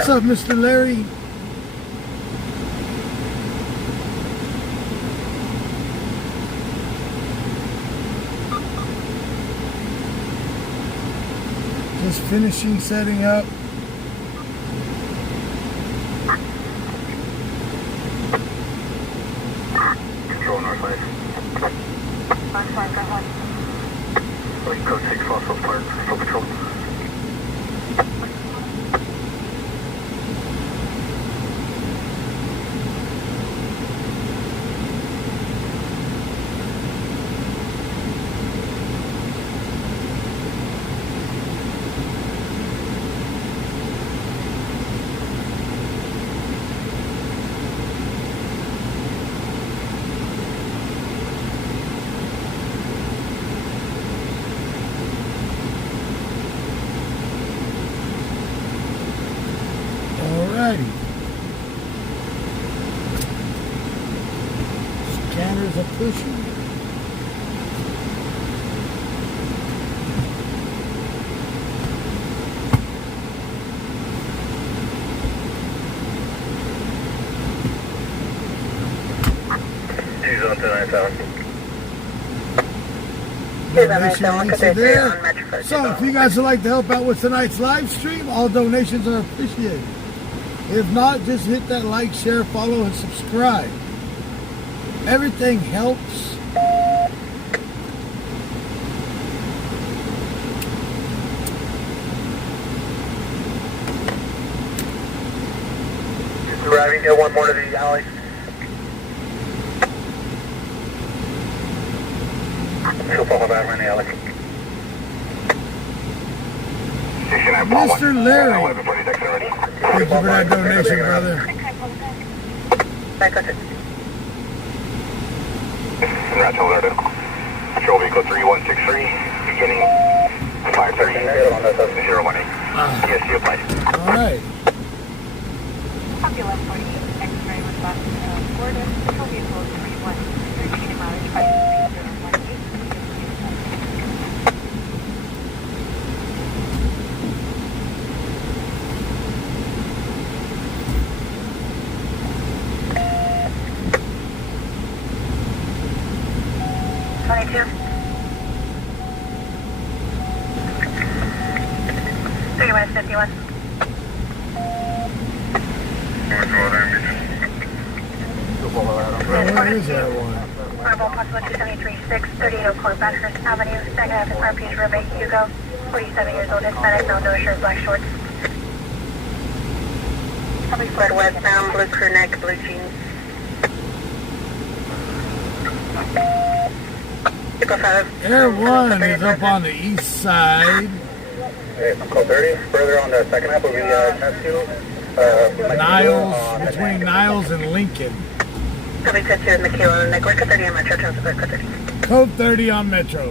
What's up, Mr. Larry? Just finishing setting up. Control north side. North side, go ahead. Code 6, Fossil Park, full patrol. Alrighty. Scanners are pushing. He's on to 9,000. Donation links are there. So if you guys would like to help out with tonight's live stream, all donations are appreciated. If not, just hit that like, share, follow, and subscribe. Everything helps. Just arriving, get one more to the alley. Two follow back in the alley. Mr. Larry, thank you for that donation, brother. Congrats, Alert. Patrol vehicle 3163, beginning 530-018. Yes, you applied. All right. Copy 148, X-ray with left border, patrol vehicle 3113, mileage 53018. 22. 3 West 51. Where is that one? Marble, possible 273, 638 Oak Court, Bathurst Avenue, Saginaw, RPH, Rebate, Hugo, 47 years old, Hispanic, no shirt, black shorts. Probably fled westbound, blue crew neck, blue jeans. Air 1 is up on the east side. Okay, call 30. Further on the second half will be Castillo. Niles, between Niles and Lincoln. Probably set to Michaela, network 30 on Metro, transfer code 30. Code 30 on Metro.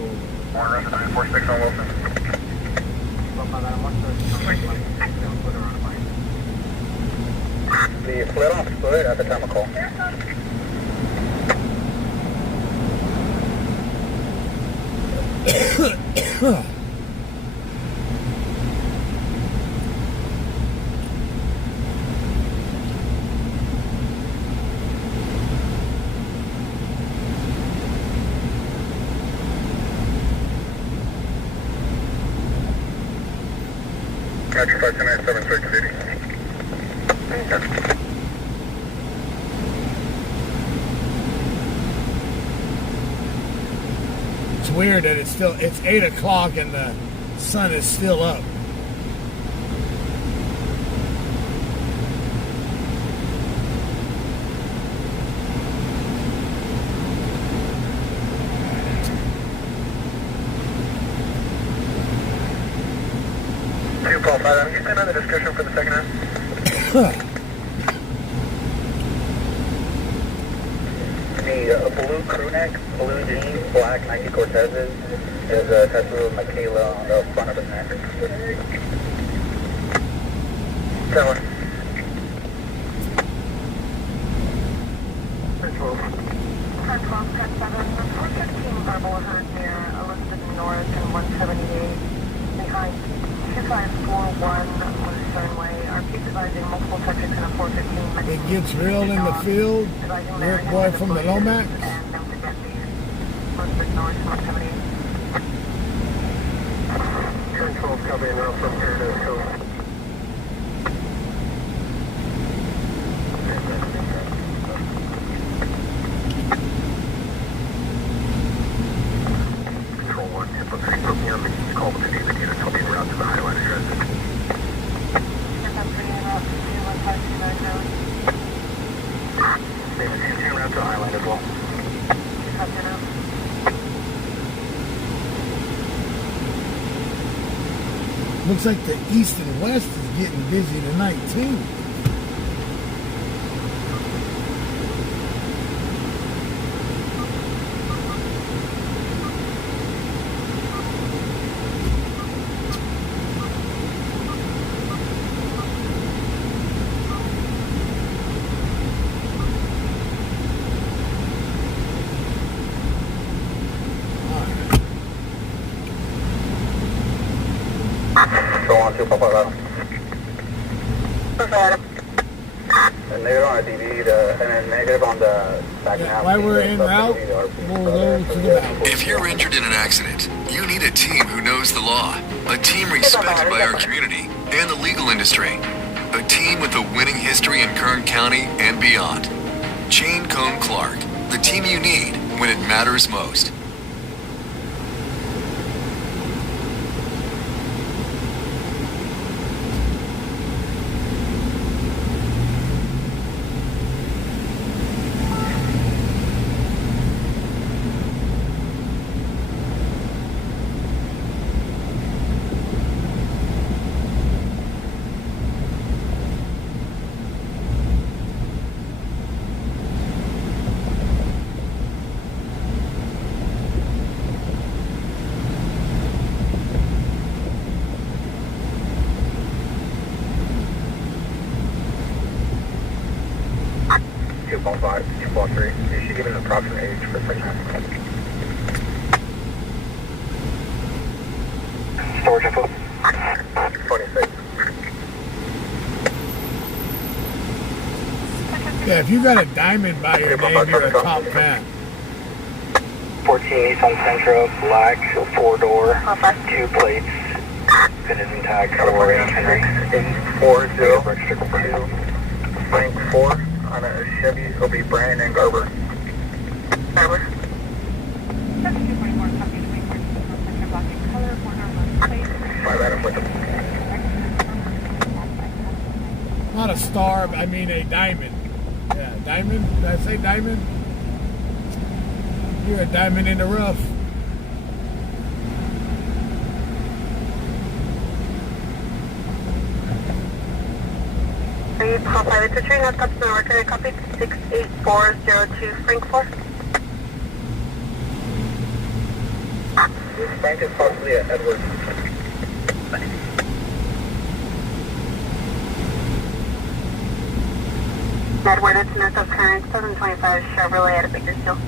946 on Wilson. The split off split at the time of call. Roger, 510 7 It's weird that it's 8 o'clock and the sun is still up. Can you send on the description for the second half? The blue crew neck, blue jeans, black Nike Cortezes. There's a tattoo of Michaela on the front of his neck. Tell her. Control. 1012, 10-7, 415 Marble Herd near Elizabeth North and 178 behind 2541 Lucerne Way. RP advising Trill in the field. Rick Boy from the Lomax. Turn 12 coming out from Paradise Coast. Control 1, Temple 3, put me on the call with the David unit, help me route to the highlight addresses. David, continue route to highlight as well. Looks like the east and west is getting busy tonight too. Go on to Papa. And negative on the DB, and then negative on the back now. While we're en route, we'll go to the back. If you're injured in an accident, you need a team who knows the law. A team respected by our community and the legal industry. A team with a winning history in Kern County and beyond. Jane Cone Clark, the team you need when it matters most. You should give an approximate age for such a storage info. 26. Yeah, if you got a diamond by your name, you're a top fan. 14 Nissan Sentra, black, 4-door, 2 plates, citizen tag, California, Henry. 840 Frank 4 on a Chevy. It'll be Brandon and Garber. Garber. Not a star, I mean a diamond. Yeah, diamond? Did I say diamond? You're a diamond in the rough. Pop Pilot to train, that's the record copy 68402 Frankfurt. Frank is possibly at Edward. Edward, it's north of current 725 Chevrolet at a Bakersfield.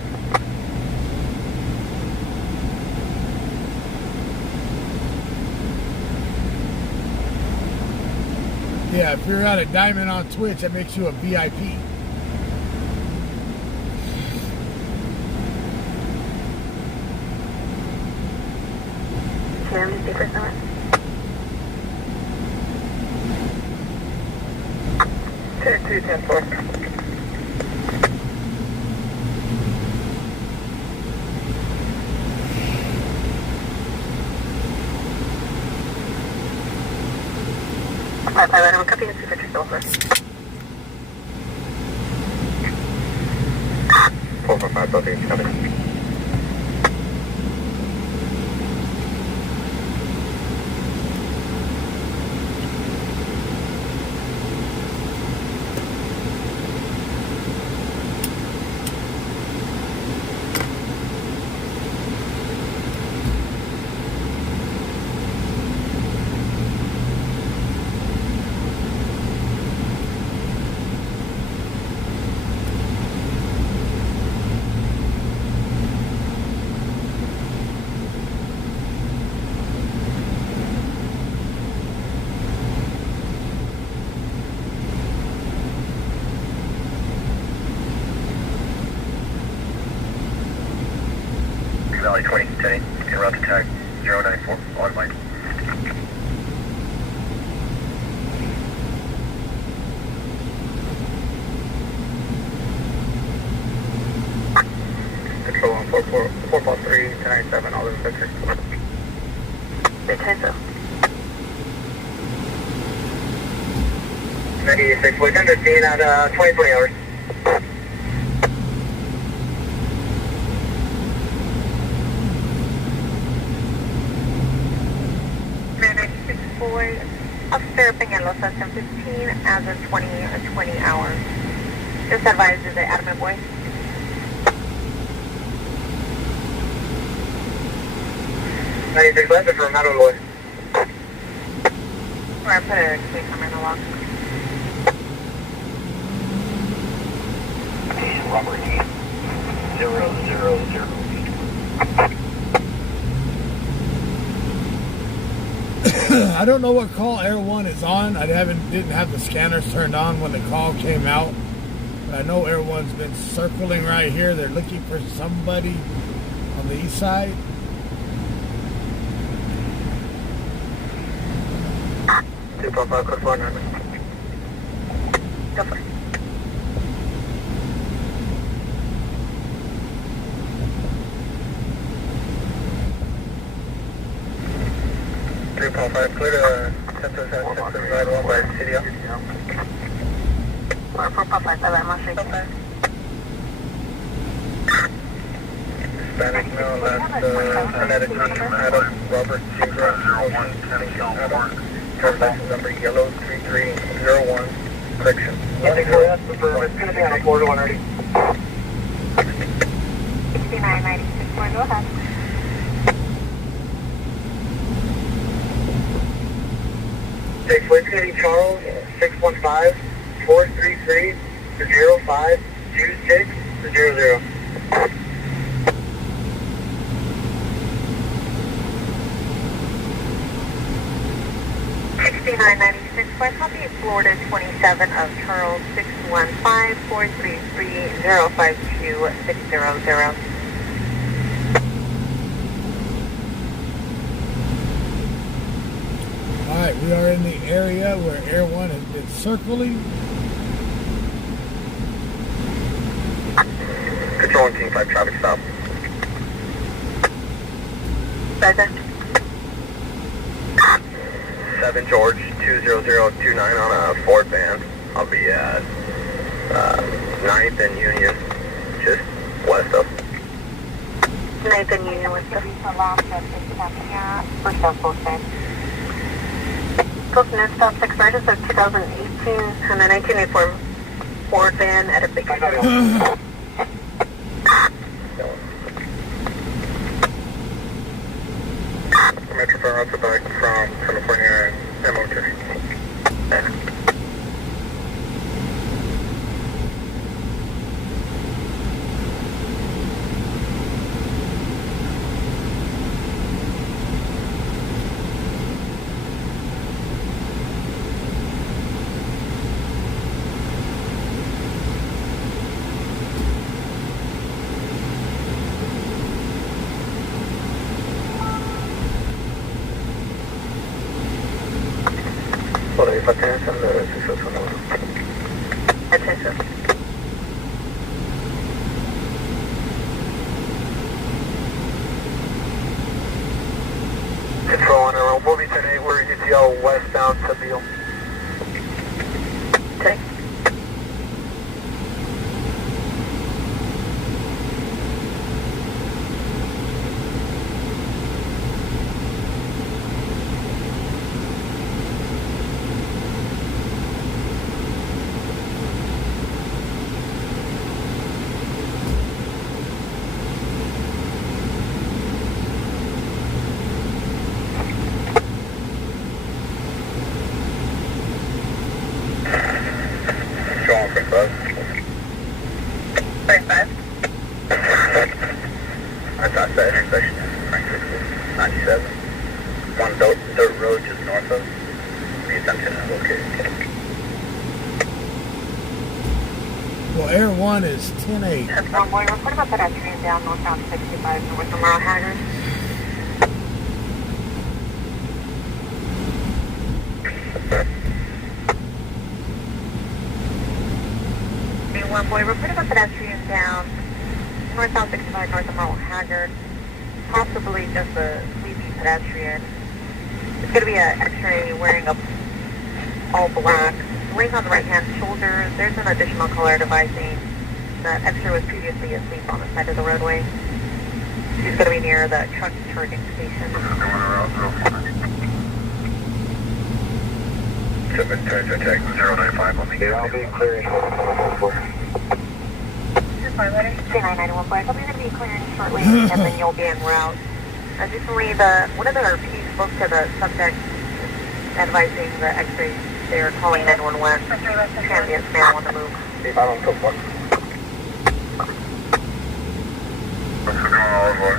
Yeah, if you're at a diamond on Twitch, that makes you a VIP. Can I speak for someone? Tier 210-4. Pilot, I'm copying the signature silver. 445 Southeast coming. 443, 1097, all in Victor. Victor. 96, we're under scene at 2020 hours. Boy, Officer Peñalosa 1015 as of 20 hours. Just advised is it Adamant Boy? Six left from Adamant Boy. Or I put a case number in the log. Robert E. 000. I don't know what call Air One is on. I didn't have the scanners turned on when the call came out. But I know Air One's been circling right here. They're looking for somebody on the east side. 255, code 400. Go for it. Clear to 1075 by CDL. 455, bye-bye, I'm straight. Hispanic male, last phonetic name, Adam Robert Zebra, 01, turn license number yellow 3301, correction. It's going to be on a 4 to 130. 6996, go ahead. Take Flight City Charles, 615-433-0526-00. 6996, Flight copy Florida 27 of Charles 615-433-052600. Alright, we are in the area where Air One has been circling. Control Team 5 traffic stop. Roger. 7 George 20029 on a Ford van. I'll be at 9th and Union, just west of. 9th and Union with the Book New Stop 6 Regis of 2018 and a 1984 Ford van at a big Metro Fire back from California and Motor. Por ahí pertenecen de 681. Attention. Control on our Movie 10-8, we're UTL westbound Seville. Okay. Control on front bus. 35. I thought that intersection is Frank 97. One dirt road just north of the attention is located. Well, Air One is 10-8. That's one boy. Report about pedestrian down northbound 65 north of Merle Haggard. One boy, report about pedestrian down North South 65, north of Mount Haggard. Possibly just a sleepy pedestrian. It's going to be an X-ray wearing all black. Laying on the right-hand shoulder. There's an additional color devising. The X-ray was previously asleep on the side of the roadway. She's going to be near the truck charging station. Shipment charger tag 095 on the gate. I'll be clearing. K9914. I'll be going to be clearing shortly, and then you'll be en route. Additionally, one of the RPs spoke to the subject advising the X-ray. They are calling 911. Transient male on the move. I don't go for it. What's going on, boy?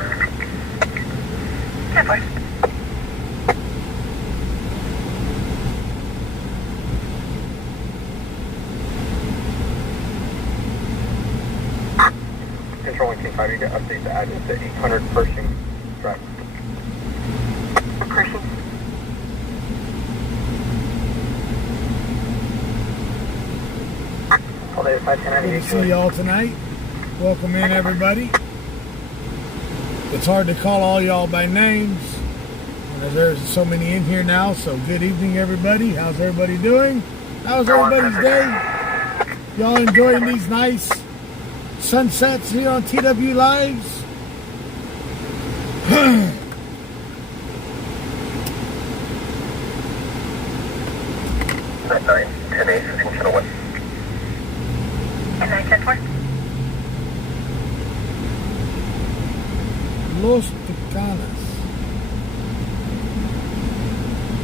10-4. Control 125, you can update the address to 800 Pershing Drive. Pershing. Good to see y'all tonight. Welcome in, everybody. It's hard to call all y'all by names. There's so many in here now, so good evening, everybody. How's everybody doing? How's everybody's day? Y'all enjoying these nice sunsets here on TW Lives? 10-8, 1601. 9-10-4. Los Tucanes.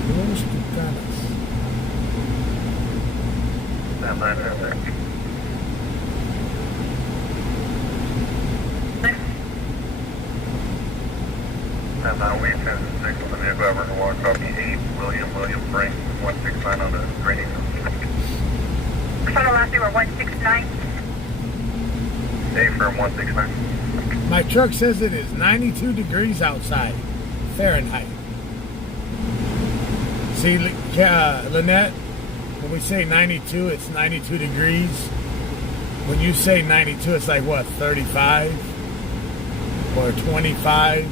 Los Tucanes. Stand by there. Stand by, we 10-6 on the new governor, walk copy 8, William Frank, 169 on the grading. From the last number 169. 8 for 169. My truck says it is 92 degrees outside, Fahrenheit. See, Lynette, when we say 92, it's 92 degrees. When you say 92, it's like what, 35 or 25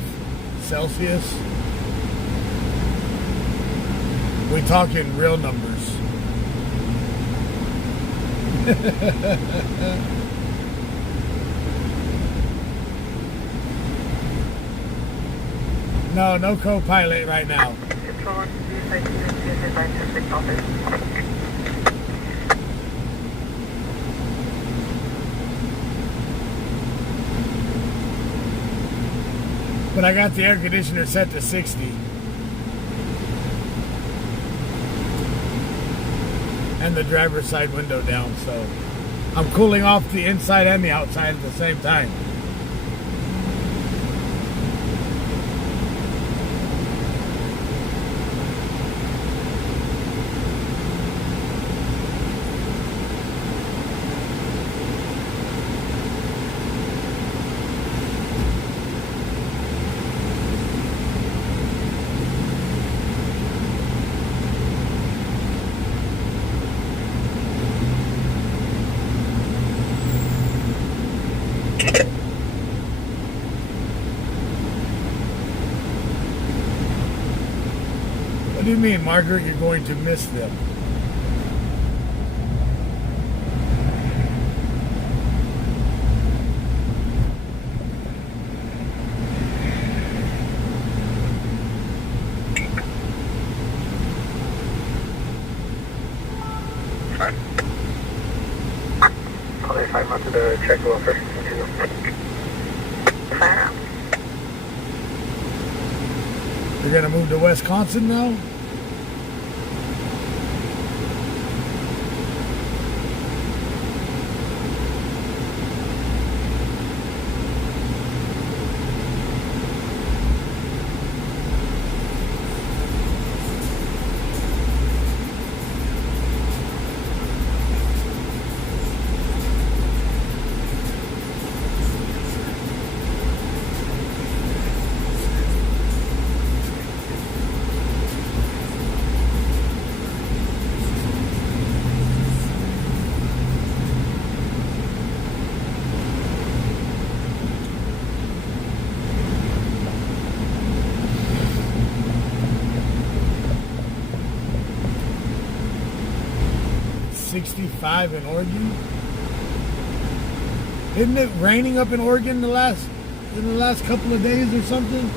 Celsius? We talk in real numbers. No co-pilot right now. But I got the air conditioner set to 60. And the driver's side window down, so I'm cooling off the inside and the outside at the same time. What do you mean, Margaret, you're going to miss them? Probably 5 months of the check over. You're going to move to Wisconsin now? 65 in Oregon. Isn't it raining up in Oregon in the last couple of days or something?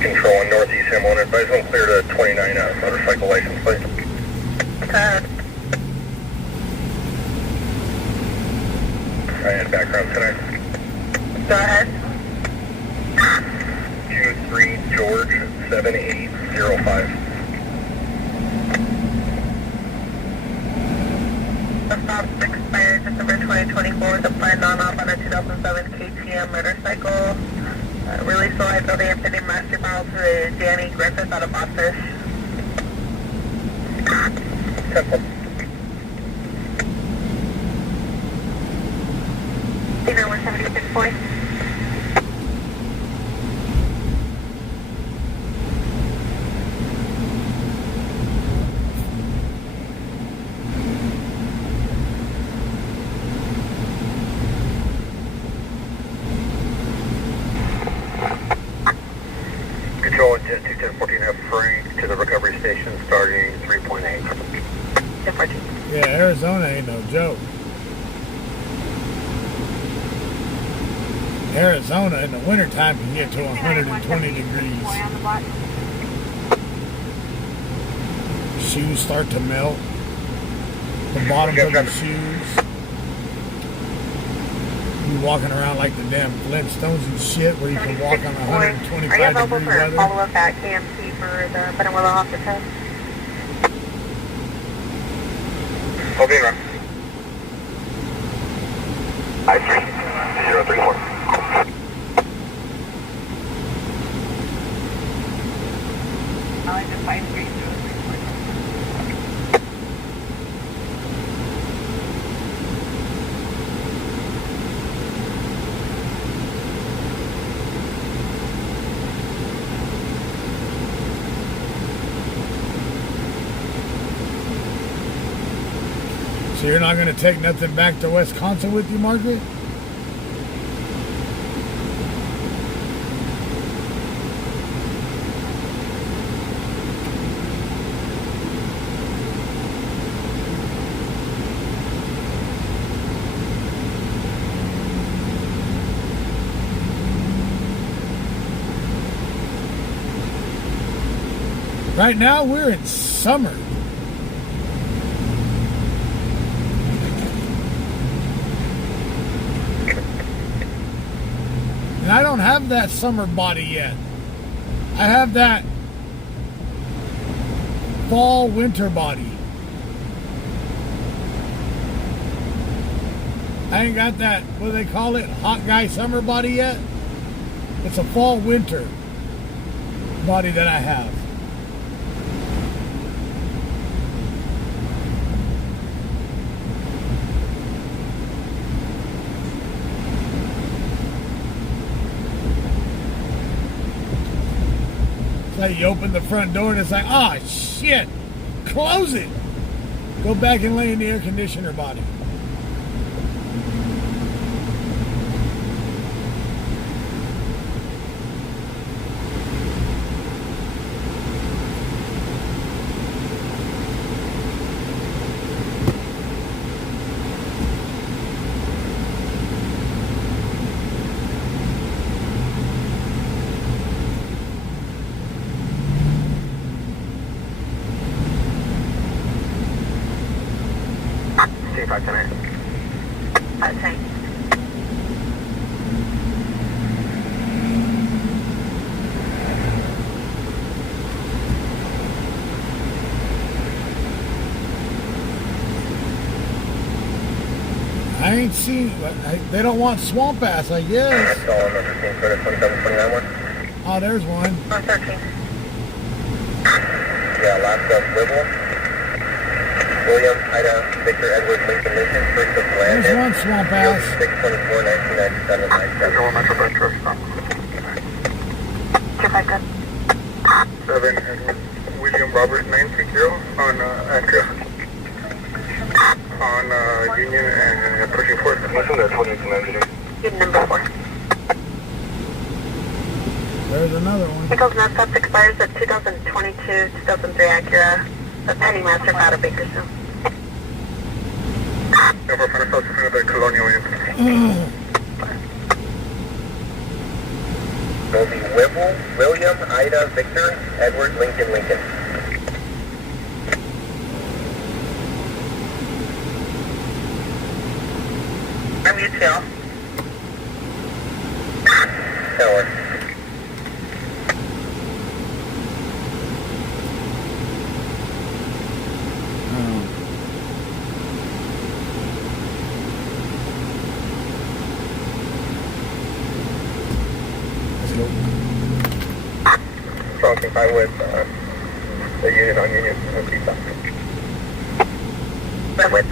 Control in northeast Hamilton. Advise one clear to 29 out. Motorcycle license plate. And background tonight. Go ahead. 23 George 7805. Stop expired December 2024 with a planned non-op on a 2007 KTM motorcycle. Release the liability and pending master file to Danny Griffith out of Botfish. Temple. Dinner 176 point. Control Jet 21014 have free to the recovery station starting 3.8. Yeah, Arizona ain't no joke. Arizona in the wintertime can get to 120 degrees. Shoes start to melt. The bottoms of the shoes. You walking around like the damn Flintstones and shit where you can walk on 125 Are you available degree for weather. follow-up at KMC for the Benawilla hospital? Hold in run. I-3 034. I like the 530. So you're not going to take nothing back to Wisconsin with you, Margaret? Right now, we're in summer. And I don't have that summer body yet. I have that fall winter body. I ain't got that, what do they call it, hot guy summer body yet. It's a fall winter body that I have. Like you open the front door and it's like, oh shit, close it. Go back and lay in the air conditioner body. C510. Okay. I ain't seen, they don't want swamp ass, I guess. Call on number 15 for the 2729 Oh, there's one. 113. Yeah, last up, Whipple. William, Ida, Victor, Edward, Lincoln, Lincoln, first of There's Landon. one swamp ass. 624, 1997, 97. Metro Metro stop. 25 good. 7, Edward, William. William Robert 960 on Acura. On Union and approaching 4th. Listen to 2290. Unit number 4. There's another one. Nichols Northwest expires at 2022-2003 Acura. The Penny Master out of Bakersfield. Number 5 south of the Colonial Inn. Will be William, Ida, Victor, Edward, Lincoln, Lincoln. I'm UTL. Tower. Let's go. Crossing 5 with the unit on Union. Red with.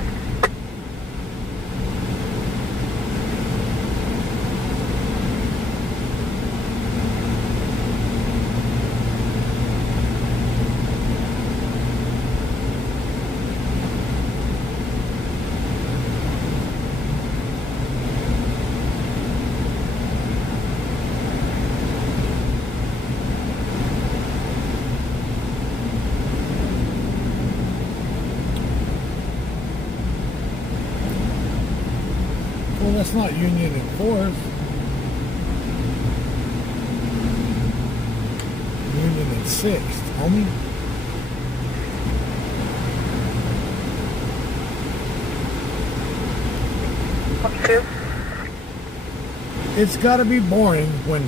Well, that's not Union and 4th. Union and 6th, homie. Two. It's got to be boring when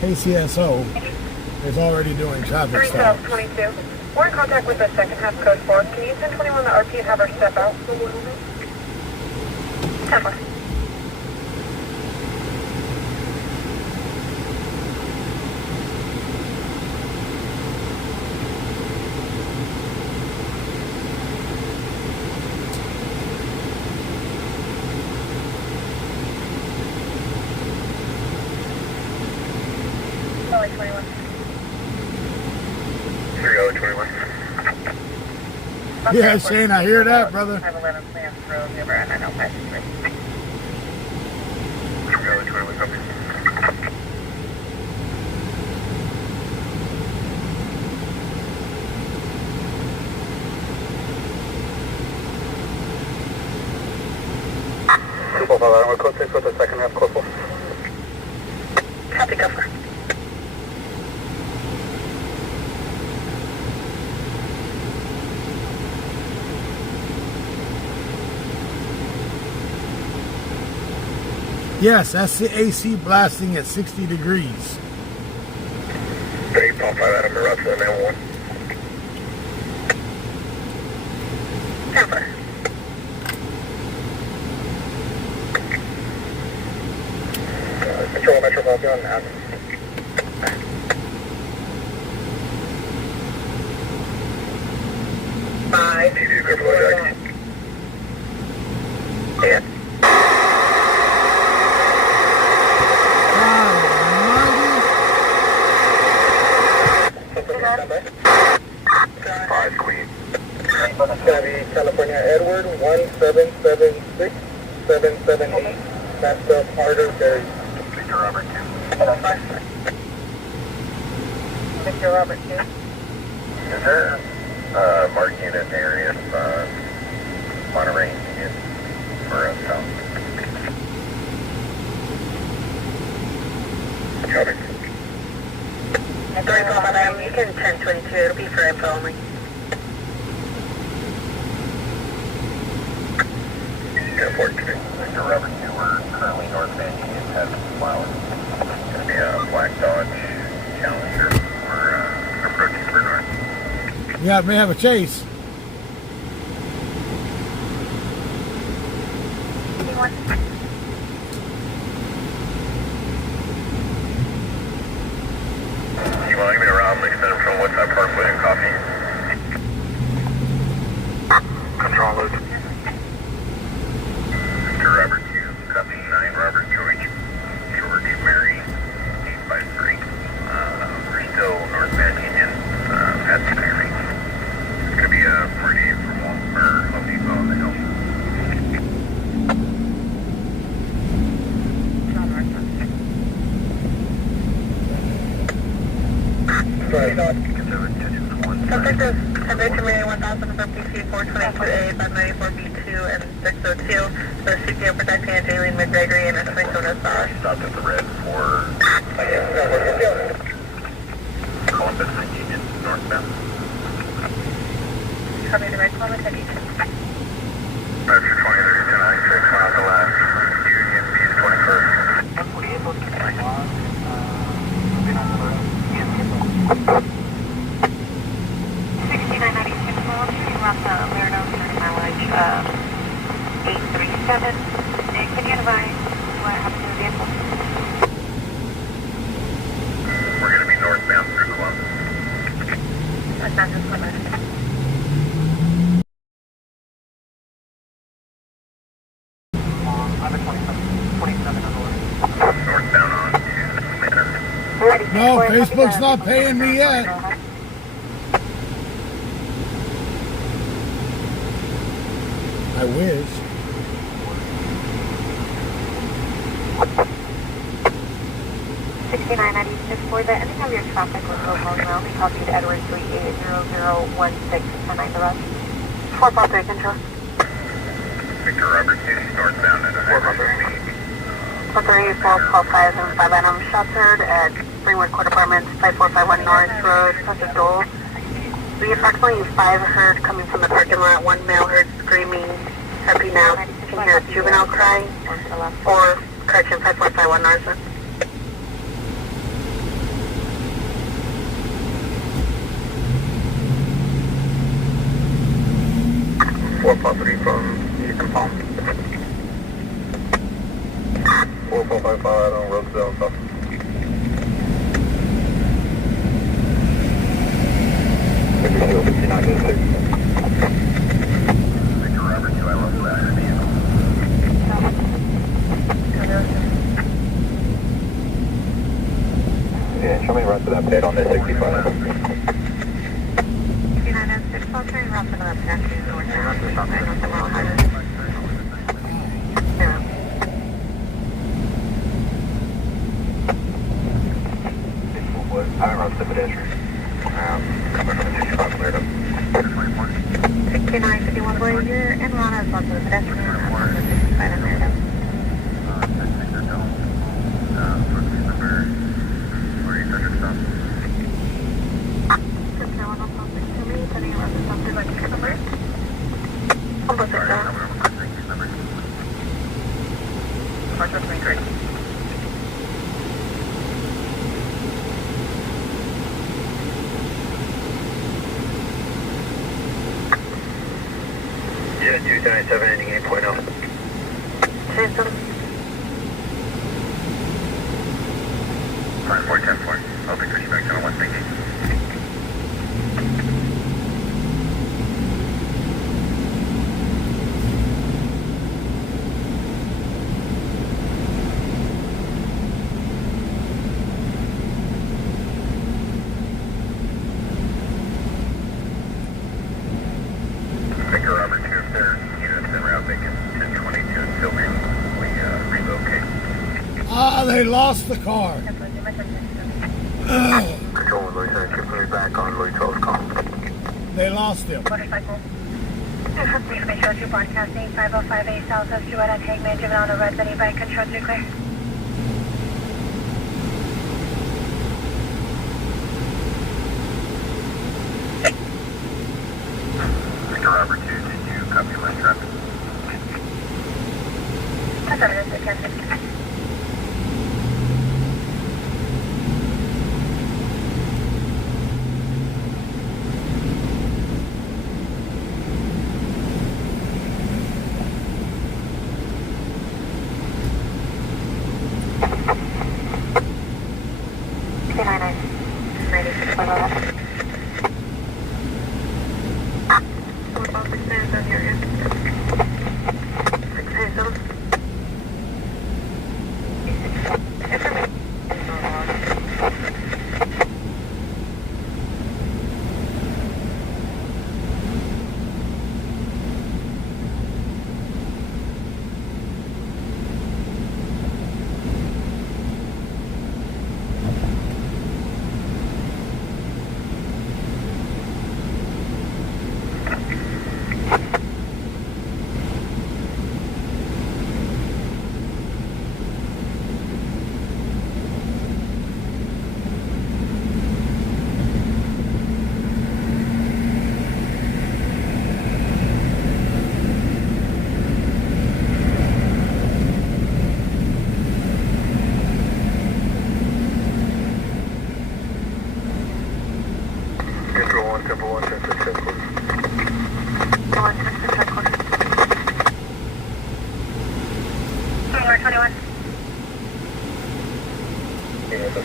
KCSO is already doing traffic stops. 22. We're in contact with the second half code 4. Can you send 21 to RP and have her step out? 10-4. Only 21. 3021. Yeah, Shane, I hear that, brother. 511 Plans Road, River, and I know 563. 3021, copy. We're code 6 with the second half, code 4. Copy, go for it. Yes, that's the AC blasting at 60 degrees. 30.5 Adam Marotza and L1. 10-4. Control Metropolitan Adam. Five. TD, clear for the Jack. Yeah. Five Queen. Savvy, California, Edward, 1776 778. That's the Carter Berry. Victor Robert 2. Victor Robert 2. Is there mark unit area of Monterey Union for us south? Copy. Sorry, Paul, you can 1022. It'll be for info only. Airport 2. Victor Robert 2. We're currently north Van Union past Flowers. It's going to be a black Dodge Challenger. We're approaching for north. Yeah, may have a chase. You want to give me a round extended from Woodside Parkway and copy? Control load. Victor Robert 2, copy 9 Robert George Mary 853. We're still north Van Union, at the Mary. Subject is Convention Meeting 1000 for PC 422A, 594B2, and 602. The CPO protecting Jaylene McGregory and Ashley Sonosar. Stopped at the red for Columbus and Union northbound. Copy the red Columbus at each. Roger 20, 1096 on the last. Union East 21st. 6996 mile, turning left Lerdo, 30 mileage, 837. Nick, can you advise what happened to the vehicle? We're going to be northbound through Columbus. That's not just Columbus. Northbound on to Manor. No, Facebook's not paying me yet. I wish. For the ending of your traffic with local now, we copied Edward 380016 and 9 the rest. 443 control. Victor Robert 2 northbound at 4-3, 4-5 and 5 Adam shots heard at Springwood Court Apartments, 5451 Norris Road, Pastor Dole. We approximately 5 heard coming from the parking lot, 1 male heard screaming, happy now, can hear a juvenile crying, or correction, 5451 Norris Road. 453 from Eastern Palm. 4455 out on Roseville and South. Victor 5906. Victor Robert 2, I lost that vehicle. Yeah, show me the rest of that pit on the 65. 5906, I'll turn around for the pedestrian north now, so I'll turn with the mile higher. I remember the pedestrian. Coming from the 65 cleared up. 6951 boy, you're en route as well to the pedestrian, I'm on the 65 and there. Yeah, 297 ending 8.0. System. 5410 I'll take you back to 160. Victor Robert 2, if there's units en route making 1022 until we relocate. Ah, they lost the car. Control Louis 7, put me back on Louis 12's call. They lost him. Motorcycle. Please make sure you're broadcasting 505A south of Jewett and Hangman, driven on a red mini bike, control to clear. Victor Robert 2, did you copy my traffic? That's evidence that can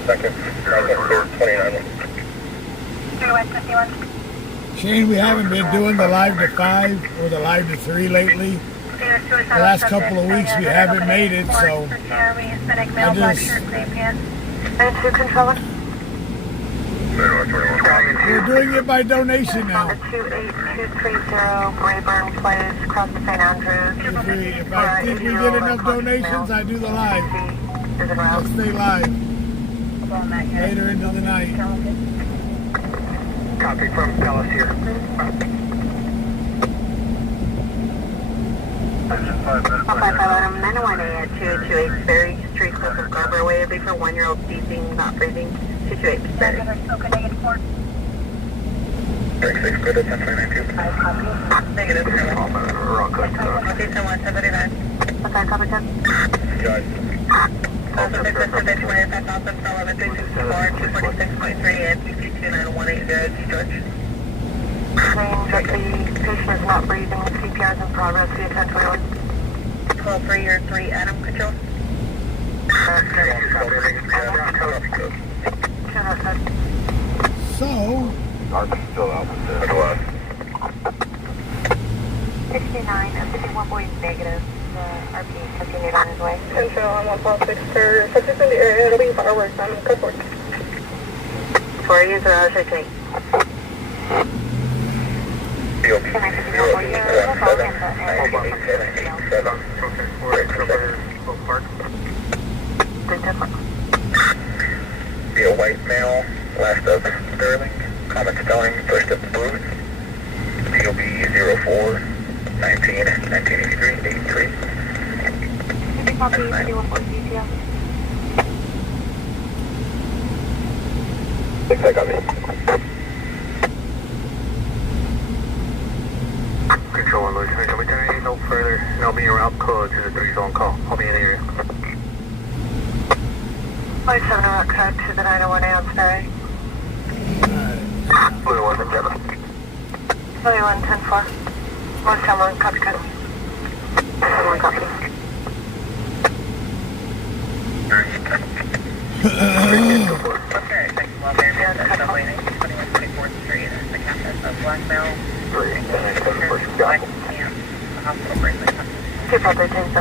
Second, 29. 3151. Shane, we haven't been doing the live to 5 or the live to 3 lately. The last couple of weeks we haven't made it, so I just... And 2 controller. We're doing it by donation now. 28230 Brayburn Place, across the St. Andrews. If I think we get enough donations, I do the live. Is it I'll around? stay live later into the night. Copy from Dallas here. I'm 901A at 228 Berry Street, close to Scarborough Way. It'll be for 1-year-old beeping, not breathing. 228 Berry. Break 6, good at 10.92. Negative. Wrong cut. Northeast 179. What's that, copy 10? Judge. Also, this is Division 1, that's also from 11364, 246.3, and PP 29180, George. Claim that the patient is not breathing, CPR is in progress, via 1021. 12 for your 3, Adam, control. So, Still out with the 69 and 51 boys negative. The RP continued on his way. Control on 146 for subject in the area, it'll be fireworks on the code 4 user, I'll shake me. DOP 017. Be a white male, last of Sterling, common spelling, first of Booth. DOB 04 19 1983 83. Copy 314 detail. Looks like I'm in. Control and Louis, can we turn no further? And I'll be around code to the 3 zone call. I'll be in the area. Flight 7 Rock Cut to the 901A on Sperry. Blue 1 and 7. Blue 1, 10-4. 1 copy cut. 1 copy. Okay, thanks a lot, man. That's subway 2124th Street. The captain of Blackmail. 3, and then Two probably 10-7.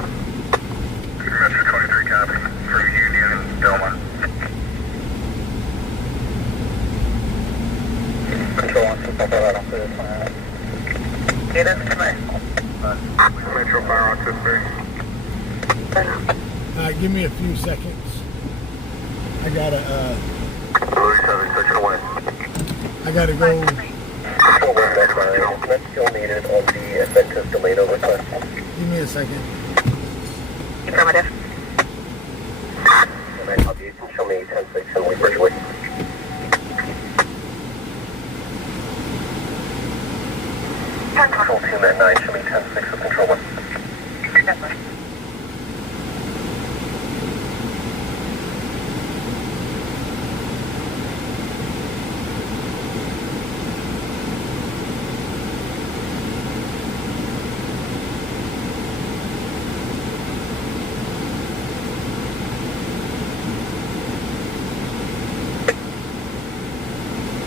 Metro 23 copy for Union, Delma. Control on I don't see this one. Get in tonight. Metro Fire Rock give me a few seconds. I gotta, Louis 7, section 1. I gotta go. That's still needed on the Adventist Toledo request. Give me a second. Affirmative. And then copy, you can show me 10-6 and we virtually. Control team at 9, show me 10-6 with control 1.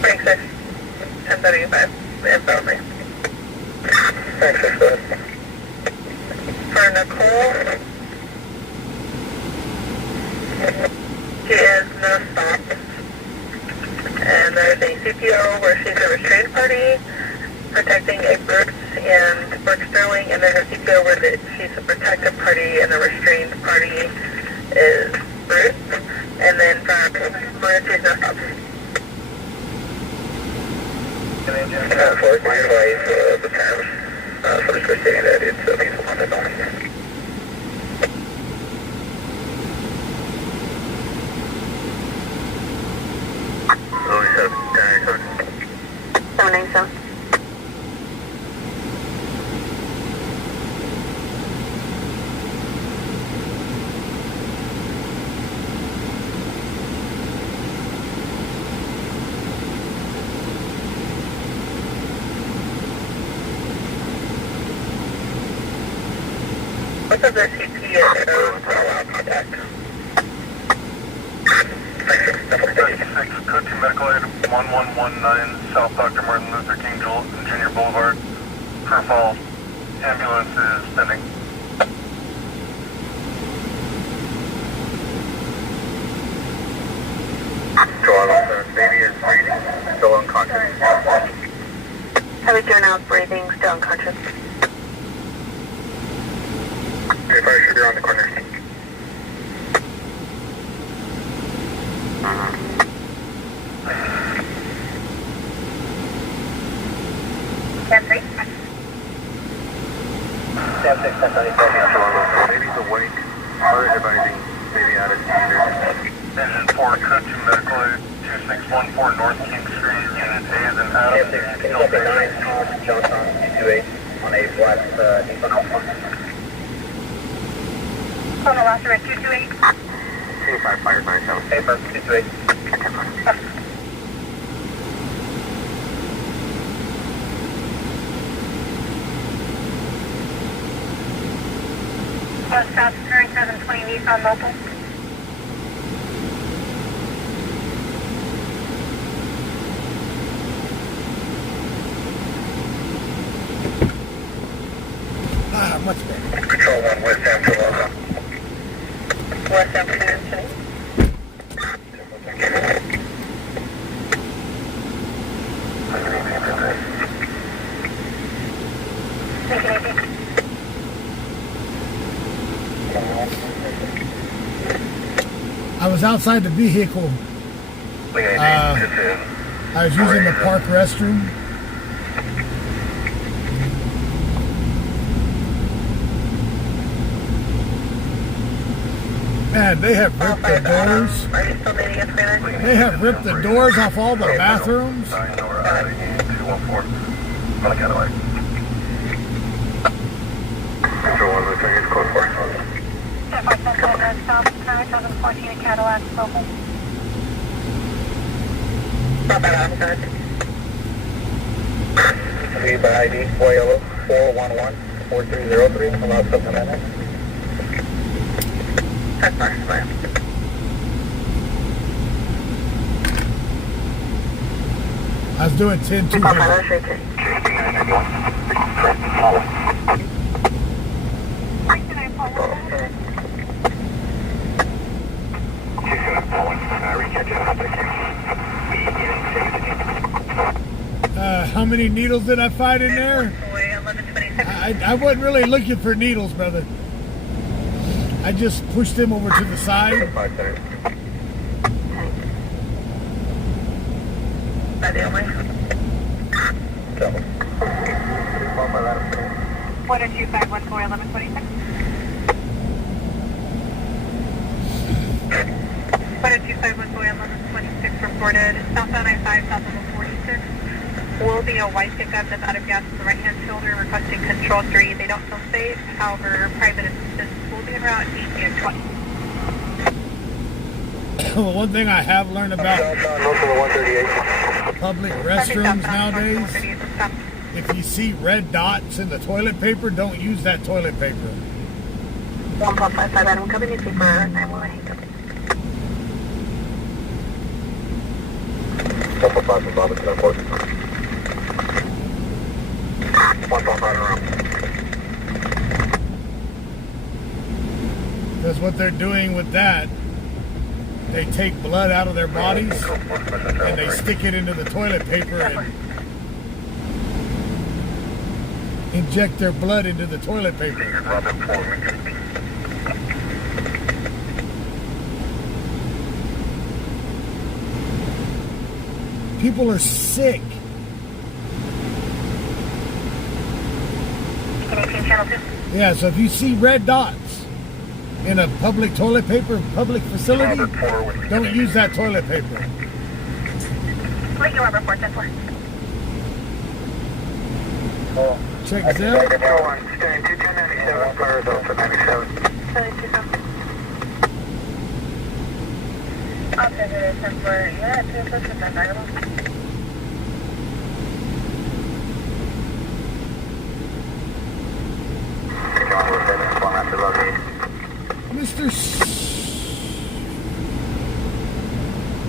Thanks, 1035. Info me. Thanks, go ahead. For Nicole, she is no stop. And there's a CPO where she's a restrained party, protecting a Bruce and Brooke Sterling, and there's a CPO where she's a protective party and the restrained party is Bruce. And then from Mauritius, no stop. For advice, the terms, first we're saying that it's a piece of content only. Louis 7, 797. What's up, their CP allow contact? Thanks, 36, code 2 medical aid 1119 South Dr. Martin Luther King Jr. Boulevard. Per fall, ambulance is pending. Baby is breathing, still unconscious. Heavy 2 now breathing, still unconscious. Okay, fire should be around the corner. Stand 3. Stand 6, 1094. Baby's awake. Mother advising baby out of seizure. Engine 4, code 2 medical aid 2614 North King Street. Unit A is in Adam. Can you copy 9 Tom Johnson 228 on a black Nissan Alpha? Colonel Roster at 228. 25 fire 97. Paper 228. South turn 720 Nissan local. Ah, much better. Control 1 West Amsterdam. West Amsterdam City. I was outside the vehicle. I was using the park restroom. Man, they have ripped the doors. Are you still dating us, Freeland? They have ripped the doors off all the bathrooms. 214. On the Cadillac. Control 1 Lieutenant, code 4. South turn 714 Cadillac local. Lead by ID 4 yellow 411 4303. Allow supplemental. That's fine. I was doing 10-200. How many needles did I find in there? I wasn't really looking for needles, brother. I just pushed him over to the side. What are 2514-1126? What are 2514-1126 reported? Southbound I-5, south of 46. Will be a white pickup that's out of gas on the right-hand shoulder requesting control 3. They don't feel safe. However, private assistance will be en route at 20. Well, one thing I have learned about public restrooms nowadays, if you see red dots in the toilet paper, don't use that toilet paper. 1.55 Adam, coming in for 918. Because what they're doing with that, they take blood out of their bodies and they stick it into the toilet paper and inject their blood into the toilet paper. People are sick. Yeah, so if you see red dots in a public toilet paper, public facility, don't use that toilet paper. Wait, you are report that for. Check Zell. Stand 297, fire Delta 97.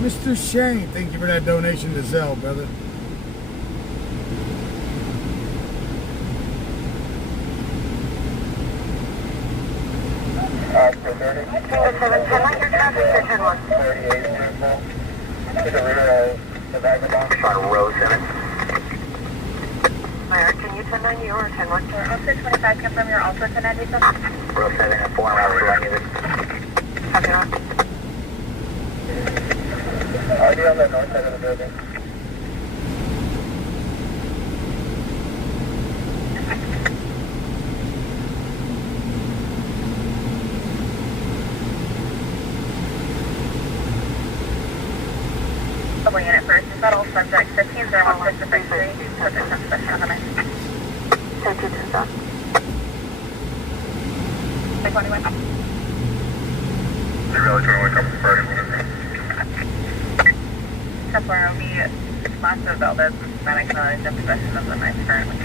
Mr. Shane, thank you for that donation to Zelle, brother. Oscar 30. 710, like your traffic, your 10-1. 38 people. To the rear of the vagabond. On row 7. Alright, can you 1090 or 10-1? Officer 25, confirm your also 1090. Row 7 and 4 around for any of it. Copy on. Already on the north side of the building. Double unit first, is that all subject 1501 Pacific Street, subject some special on the night. 10-2, 10 21. You really trying to wake up the party with it? Templar will be massive Valdez, medic knowledge and possession of the knife currently.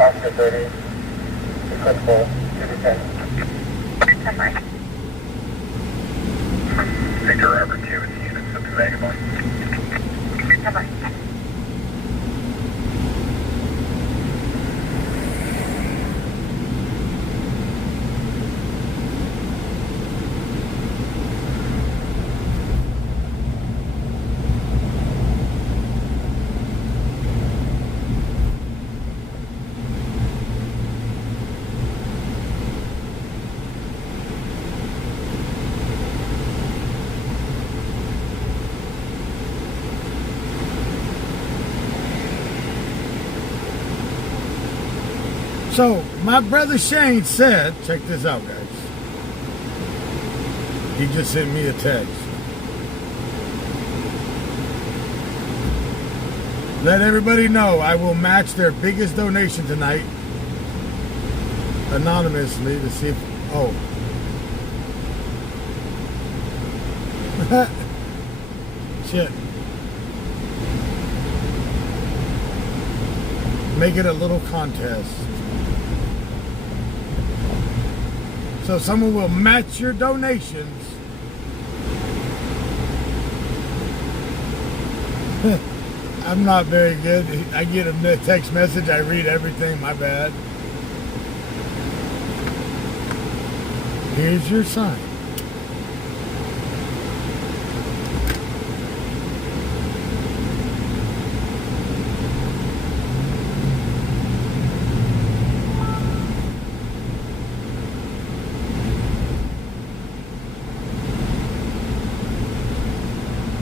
Oscar 30. Applicable 2 to 10. Templar. Victor Robert 2 with the units of the vagabond. Templar. So, my brother Shane said, check this out, guys. He just sent me a text. Let everybody know I will match their biggest donation tonight anonymously to see if, oh. Shit. Make it a little contest. So someone will match your donations. I'm not very good. I get a text message, I read everything, my bad. Here's your sign.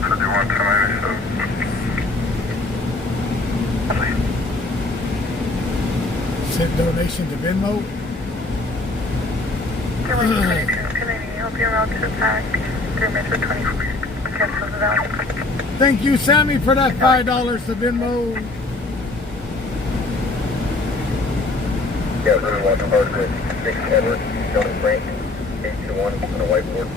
So do you want tonight or so? Send donation to Venmo. Hope you're well to the pack. Through Metro 24. Cancel the value. Thank you, Sammy, for that $5 to Venmo. Yeah, really want to hard with 6 Edward, Jonas Frank, 821 on a whiteboard.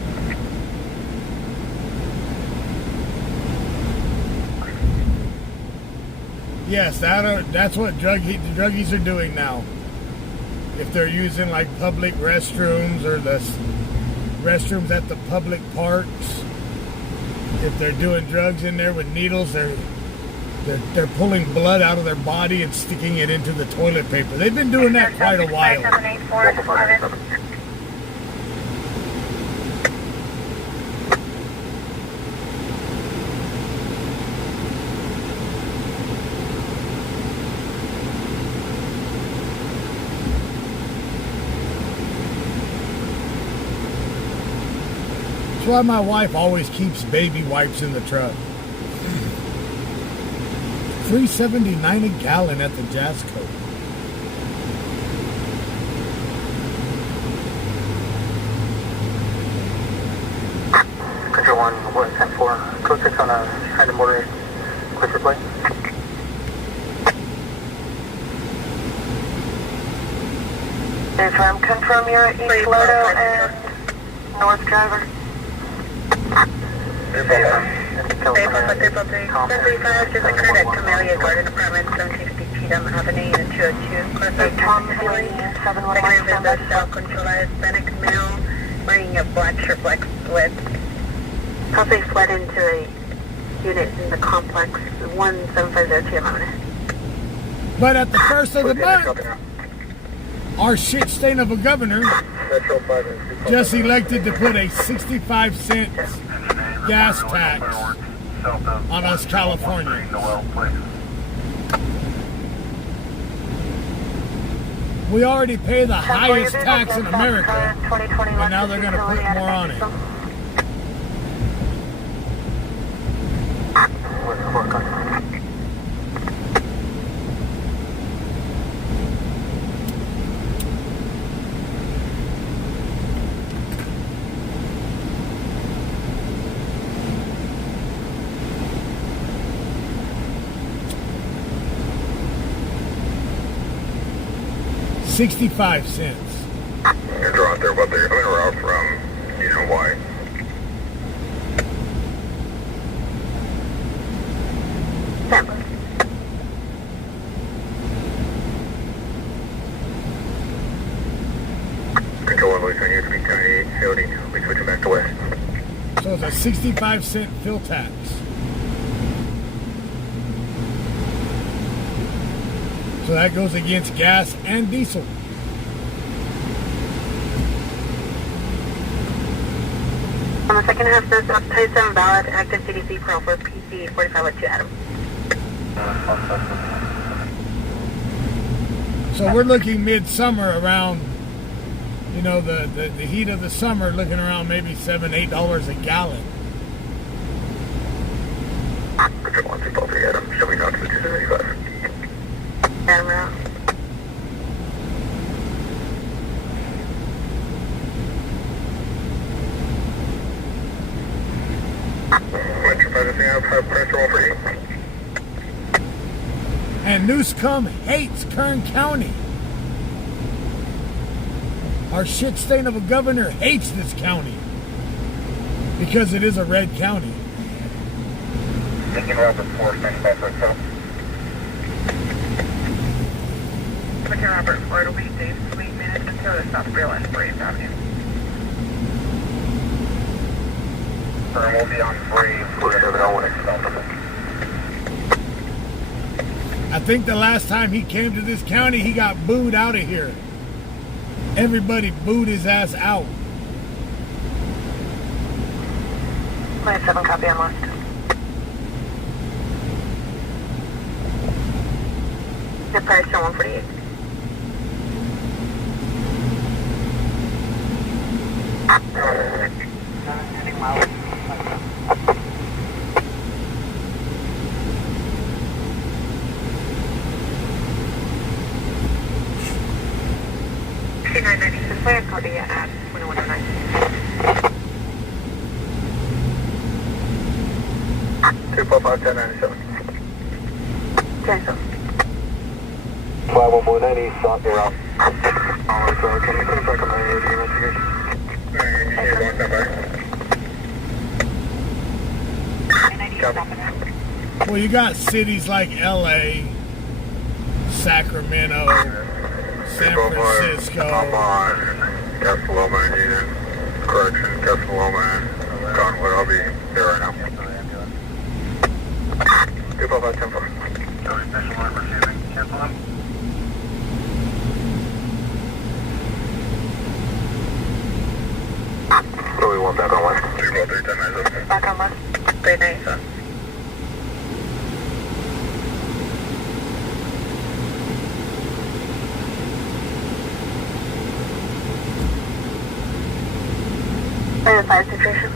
Yes, that's what the druggies are doing now. If they're using like public restrooms or the restrooms at the public parks, if they're doing drugs in there with needles, they're pulling blood out of their body and sticking it into the toilet paper. They've been doing that quite a while. 784 That's why my wife always keeps baby wipes in the truck. $3.79 a gallon at the Jasco. Central 1, what, 10-4, code 6 on a random border, quick replay. Confirm you're at East Lodo and North Driver. Just occurred at Camellia Garden Apartment, 1750 Cheatham Avenue, Unit 202. Tom Haley, 711. Victim is a self-controlled Hispanic male wearing a black shirt, black sweat. Possibly fled into a unit in the complex 1750 Cheatham Avenue. But at the first of the month, our shit stain of a governor just elected to put a 65-cent gas tax on us Californians. We already pay the highest tax in America, and now they're going to put more on it. $0.65. You're drawing there, but they're coming around from, you know why. Tampa. Control 1, Louis, you speak 10-8, Hildy, we switching back to west. So it's a 65-cent fill tax. So that goes against gas and diesel. On the second half, says Type 7 ballot, active CDC Pro for PC 4502 Adam. So we're looking midsummer around, you know, the heat of the summer, looking around maybe $7-8 a gallon. Control 1, 2-3, Adam, show me down to the 275. Adam around. Metro 5, anything else? Pressure 1 for you. And Newscomb hates Kern County. Our shit stain of a governor hates this county because it is a red county. Lincoln Robert 4, standing by for itself. Lincoln Robert Ford will be Dave Sweet minutes until the South Real and Brave Avenue. And we'll be on Brave, 4701 itself. I think the last time he came to this county, he got booed out of here. Everybody booed his ass out. 27 copy on list. The price is 148. This way, I'll be at 2109. 245, 1097. 10-7. 51190, stop your route. Alright, so can you confirm the investigation? You need to walk that back. Well, you got cities like LA, Sacramento, San Francisco. I'm on Castelloma and Union. Correction, Castelloma and Conwood. I'll be there right now. 255, 10-4. Joey Special Line receiving. Cancel him. Louis 1 back on west. 253, 1097. Back on list. 397. And 5 situation.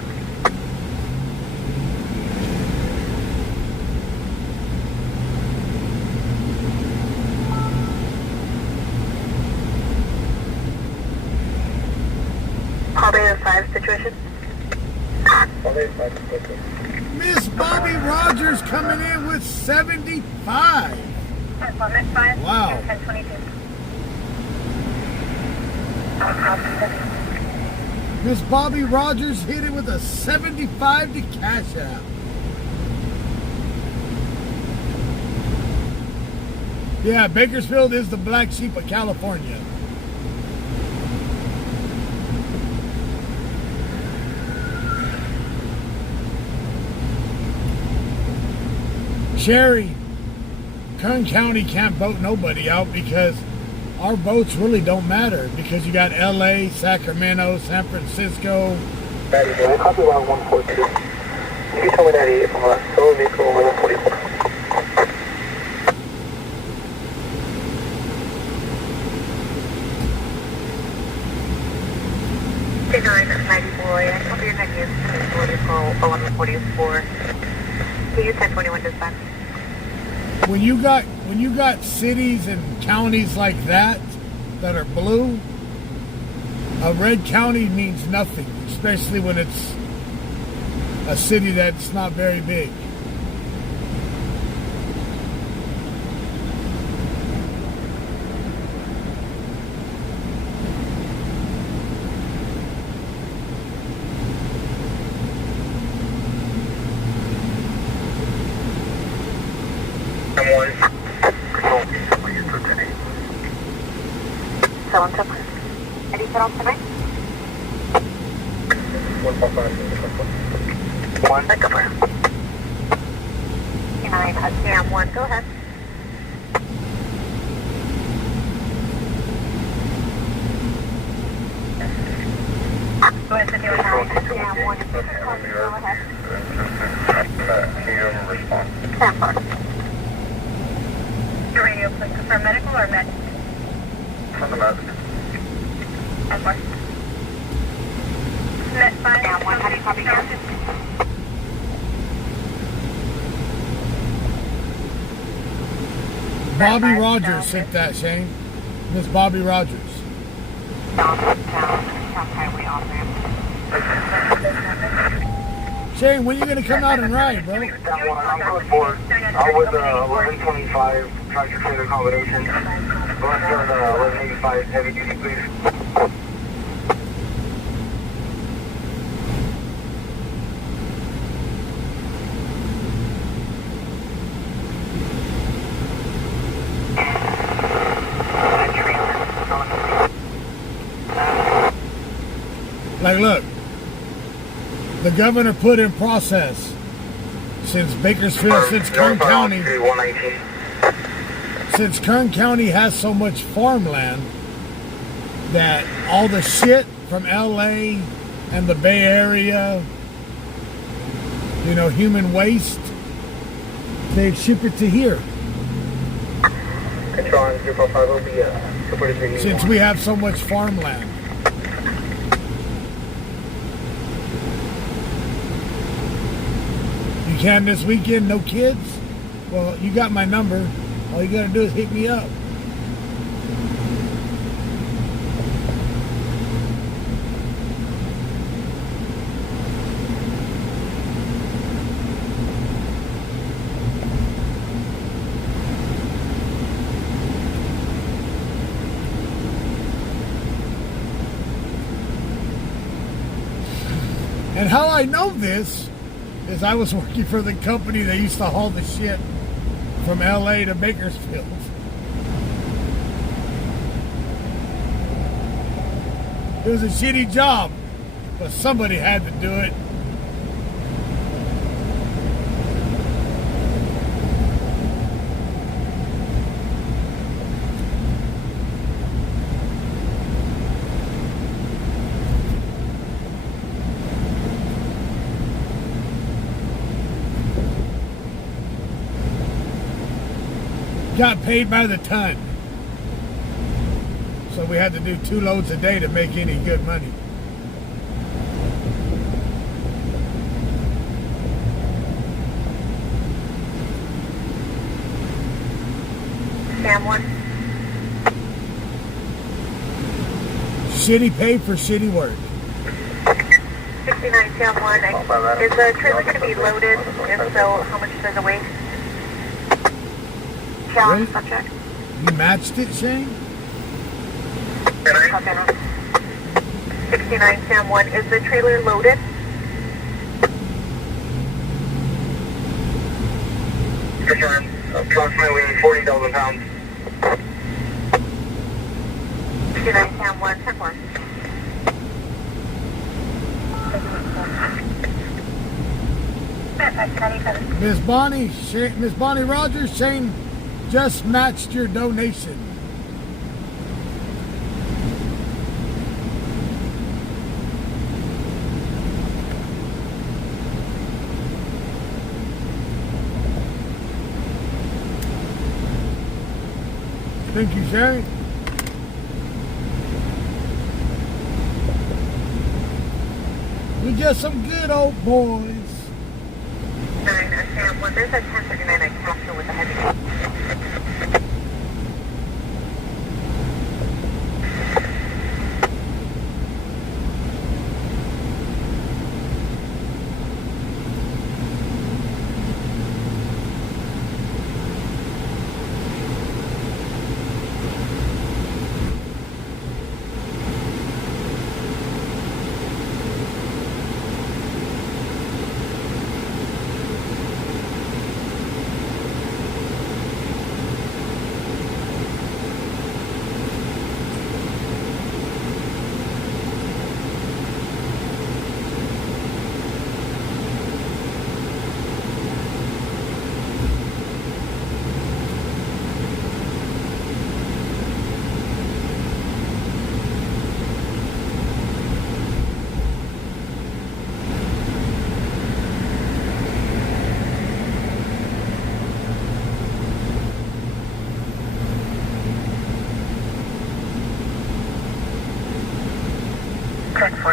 Probably the 5 situation. Well, Miss Bobby Rogers coming in with 75. Wow. Miss Bobby Rogers hit it with a 75 to cash out. Yeah, Bakersfield is the black sheep of California. Sherry, Kern County can't vote nobody out because our votes really don't matter because you got LA, Sacramento, San Francisco. Copy line 142. You told me that if I'm on solo vehicle 1144. 90 boy, I copy your negative 1144. Can you 1021 dispatch? When you got cities and counties like that are blue, a red county means nothing, especially when it's a city that's not very big. Any set off tonight? 155. Pick up her. 9, Cam 1, go ahead. Go ahead, Cynthia, 9, Cam 1, go ahead. Can you have a response? Stand by. Your radio, please confirm medical or med? From the medic. Med 5. Cam 1, how do you copy now? Bobby Rogers sent that, Shane. Miss Bobby Rogers. South highway off ramp. Shane, when you gonna come out and ride, bro? I'm going forward. I'm with 1125 tractor trailer combination. Going to 1185 heavy duty, please. Like, look, the governor put in process since Bakersfield, since Kern County, since Kern County has so much farmland that all the shit from LA and the Bay Area, you know, human waste, they ship it to here. Control on 045 will be Super 3. Since we have so much farmland. You can this weekend, no kids? Well, you got my number. All you gotta do is hit me up. And how I know this is I was working for the company that used to haul the shit from LA to Bakersfield. It was a shitty job, but somebody had to do it. Got paid by the ton. So we had to do 2 loads a day to make any good money. Cam 1. Shitty pay for shitty work. 69 Sam 1, is the trailer going to be loaded? If so, how much does it weigh? Really? Subject. You matched it, Shane? Copy. 69 Sam 1, is the trailer loaded? Confirmed. Approximately 40,000 pounds. 69 Sam 1, 10-4. Miss Bonnie Rogers, Shane just matched your donation. Thank you, Shane. We just some good old boys. 9 Sam 1, there's a 1039 I capture with the heavy.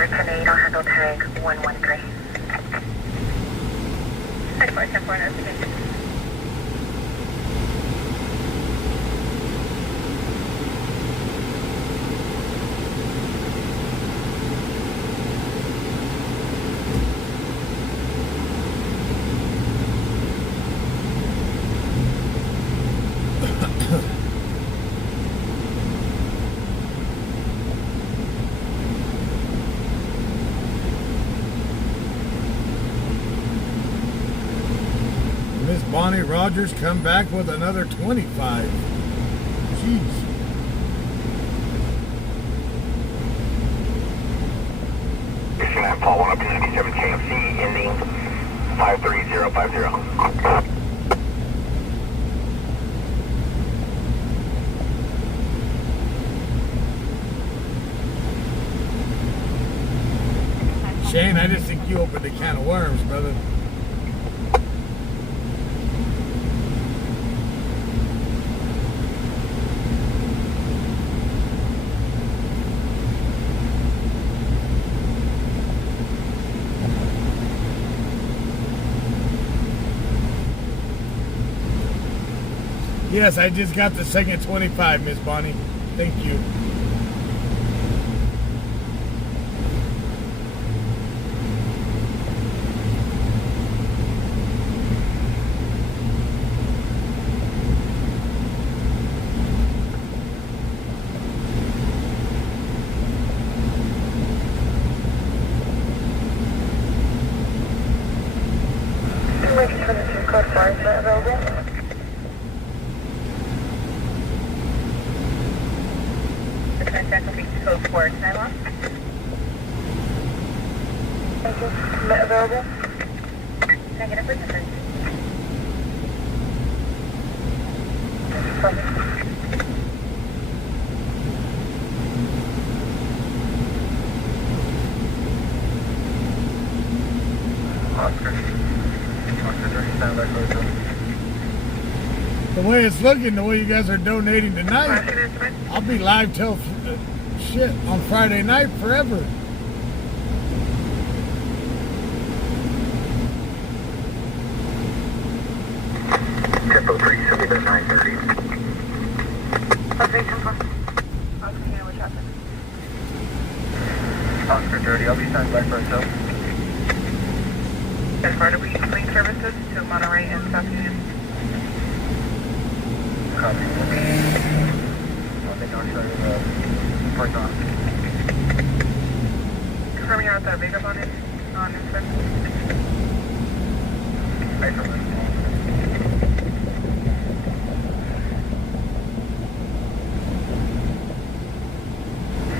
Tornado handle tag 113. 10-4, investigation. Miss Bonnie Rogers come back with another 25. Jeez. Paul 1 up to 97 KFC, ending 53050. Shane, I just think you opened a can of worms, brother. Yes, I just got the second 25, Miss Bonnie. Thank you. Code 4 is available. The contact will be code 4. Can I lock? Thank you. Available. Negative resistance. The way it's looking, the way you guys are donating tonight, I'll be live till shit on Friday night forever. Tempo 3, so give us 930. Okay, Tempo. I'll continue with traffic. Oscar 30, I'll be standing by for a tow. 10 car to be between services to Monterey and South Union. Copy. I'll take on show you the parking lot. Confirm you're at the Vega on Inspect.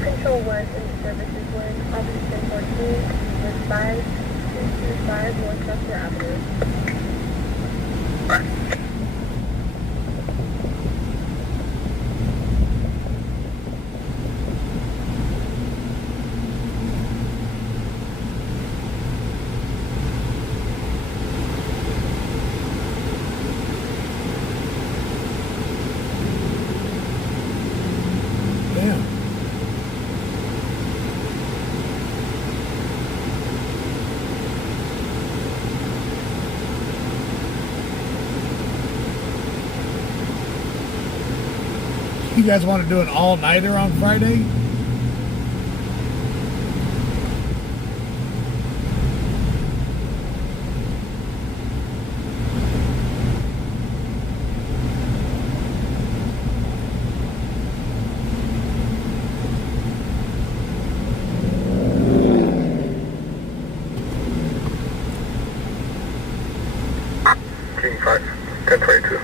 Control 1 into services 1, Officer 14, with 5225 North Chester Avenue. Damn. You guys want to do an all-nighter on Friday? King 5, 1022.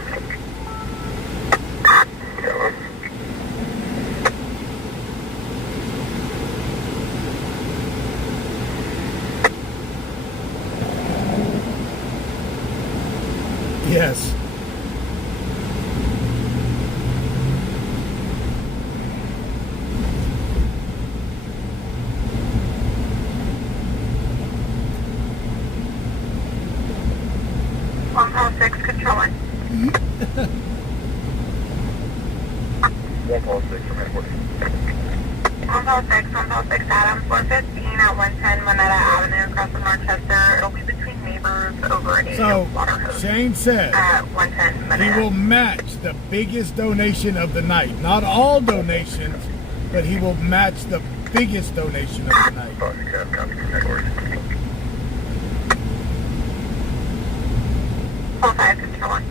Yellow. Yes. On 6, controlling. 106 from airport. On 6, Adams, 115 at 110 Moneta Avenue, across from Rochester. It'll be between neighbors over a So, water hose. Shane said At 110 he Moneta. will match the biggest donation of the night. Not all donations, but he will match the biggest donation of the night. Boston Cab, copy from airport. 5, controlling.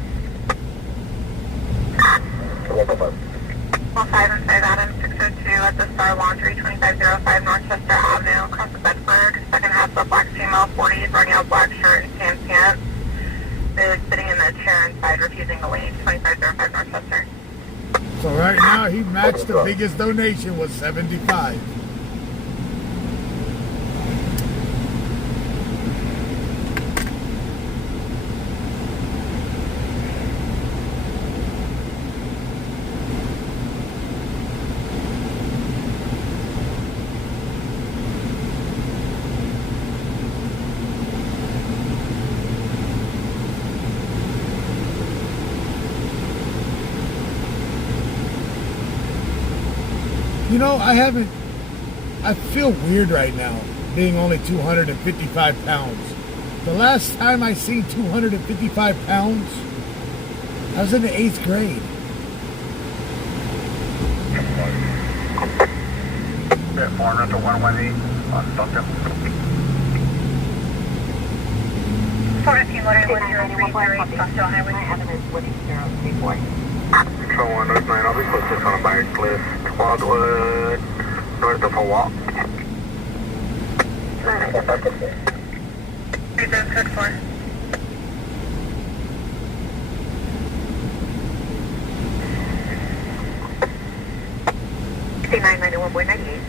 155. 5 and 5 Adams, 602 at the Star Laundry, 2505 Northchester Avenue, across the Bedford. Second half of black female, 40, wearing a black shirt and tan pants. Is sitting in the chair inside, refusing to leave, 2505 Northchester. So right now he matched the biggest donation was 75. You know, I feel weird right now, being only 255 pounds. The last time I seen 255 pounds, I was in the 8th grade. Bit 400 to 118 on Duncan. 415 103 Stockdale Highway. Control 1, North 9, I'll be posted on a bike cliff, Wildwood, north of Hawaii. 30 code 4. $69.91.98.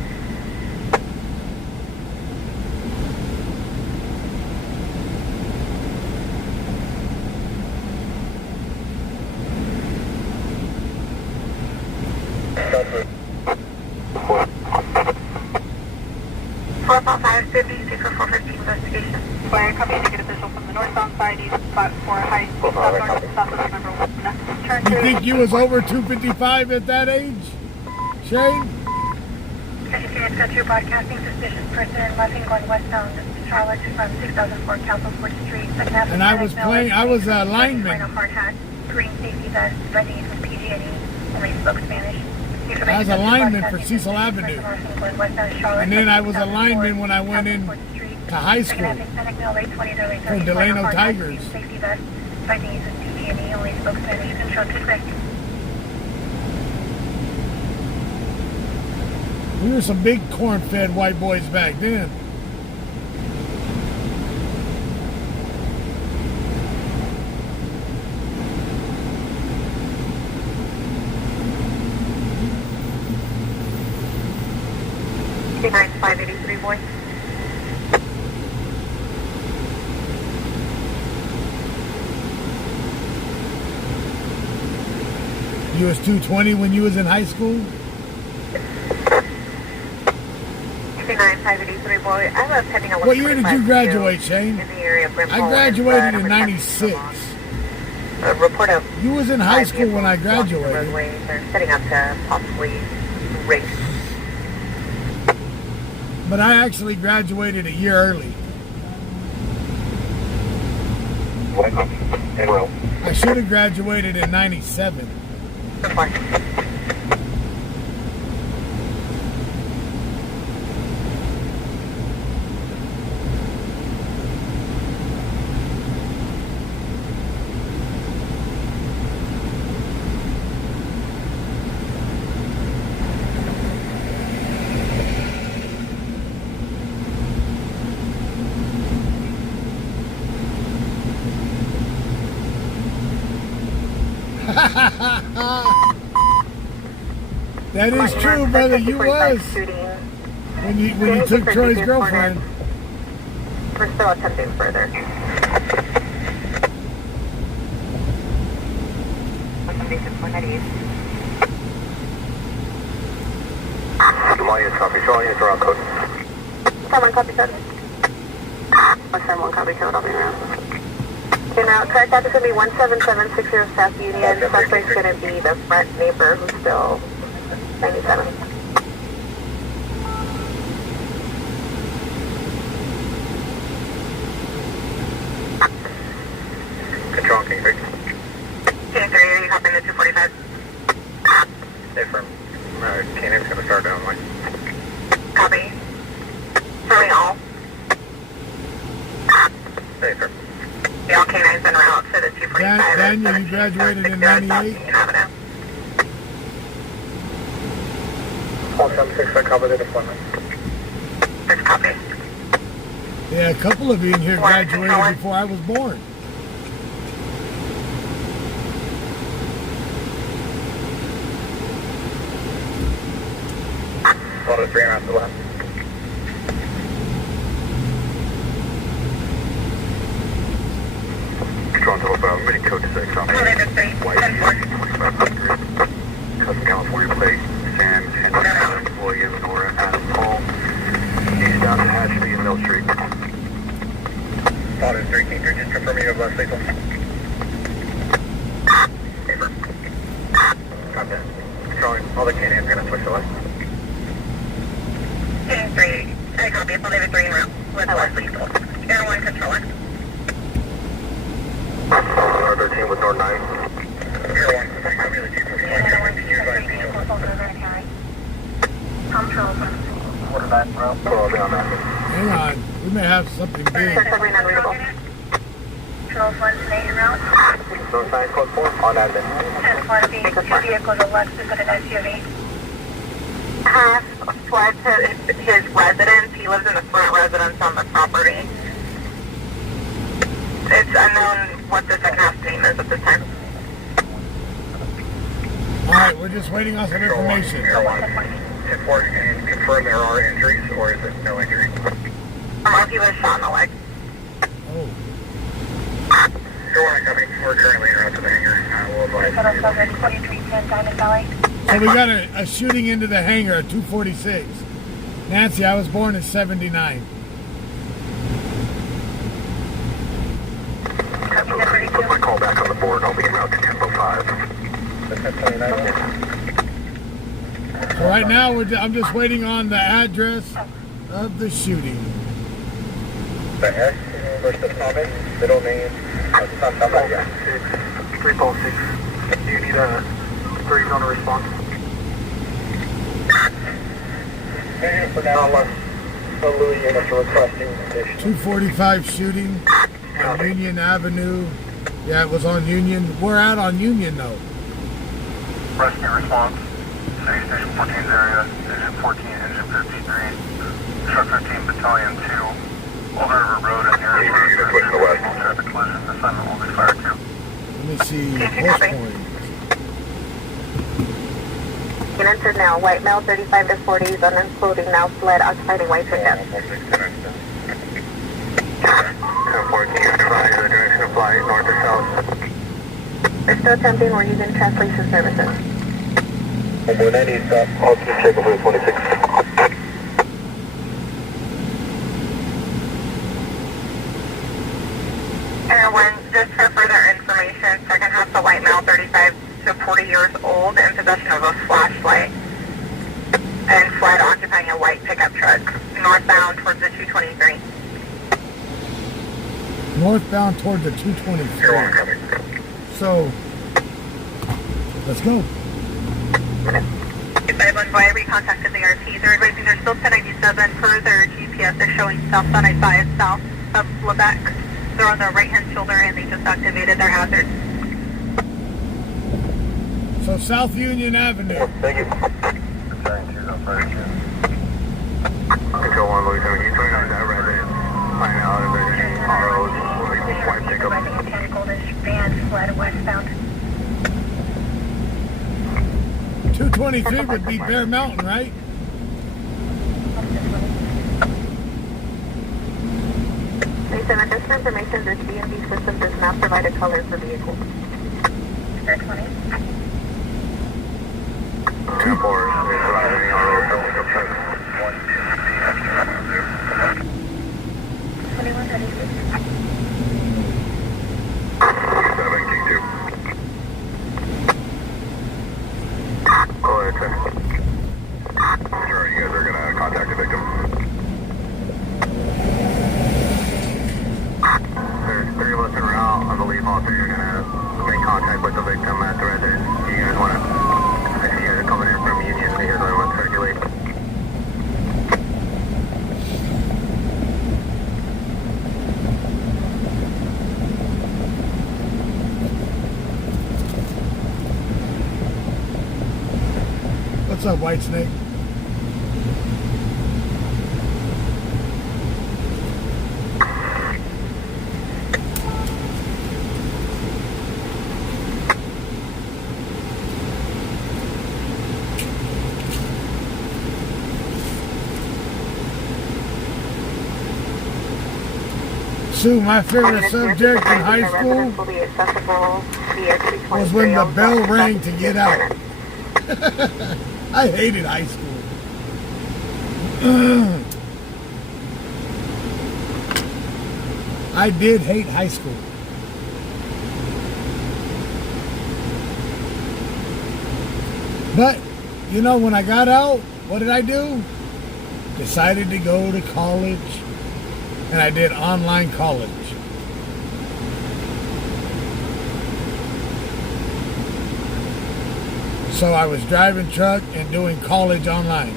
Four about 550, for 415 investigation. Fire company ticket official from the northbound side, east spot for high speed south of number 1. Turn You to think you was over 255 at that age, Shane? It's got your broadcasting suspicious person left going westbound Charlotte from 6004 California Street. Second half And I was playing, I was a lineman. Wearing a hard hat, green safety vest, renting it from PG&E, only spoke Spanish. I was a lineman for Cecil Avenue. And then I was a lineman when I went in to high school. For Delano Tigers. Safety vest. Finding use of PG&E, only spoke Spanish, constructed quick. We were some big corn-fed white boys back then. K9 583, boy. You was 220 when you was in high school? K9 583, boy. I have a pending on What year did you graduate, Shane? in the area of Grim I Hall, graduated and, in 96. A report of You was in high school when I vehicles blocking the graduated. roadway. They're setting up to possibly race. But I actually graduated a year early. I should have graduated in 97. Good one. That is true, brother. You was Shooting. when you took Troy's girlfriend. We're still attempting further. Somalia, copy. Charlie, it's around code. Someone copy code. Western 1 copy code, I'll be around. Okay, now correct address is going to be 17760 South Union. Suspect's going to be the front neighbor who's still 97. Control, King 3. King 3, are you hopping to 245? Stay firm. K9's going to start down line. Copy. Showing all. Stay firm. The all K9's en route to the 245. Daniel, you graduated in 98? All 76, I cover the deployment. Just copy. Yeah, a couple of you in here graduated before I was born. Auto 3 and after left. Control to about ready code 6 on Custom California plate, Sam Henderson, William, Nora, Adam Cole. East down to Hatchley and Mill Street. Auto 3, King 3, just confirming you have less lethal. Paper. Copy that. Controlling, all the K-9's going to switch to left. King 3, I copy. I'll leave it 3 en route with less lethal. Air 1 controller. R13 with Nord 9. Air 1, I'm really deep. Quarterback, bro. Well, down there. Hang on, we may have something big. Control 1 en route. So sign code 4 on admin. 1040, 2 vehicles, a Lexus and an SUV. Has fled to his residence. He lives in the front residence on the property. It's unknown what the second half name is at this time. Alright, we're just waiting on some information. Air 1. If we're going to confirm there are injuries, or is it no injury? He was shot in the leg. Oh, Air 1 coming. We're currently en route to the hangar. We'll advise. 2310 Diamond Valley. so we got a shooting into the hangar at 246. Nancy, I was born in 79. Put my call back on the board. I'll be en route to Tempo 5. So right now, I'm just waiting on the address of the shooting. The S versus comment, middle name, not number, yeah. 346. Do you need a 3 zone response? For now, Louis units requesting additional. 245 shooting on Union Avenue. Yeah, it was on Union. We're out on Union though. Rescue response. City Station 14's area. Engine 14, Engine 53. Truck 15, Battalion 2. Old River Road and Harrisburg. Pushing the west. Traffic collision. Assignment will be fired to. Let me see pulse point. Units are now white male 35 to 40s on unloading now sled occupying white pickup. 1014, advise the direction of flight, north or south. We're still attempting, we're using translation services. 190 south. I'll just check over the 26. Everyone, just for further information, second half the white male 35 to 40 years old in possession of a flashlight and fled occupying a white pickup truck northbound towards the 223. Northbound toward the 223. So, let's go. 5 Boy, recontacted the RT. They're advising they're still 1097 per their GPS is showing south 95 south of Lebec. They're on the right hand shoulder and they just activated their hazard. So South Union Avenue. Thank you. Control 1, Louis 7, you 29 that resident. Find out if there's any ROs, white pickup. Van fled westbound. 223 would be Bear Mountain, right? They said additional information, this DMV system does not provide a color for vehicles. Air 20. 2-4, any ROs, don't pick up truck. 2136. 7, King 2. Go ahead, sir. Sure, you guys are gonna contact the victim. There's 3 of us en route on the lead hall, so you're gonna make contact with the victim at the residence. You guys wanna, I see you guys are coming in from Union, so you guys wanna circulate. What's up, White Snake? Sue, my favorite subject in high school was when the bell rang to get out. I hated high school. I did hate high school. But, you know, when I got out, what did I do? Decided to go to college, and I did online college. So I was driving truck and doing college online.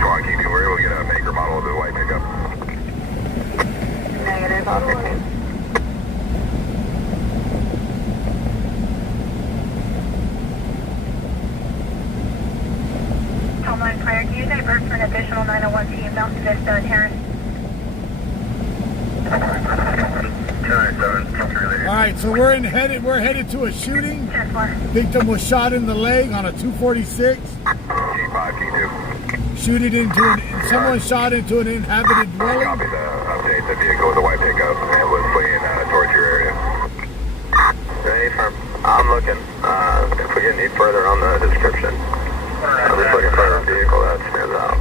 Swan King 2, we're able to get a maker model of the white pickup. Negative, all 13. Homeland Fire, can you divert for an additional 901 team, Mountain Vista and Harris? All right, so we're headed to a shooting. 10-4. Victim was shot in the leg on a 246. G5, King 2. Someone shot into an inhabited dwelling. Copy the update. The vehicle with the white pickup and was fleeing towards your area. Hey, firm. I'm looking. If we get any further on the description, I'm just looking for a vehicle that stands out.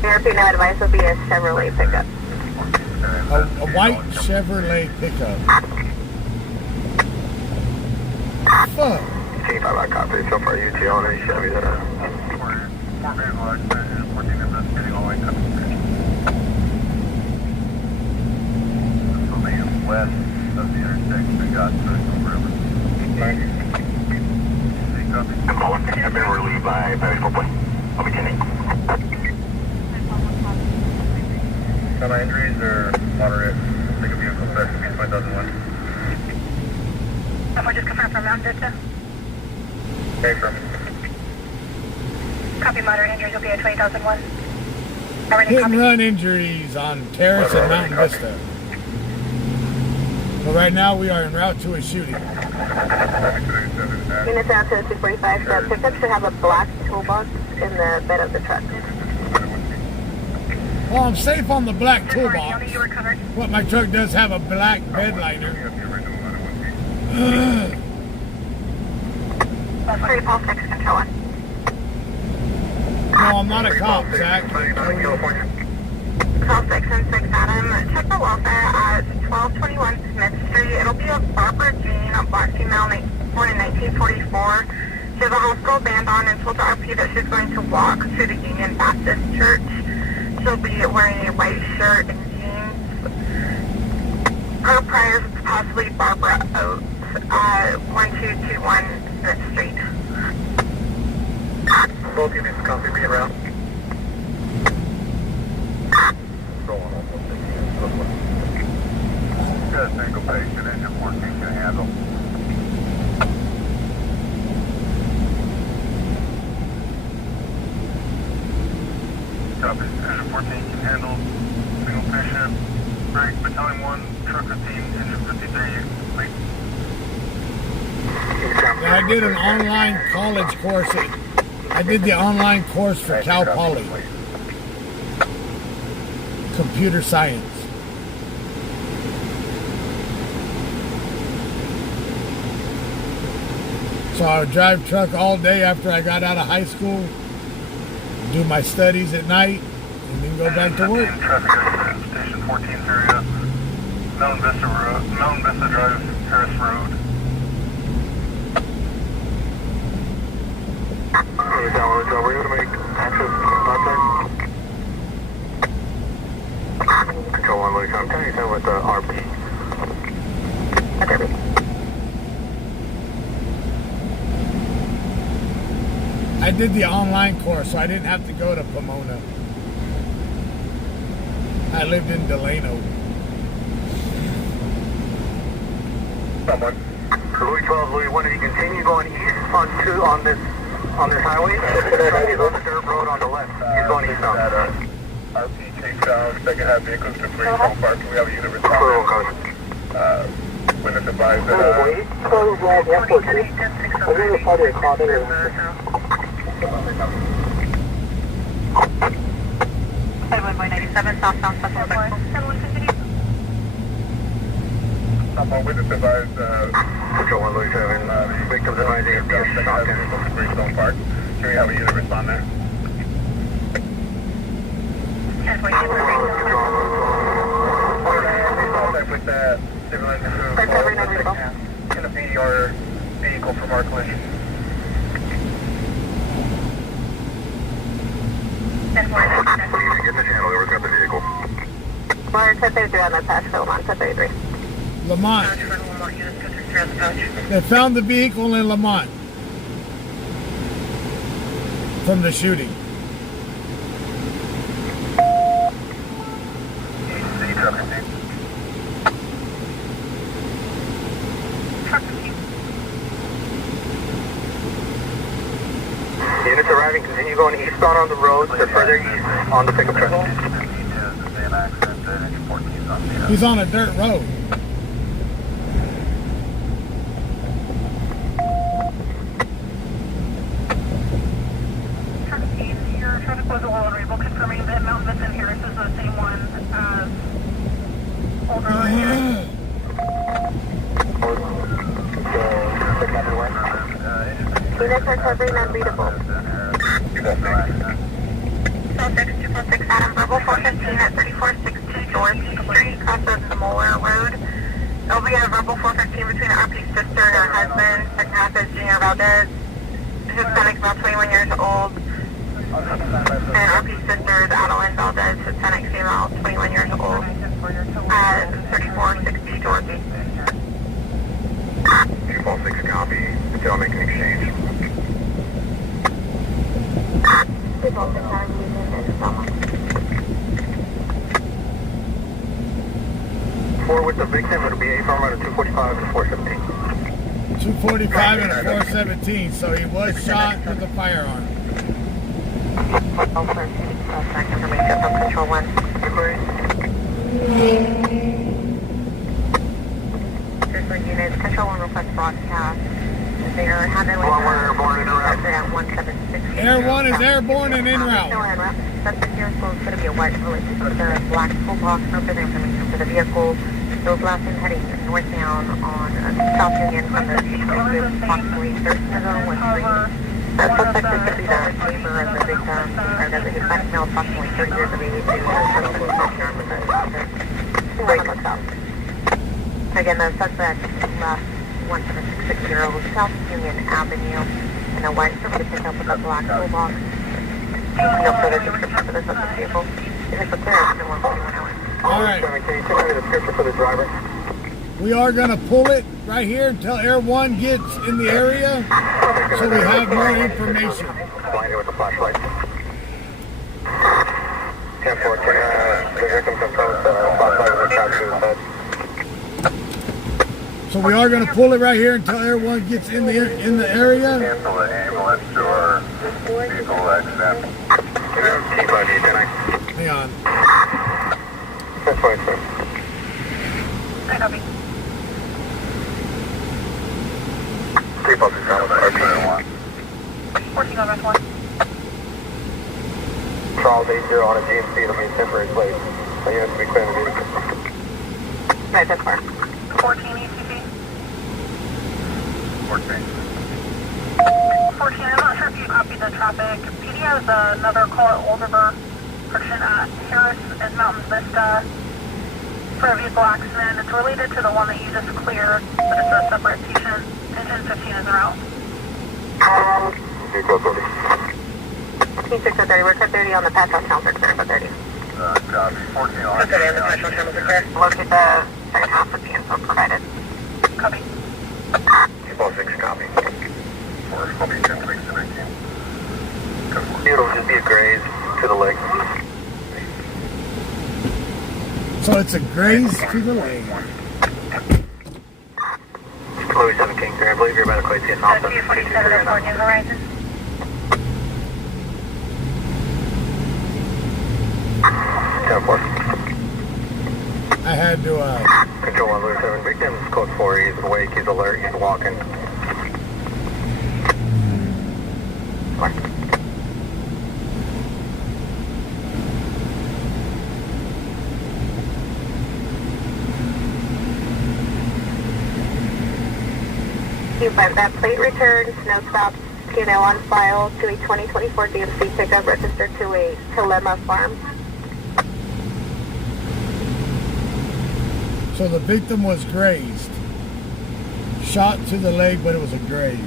Therapy no advice will be a Chevrolet pickup. A white Chevrolet pickup. Fuck. King 5, I copy. So far, UT on any Chevy that west of the intersection. got over. Nice. I've been relieved by 4 I'll be getting. Semi-injuries or moderate? Take a vehicle back to 2001. Someone just confirmed from Mount Vista. Okay, from Copy, moderate injuries will be at 20,001. Already Hit and copy. run injuries on Terrace and Mountain Vista. But right now we are en route to a shooting. Units out to 245. The pickup should have a black toolbox in the bed of the truck. Well, I'm safe on the black County, toolbox, you were covered. but my truck does have a black bed liner. 3 Pulse 6 Control 1. No, I'm not a cop, Zach. California. Call 6 and 6 Adam. Check the welfare at 1221 Smith Street. It'll be a Barbara Jean, a black female born in 1944. She has a hospital band on and told the RP that she's going to walk to the Union Baptist Church. She'll be wearing a white shirt and jeans. Her prior is possibly Barbara Oates, 1221 Smith Street. Both units copy me around. Got a single patient, engine 14 can handle. Copy, engine 14 can handle. Single patient. Break, battalion 1, truck 15, engine 53, wait. Yeah, I did an online college course. I did the online course for Cal Poly. Computer science. So I would drive truck all day after I got out of high school, do my studies at night, and then go back to work. Traffic accident, station 14 area, Mountain Vista Road, Mountain Vista Drive, Harris Road. We're going to make access contact. Control 1, Louis, I'm turning you with the RP. Okay. I did the online course, so I didn't have to go to Pomona. I lived in Delano. Someone. Louis 12, Louis 1, if you continue going east on this highway, he's on the dirt road on the left. He's going east now. RP takes down, second half vehicles to Free Home Park. We have a unit responding. When it's advised that, Southbound suspect. someone witness advised, Control 1, Louis 7, victims advising of second half vehicles to Free Home Park. Can we have a unit respond there? Contact with that civilian who going to be your vehicle from our collision. Get the channel, we've got the vehicle. We're 1033 on the patch, so on 1033. Lamont. They found the vehicle in Lamont from the shooting. Units arriving, continue going eastbound on the road to further east on the pickup truck. He's on a dirt road. Your traffic was a little unreadable, confirming that Mount Vista and Harris is the same one as Old Road here. Units are covering unreadable. 246 Adam, verbal 415 at 3460 Dorothy Street, crosses the Moeller Road. There'll be a verbal 415 between RP's sister and her husband. Second half is Junior Valdez. Hispanic, about 21 years old. And RP's sister is Adeline Valdez, Hispanic female, 21 years old. At 3460 Dorothy. 4 with the victim, it'll be a farm out of 245 and 417. 245 and a 417, so he was shot with a firearm. Back information from Control 1. Here's the units. Control 1 request broadcast. They are handling airborne en route. at 176. Air 1 is airborne and en route. Suspect vehicle is going to be a white related with a black full box. No further information for the vehicle. Those last in heading northbound on South Union from the approximately 13 ago with 3. Suspect is going to be the neighbor of the victim, or the Hispanic male, approximately 30 years of age, who was suspect with the Again, the suspect left 17660 South Union Avenue in a white Chevrolet pickup with a black full box. No further description for the suspect vehicle. Is it clear? 141 hours. All right. Can you tell me the description for the driver? We are going to pull it right here until Air 1 gets in the area so we have more information. Flying in with the flashlight. 10-4, the victim confirms flashlight was attached to his head. So we are going to pull it right here until Air 1 gets in the area. Cancel the ambulance to our vehicle accident. Hang on. That's fine, sir. I copy. 3 buses down with RP1. 14 over 1. Charles 80 on a GMC, it'll be a temporary plate. So you have to be clear in the vehicle. Right, that's far. 14 ECC. 14. 14, I'm not sure if you copied the traffic. PD has another call at Old River, friction at Harris and Mountain Vista for a vehicle accident. It's related to the one that you just cleared, but it's a separate patient. Engine 15 is en route. Vehicle 30. P6 at 30, we're at 30 on the patch on counter, clear at 30. Copy. 14 on. Okay, on the patch on counter, clear. Locate the second half of the info provided. Copy. 246, copy. 4 will be 10 weeks to 19. It'll just be a graze to the leg. So it's a graze to the leg. Louis 7 King 3, I believe you're about to quite see an officer. 247 at Fort New Horizon. 10-4. I had to, Control 1, Louis 7, victim is code 4, he's awake, he's alert, he's walking. That plate returns, no stops, P&O on file to a 2024 DMC pickup registered to a Telema farm. so the victim was grazed. Shot to the leg, but it was a graze.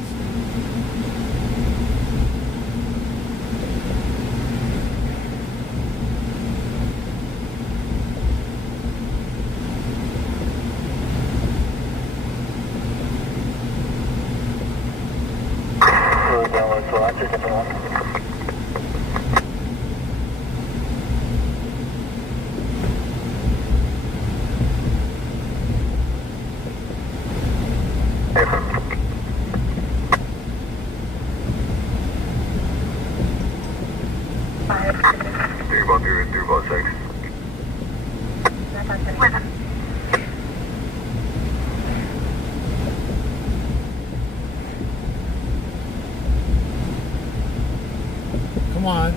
Come on,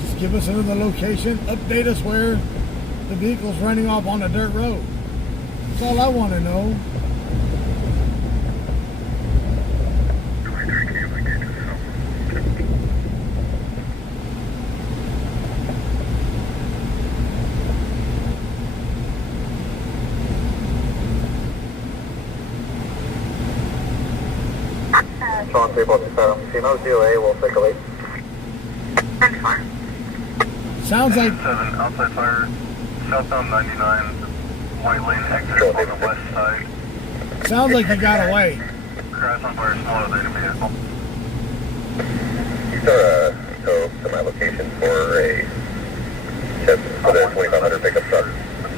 just give us another location, update us where the vehicle's running off on a dirt road. That's all I want to know. Sean 347, female DOA will circulate. Sounds like 7 outside fire, southbound 99, white lane exit on the west side. sounds like you got away. Crash on fire, small elevated vehicle. You saw to my location for a for the 2500 pickup truck.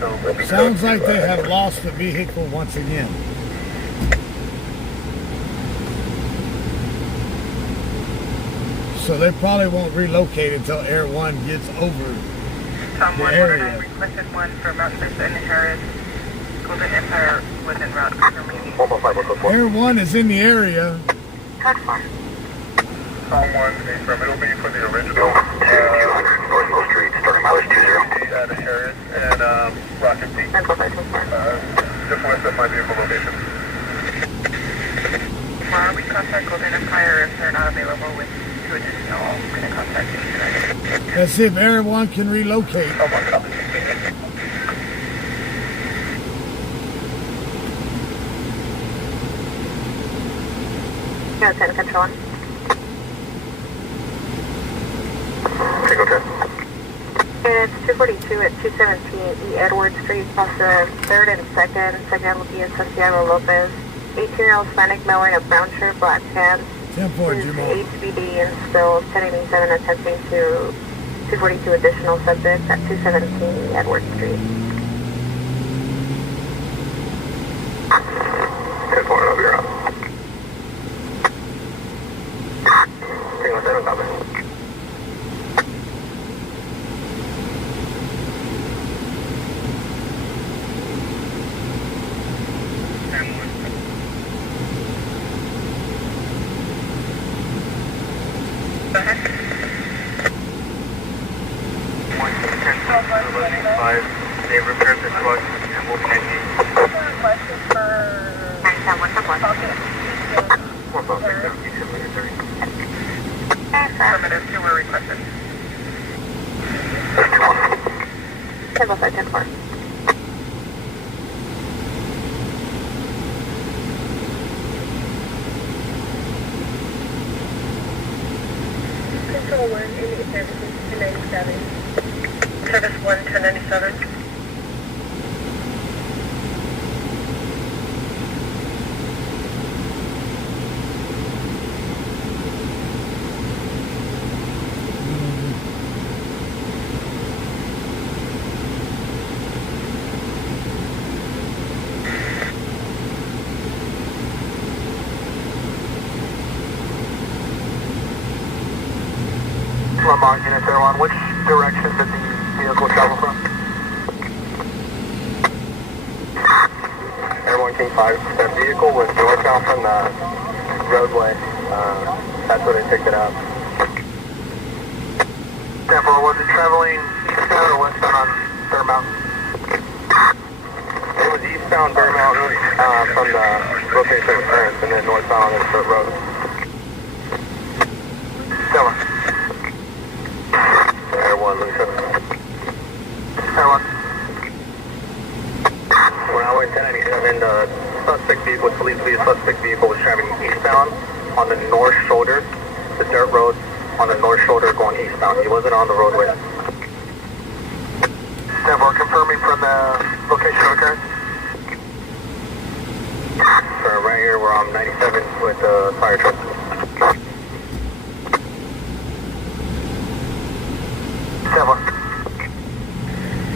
So Sounds like they have lost the vehicle once again. So they probably won't relocate until Air One gets over Tom the 119 area. requested one for Mountain Vista and Harris. Golden Empire was en route for meeting. 115 Air One is in the area. Code 4. Tom 1, from it'll be for the original. 200 North Mill Street, starting mileage 20. At Harris and Rocket Peak. Central 524. Just west of my vehicle location. Tomorrow we contact Golden Empire if they're not available with two additional. I'm going to contact you tonight. Let's see if Air One can relocate. Tom 1, copy. Yeah, 10 control. Tango 10. It's 242 at 217 E. Edward Street, also 3rd and 2nd. Second will be Santiago Lopez. 18-year-old Hispanic male wearing a brown shirt, black pants. 10-4, Is Jamal. HBD and still 1087 attempting to 242 additional subjects at 217 E. Edward Street. 10-4, I'll be around. Tango 7, copy. They repaired the truck and will take it. Requested for 971 affirmative, two were requested. 10-5, 10-4. Control 1, immediate services 297. Service 1, 1097. Lamont Unit 01, which direction did the vehicle travel from? Air 1 King 5, that vehicle was northbound from the roadway. That's where they picked it up. Therefore, was it traveling eastbound or westbound on Bear Mountain? It was eastbound Bear Mountain from the location of occurrence and then northbound on the dirt road. Stella. Air 1, Louis 7. Air 1. When I went 1097, the suspect vehicle was believed to be a suspect vehicle was traveling eastbound on the north shoulder, the dirt road on the north shoulder going eastbound. He wasn't on the roadway. Therefore, confirming from the location of occurrence. So right here, we're on 97 with the fire truck.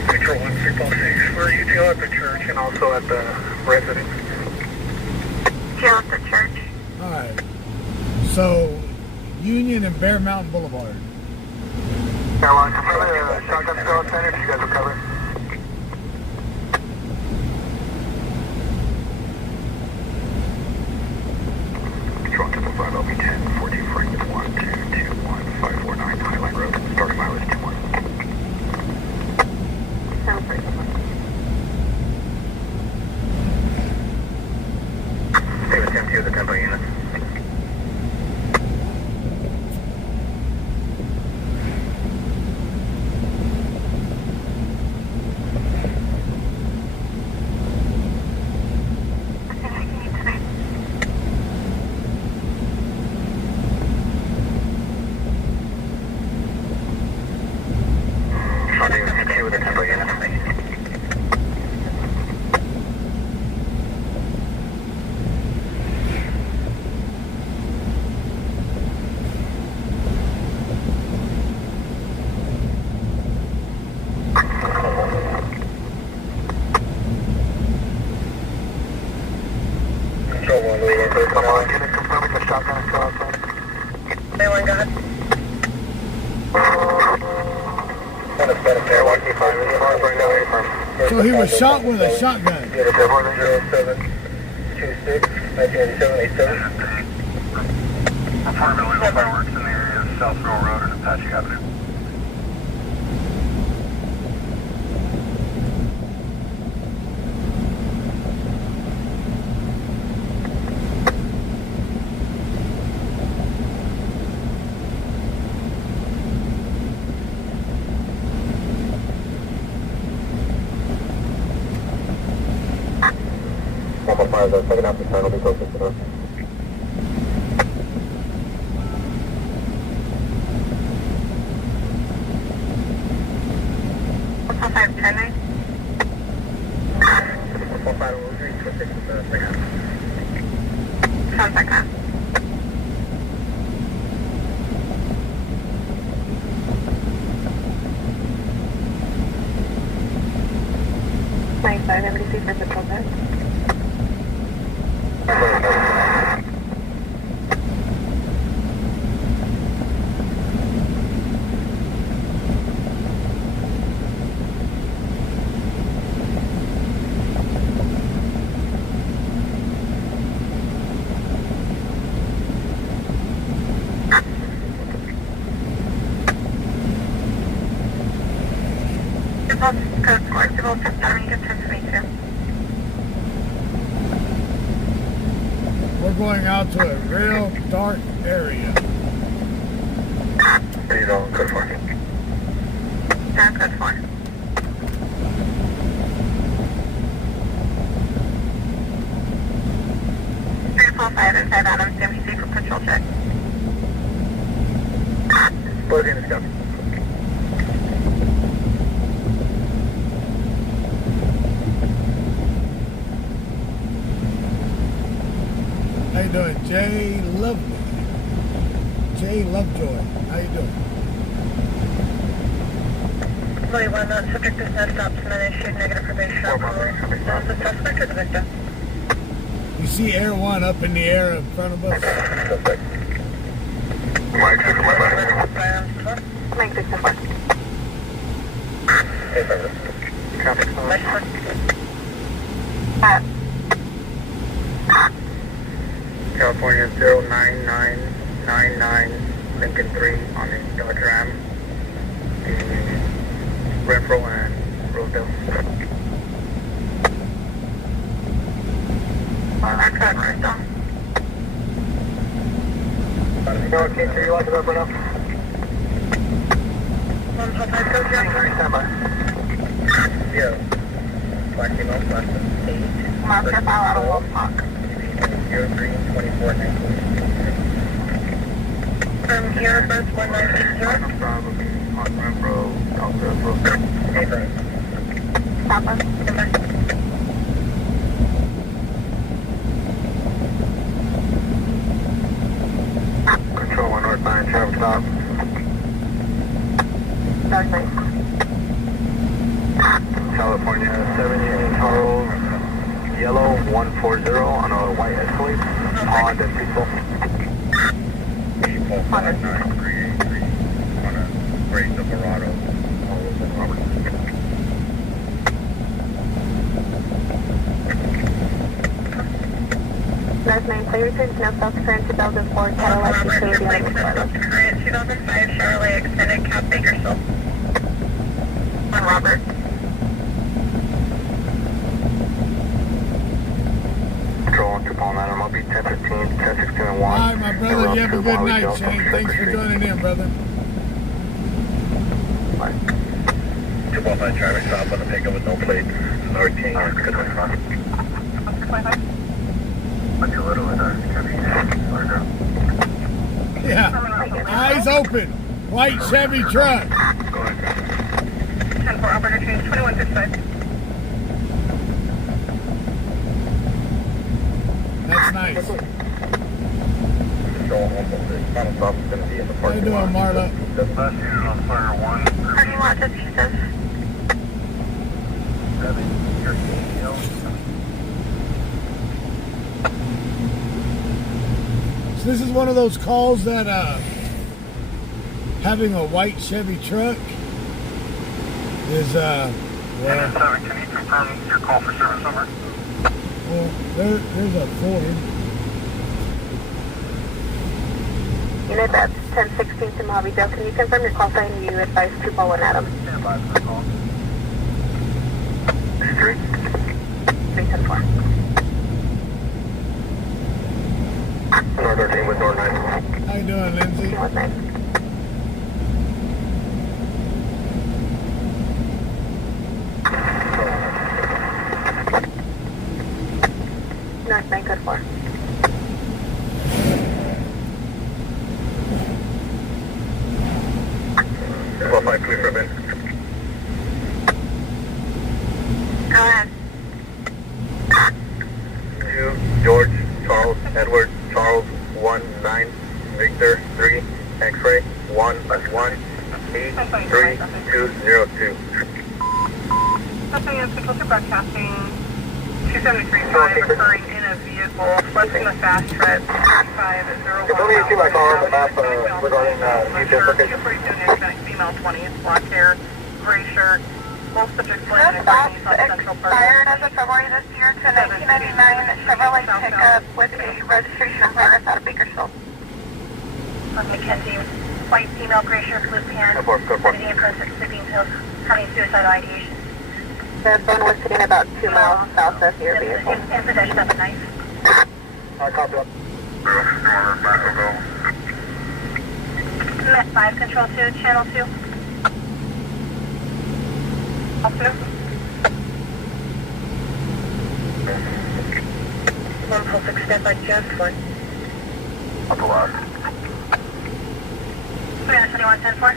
Control 1606, we're UTL at the church and also at the residence. UTL at the church. Alright. So, Union and Bear Mountain Boulevard. Airline, confirm the shotgun squad center if you guys will cover. Control 5 LB10, 14 Franklin 1221 549 Highline Road, starting mileage 21. Sounds pretty good. Stay with 10-2, the tempo unit. Come on, can I confirm if the shotgun is still outside? Anyone go ahead? So he was shot with a shotgun. 0726, 1987, Report illegal fireworks in the area of Southville Road and Apache Avenue. the second half of the turn will be closest to us. What's 5, turn right? 45 will be closest to the second half. Sounds like that. MDC for the program. We're going out to a real dark area. There you go, good for you. Sounds good for. 345 inside Adams, MDC for patrol check. Split in, go. How you doing, Jay Lovely? Jay Lovejoy. How you doing? 41, subject is not stopped, and issued negative information on call. Is the suspect or the victim? You see Air 1 up in the air in front of us? Suspect. Mike 6 my back. Mike 6 and 1. Hey, brother. Traffic stop. California 09999 Lincoln 3 on the Dodge Ram. Renfro and Rosedale. Rockford, Rosedale. Okay, so you like it up right now? 155, go Jack. Stand by. Yeah. Black email, last 8. Marker file out of Wolf Park. 03-24-19. From here, first 1960. Probably on Renfro, Alpha, Rosedale. Hey, Frank. Stop us. Control 1 northbound traffic stop. Dark night. California 17 Charles, yellow 140 on a white Escalade. Honda people. People 59383 on a gray Silverado. All over Robert. Last 9 clear turns, no south turn 2004 Cadillac utility on the Florida. Current 2005 Chevrolet Extended Cab Bakersfield. On Robert. Control 1 to Palm Adam. I'll be 1015, 1016 and 1. All right, my brother. You have a good night, Shane. Thanks for joining in, brother. Bye. 215 traffic stop on the pickup with no plate. North King. Good night. What's your little in our Chevy? Yeah. Eyes open. White Chevy truck. Go ahead. 10 for operator change 2155. That's nice. Control almost the final stop is going to be in the How you parking doing, lot. Marla? Last unit on fire 1. Parking lot just uses. 7, your ATL. this is one of those calls that having a white Chevy truck is well, Engine 7, can you confirm your call for service number? well there's a Ford. Unit, that's 1016 to Mojave Dale. Can you confirm your call sign? You advise 241 Adam. Stand by for the call. 310-4. North 13 with North 9. How you doing, Lindsay? North 9. North 9, code 4. Well, 5 clear from in. Go ahead. 2, George, Charles, Edward, Charles, 1, 9, Victor, 3, X-ray, 1, 1, 8, 3, 2, 0, 2. Something is Control 2 broadcasting 273.5 occurring in a vehicle, flexing the fast tread 3501. Let me see my car on the map regarding new dislocation. 242 Hispanic female, 20, black hair, gray shirt. Both subjects This blended box in Central Park. expired as of February this year to 1999 Chevrolet pickup with a registration of Harris out of Bakersfield. Mackenzie, white female, gray shirt, blue pants, Go for it. identity approach at Sabine Hills, having suicidal ideation. The van was sitting about 2 miles south of your vehicle. In possession of a knife. I copy that. Met 5, Control 2, Channel 2. Officer. 146, stand by just 1. Up the last. Savannah 2110-4.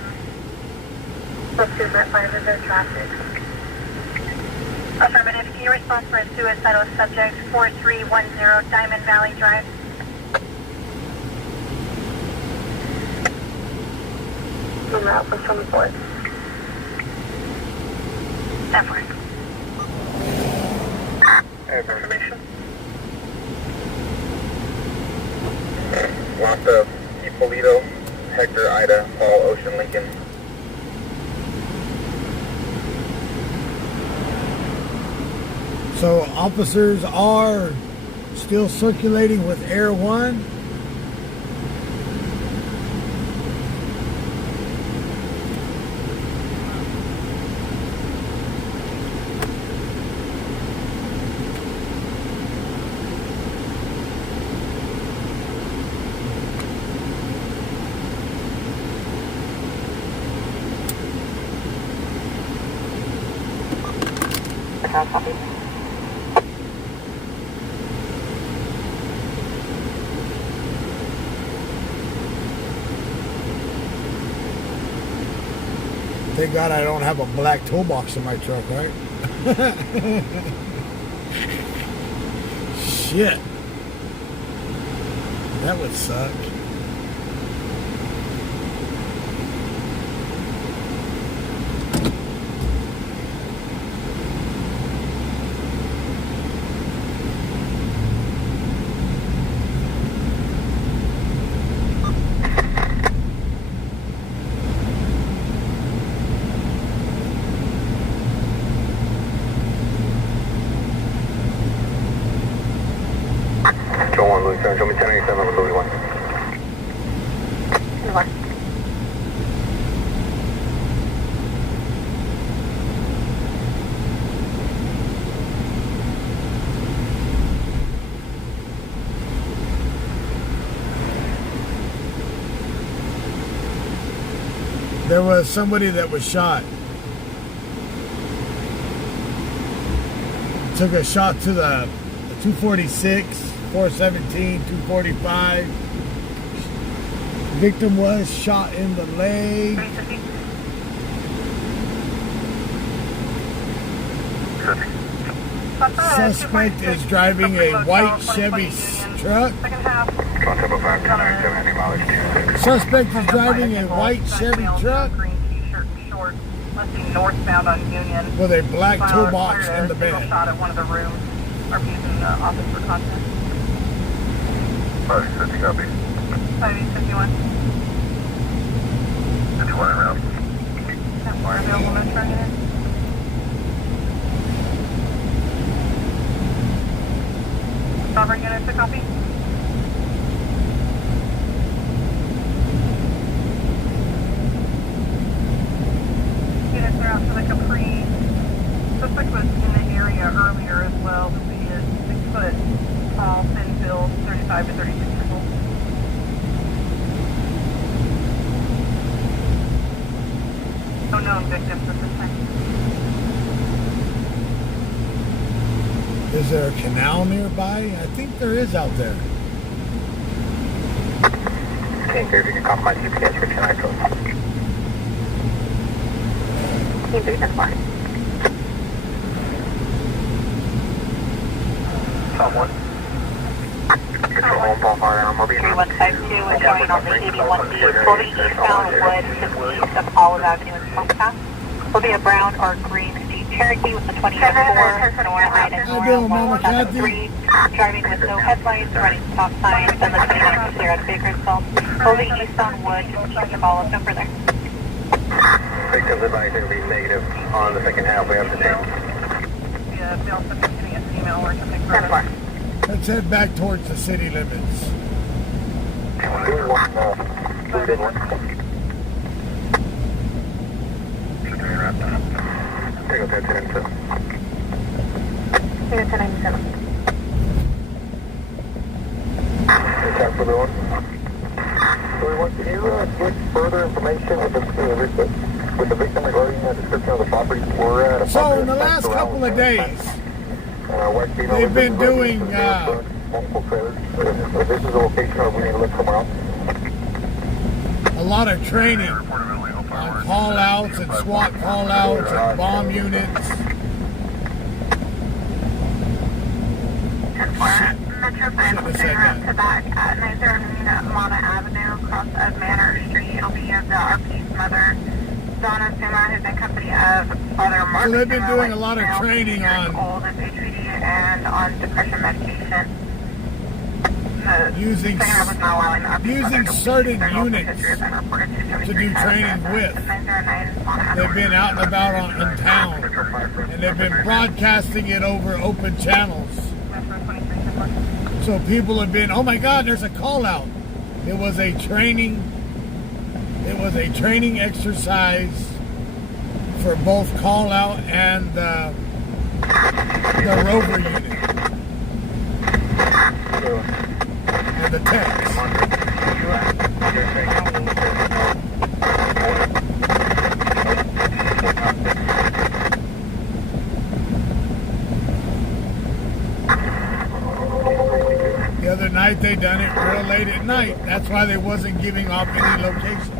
Let's do Met 5 is there traffic. Affirmative, can you respond for a suicidal subject, 4310 Diamond Valley Drive? The route was from the board. Effort. Information. Lots of Ippolito, Hector, Ida, Paul, Ocean, Lincoln. So officers are still circulating with Air One. Copy. Thank God I don't have a black toolbox in my truck, right? Shit. That would suck. Show 1, Louis 7, show me 1087 with Louis 1. Over. There was somebody that was shot. Took a shot to the 246, 417, 245. Victim was shot in the leg. Suspect is driving a white Chevy truck. Second half. Contact 5, 1097, mileage 26. Suspect is driving a white Chevy truck Green t-shirt and shorts, listing northbound on Union. with a black Final toolbox clear in the to single bed. shot at one of the rooms. Are using the office for contact. 550, copy. 551. 51 around. 10-4 available, no target. Sovereign units to copy. Units are out to the Capri. Suspect was in the area earlier as well. He is 6 foot tall, thin build, 35 to 36 years old. No known victims at this time. Is there a canal nearby? I think there is out there. King, if you can compromise GPS for tonight, code. Team 3, that's fine. Someone. Control home, Paul Fire, I'm over 3152 is showing on the 81D, fully eastbound Wood, just east of Olive Avenue in Smokehouse. Will be a brown or green Jeep Cherokee with the 20-4 north right and How you doing, Mama north Kathy? 3, driving with no headlights, running stop signs, and the 29 clear at Bakersfield. Fully eastbound Wood, just east of Olive, no further. Victims advised to be negative on the second half. We have to take. Yeah, they also continue an email or something. 10-4. Let's head back towards the city limits. Take up that 10 and 7. Unit 1097. Attack for the one. So we want you get further information with the victim regarding the description of the property. We're at a So in the last couple of days, they've been doing multiple trailers. This is the location, or we need to look somewhere else. a lot of training on call-outs and SWAT call-outs and bomb units. Metro Plan will stay around to back at 909 Mona Avenue, across of Manor Street. It'll be of the RP's mother, Donna Suma, who's in company of Father Mark. So they've been Suma, doing like a lot of male, training 50 years on- old, is HPD and on depression medication. Using Singer was not allowing the RP's mother using to certain leave. Their local units history has been reported to do 23,000 training with. 909 Mona Avenue. They've been out and about in town, and they've been broadcasting it over open channels. Metro 23. So people have been, oh my God, there's a call out. It was a training exercise for both call out and the rover unit and the tanks. The other night they done it real late at night. That's why they wasn't giving off any location.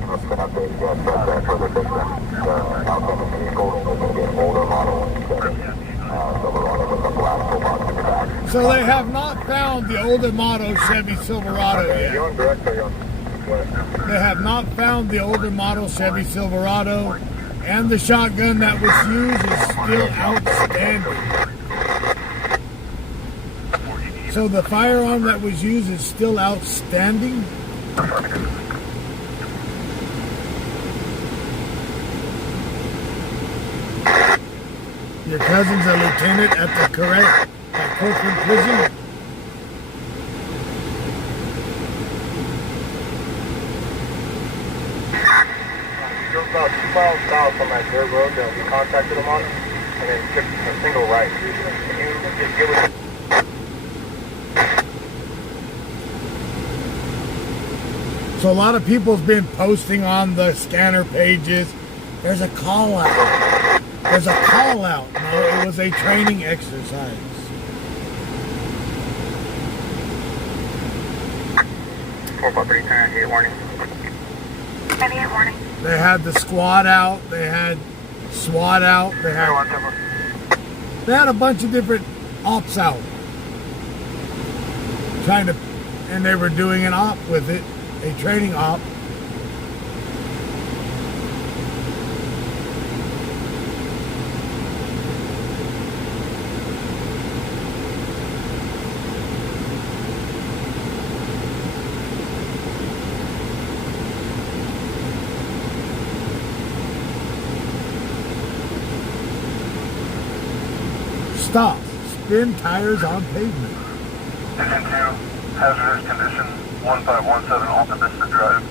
So they have not found the older model Chevy Silverado yet. They have not found the older model Chevy Silverado, and the shotgun that was used is still outstanding. So the firearm that was used is still outstanding. Your cousin's a lieutenant at the correct at Corcoran Prison. You're about 2 miles south on that dirt road that we contacted them on, and then took a single right. Can you just give us... So a lot of people's been posting on the scanner pages. There's a call out. There's a call out. No, it was a training exercise. warning. 28 warning. They had the squad out. They had SWAT out. They had a bunch of different ops out. And they were doing an op with it, a training op. Stop. Spin tires on pavement. Station 2, hazardous condition 1517 Alta Vista Drive.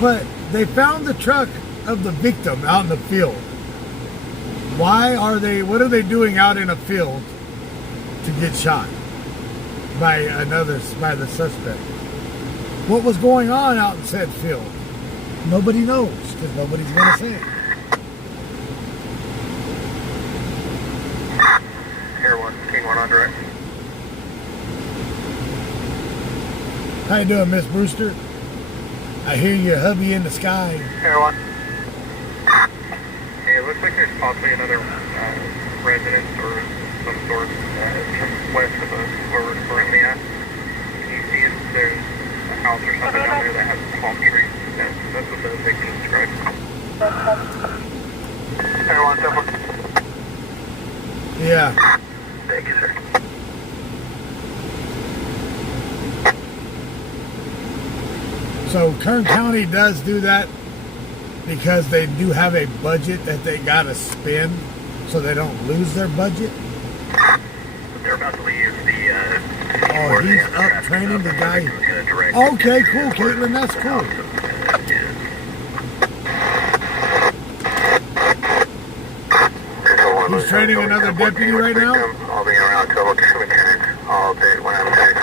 But they found the truck of the victim out in the field. What are they doing out in a field to get shot by the suspect? What was going on out in said field? Nobody knows, because nobody's going to say it. Air 1, King 1 on direct. How you doing, Miss Brewster? I hear your hubby in the sky. Air 1. Hey, it looks like there's possibly another residence or some sort west of where we're currently at. Can you see if there's a house or something down there that has palm trees? That's what the victim described. Air 1, Temple. Yeah. Thank you, sir. So Kern County does do that because they do have a budget that they gotta spend so they don't lose their budget. They're about to leave the Oh, he's up training the guy. Okay, cool, Caitlin, that's cool. He's training another deputy right now? I'll be around till return all day when I'm back.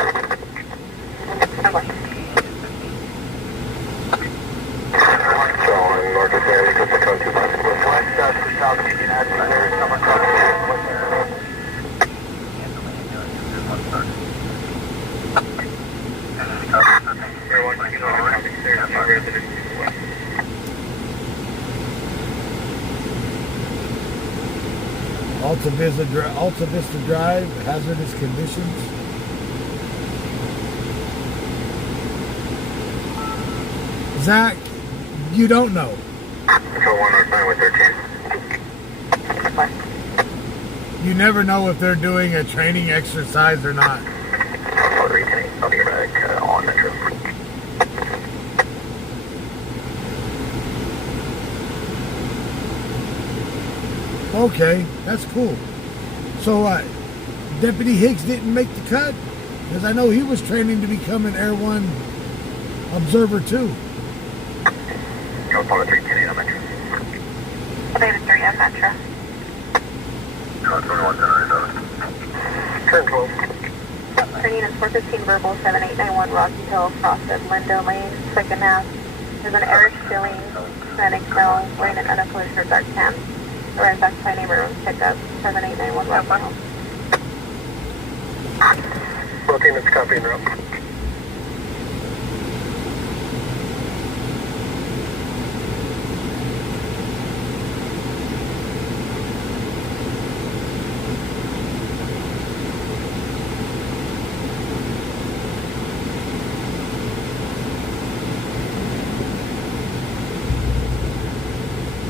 Alta Vista Drive, hazardous conditions. Zach, you don't know. Control 1 North 9 with 13. You never know if they're doing a training exercise or not. I'll be back on Metro. Okay, that's cool. So, Deputy Higgs didn't make the cut? Because I know he was training to become an Air 1 observer too. California 310 on Metro. David 3 on Metro. 21 Turn 12. Training is 415 verbal 7891 Rocky Hill, Frosted, Lindo Lane, second half. There's an Irish Shilling, Hispanic male, wearing an unopposed shirt, dark tan. Arrived back by neighborhood pickup 7891 Rocky Hill. Both units copying route.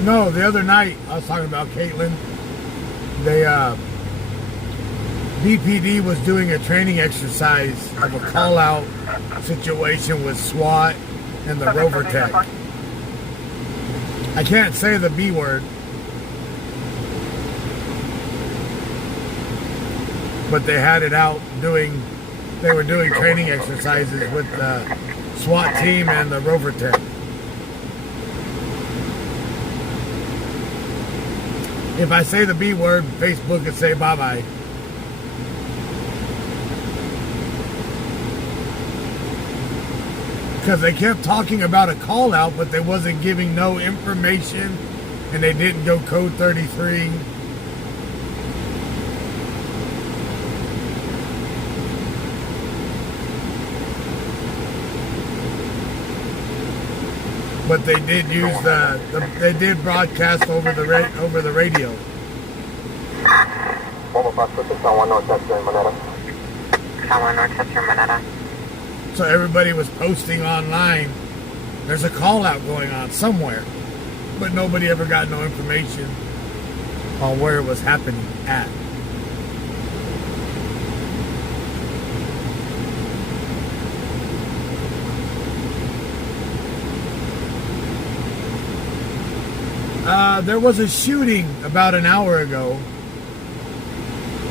No, the other night, I was talking about Caitlin. BPD was doing a training exercise of a call-out situation with SWAT and the Rover Tech. I can't say the B word, but they had it out they were doing training exercises with the SWAT team and the Rover Tech. If I say the B word, Facebook would say bye-bye. Because they kept talking about a call out, but they wasn't giving no information, and they didn't go code 33. But they did use they did broadcast over the radio. So everybody was posting online. There's a call out going on somewhere, but nobody ever got no information. on where it was happening at. There was a shooting about an hour ago.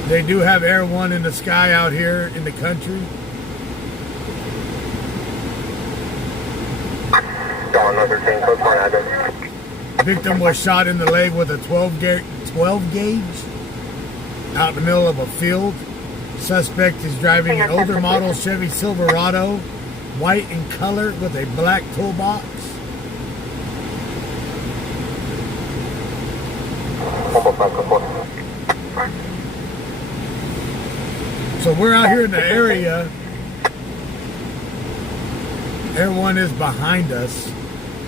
They do have Air One in the sky out here in the country. Victim was shot in the leg with a 12 gauge out in the middle of a field. Suspect is driving an older model Chevy Silverado, white in color with a black toolbox. So we're out here in the area. Air One is behind us,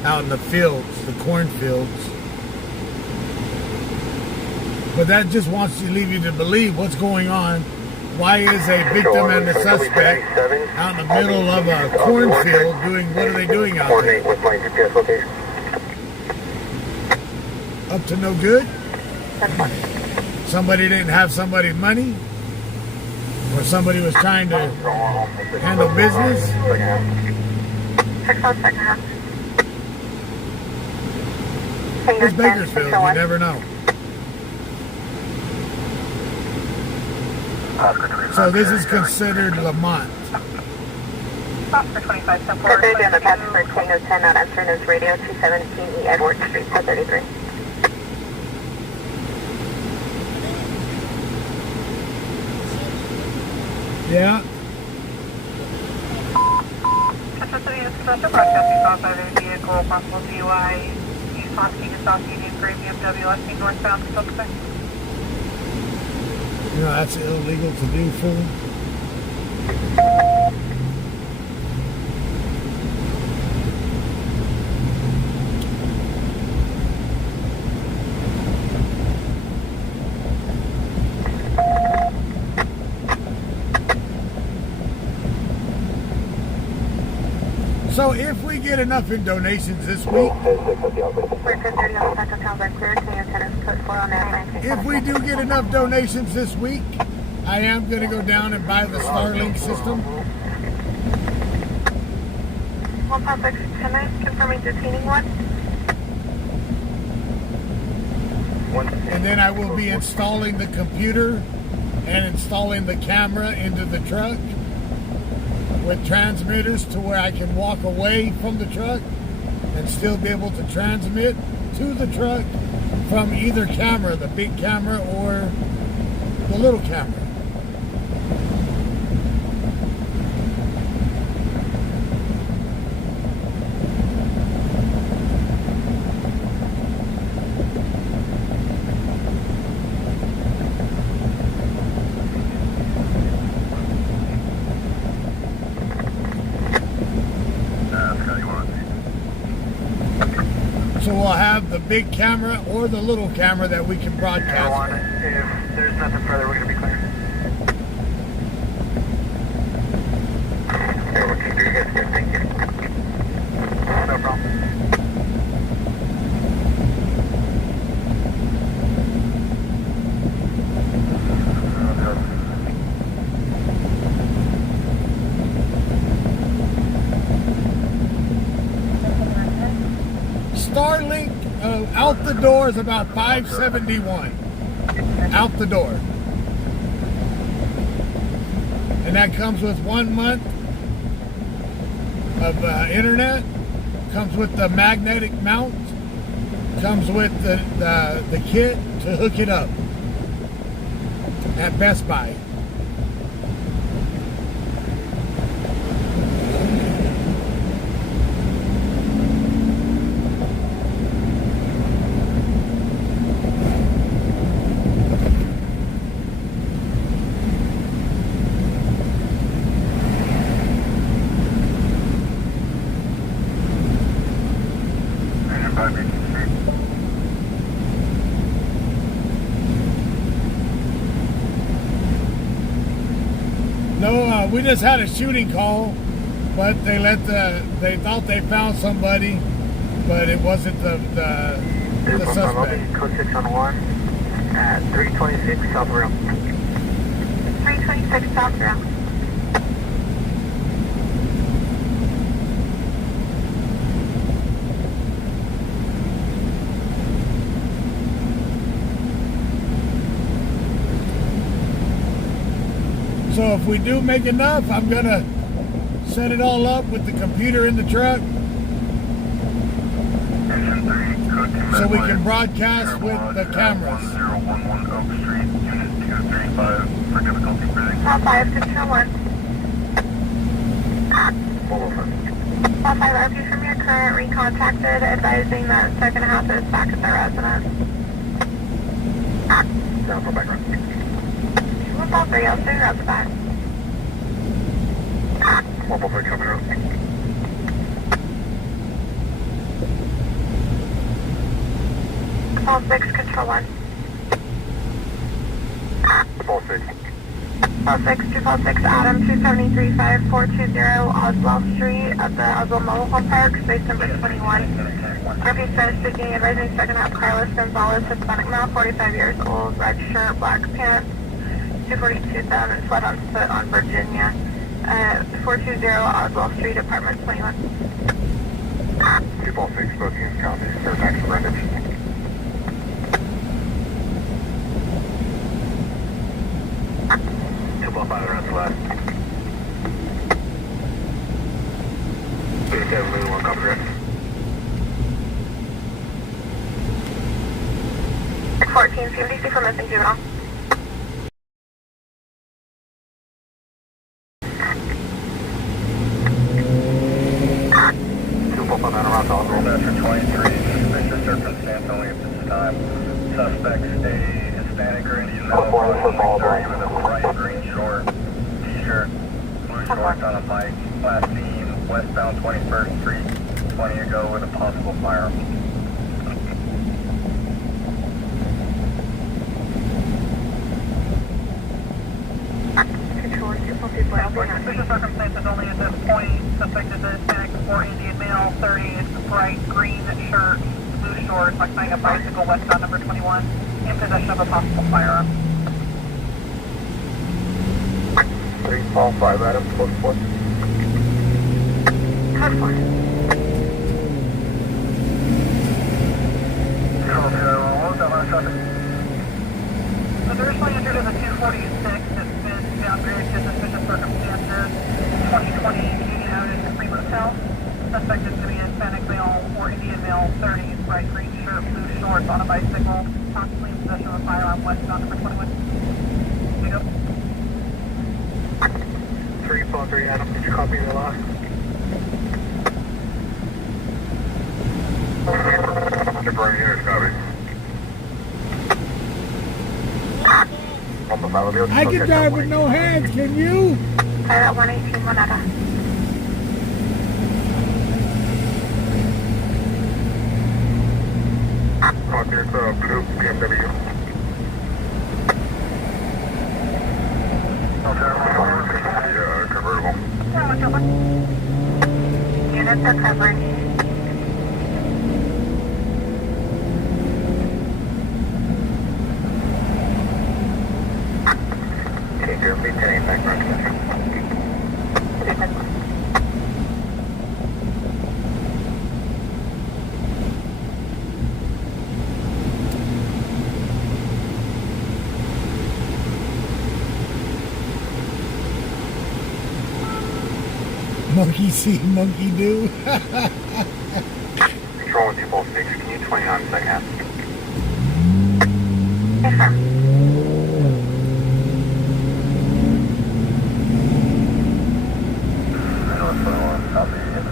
out in the fields, the cornfields. But that just wants to leave you to believe what's going on. Why is a victim and a suspect out in the middle of a cornfield doing, what are they doing out there? Up to no good? Somebody didn't have somebody's money? Or somebody was trying to handle business? It's Bakersfield, you never know. So this is considered Lamont. Oscar 25, 10 They're doing the pass for Tango 10 on Answer News Radio 217 E Edward Street 433. Yeah. Special broadcasting south side of the vehicle, possible DUI, East Hosky to South Union, gray BMW, left being northbound, Silkston. You know, that's illegal to do, fool. So if we get enough in donations this week, if we do get enough donations this week, I am going to go down and buy the Starlink system. One Pop-X 10 confirming detaining one. And then I will be installing the computer and installing the camera into the truck with transmitters to where I can walk away from the truck and still be able to transmit to the truck from either camera, the big camera or the little camera. So we'll have the big camera or the little camera that we can broadcast. If there's nothing further, we're going to be clear. Thank you. No problem. Starlink out the door is about $571 out the door, and that comes with 1 month of internet, comes with the magnetic mount, comes with the kit to hook it up at Best Buy. No, we just had a shooting call, but they thought they found somebody, but it wasn't the suspect. Code 6 on 1. 326 South Rim. 326 South Rim. So if we do make enough, I'm gonna set it all up with the computer in the truck so we can broadcast with the cameras. 1011 Oak Street, Unit 235 for difficulty breathing. Call 5 to 201. Call 5, RP from your current recontacted, advising that second half is back at the residence. Down for background. What's all 3? I'll figure out the back. 143 coming out. Call 6, Control 1. Ball 6. Call 6, 246 Adam, 273-5420 Oswald Street at the Oswald Mobile Home Park, space number 21. RP Spanish speaking, advising second half Carlos Gonzalez, Hispanic male, 45 years old, red shirt, black pants, 242,000, fled on foot on Virginia. 420 Oswald Street, apartment 21. 2 ball 6, both units counted. Third back to Greenwich. Ball 5 around the left. 37 Lulu 1 copy direct. 14, CMDC for missing juvenile. Master 23, suspicious circumstance only at this time. Suspects a Hispanic or Indian male, approximately 30 with a bright green short, t-shirt, blue shorts on a bike, last seen westbound 21st Street 20 ago with a possible firearm. Suspicious circumstances only at this point. Suspect is a Hispanic or Indian male, 30, bright green shirt, blue shorts, occupying a bicycle westbound number 21, in possession of a possible firearm. 3 ball 5 Adam, close 4. Code 4. Originally entered as a 246, it's been downgraded to suspicious circumstances. 2020 Union Avenue Capri Motel. Suspect is to be a Hispanic male or Indian male, 30, bright green shirt, blue shorts, on a bicycle, possibly in possession of a firearm, westbound number 21. We go. 3 ball 3 Adam, did you copy the last? Temporary units copy. I can drive with no hands, can you? Pilot 118 Moneta. Contact blue BMW. Yeah, convertible. Units are covered. Take your maintain background connection. Monkey see, monkey do. Control with 2 ball 6, can you 20 on second half? Affirm. Copy, David,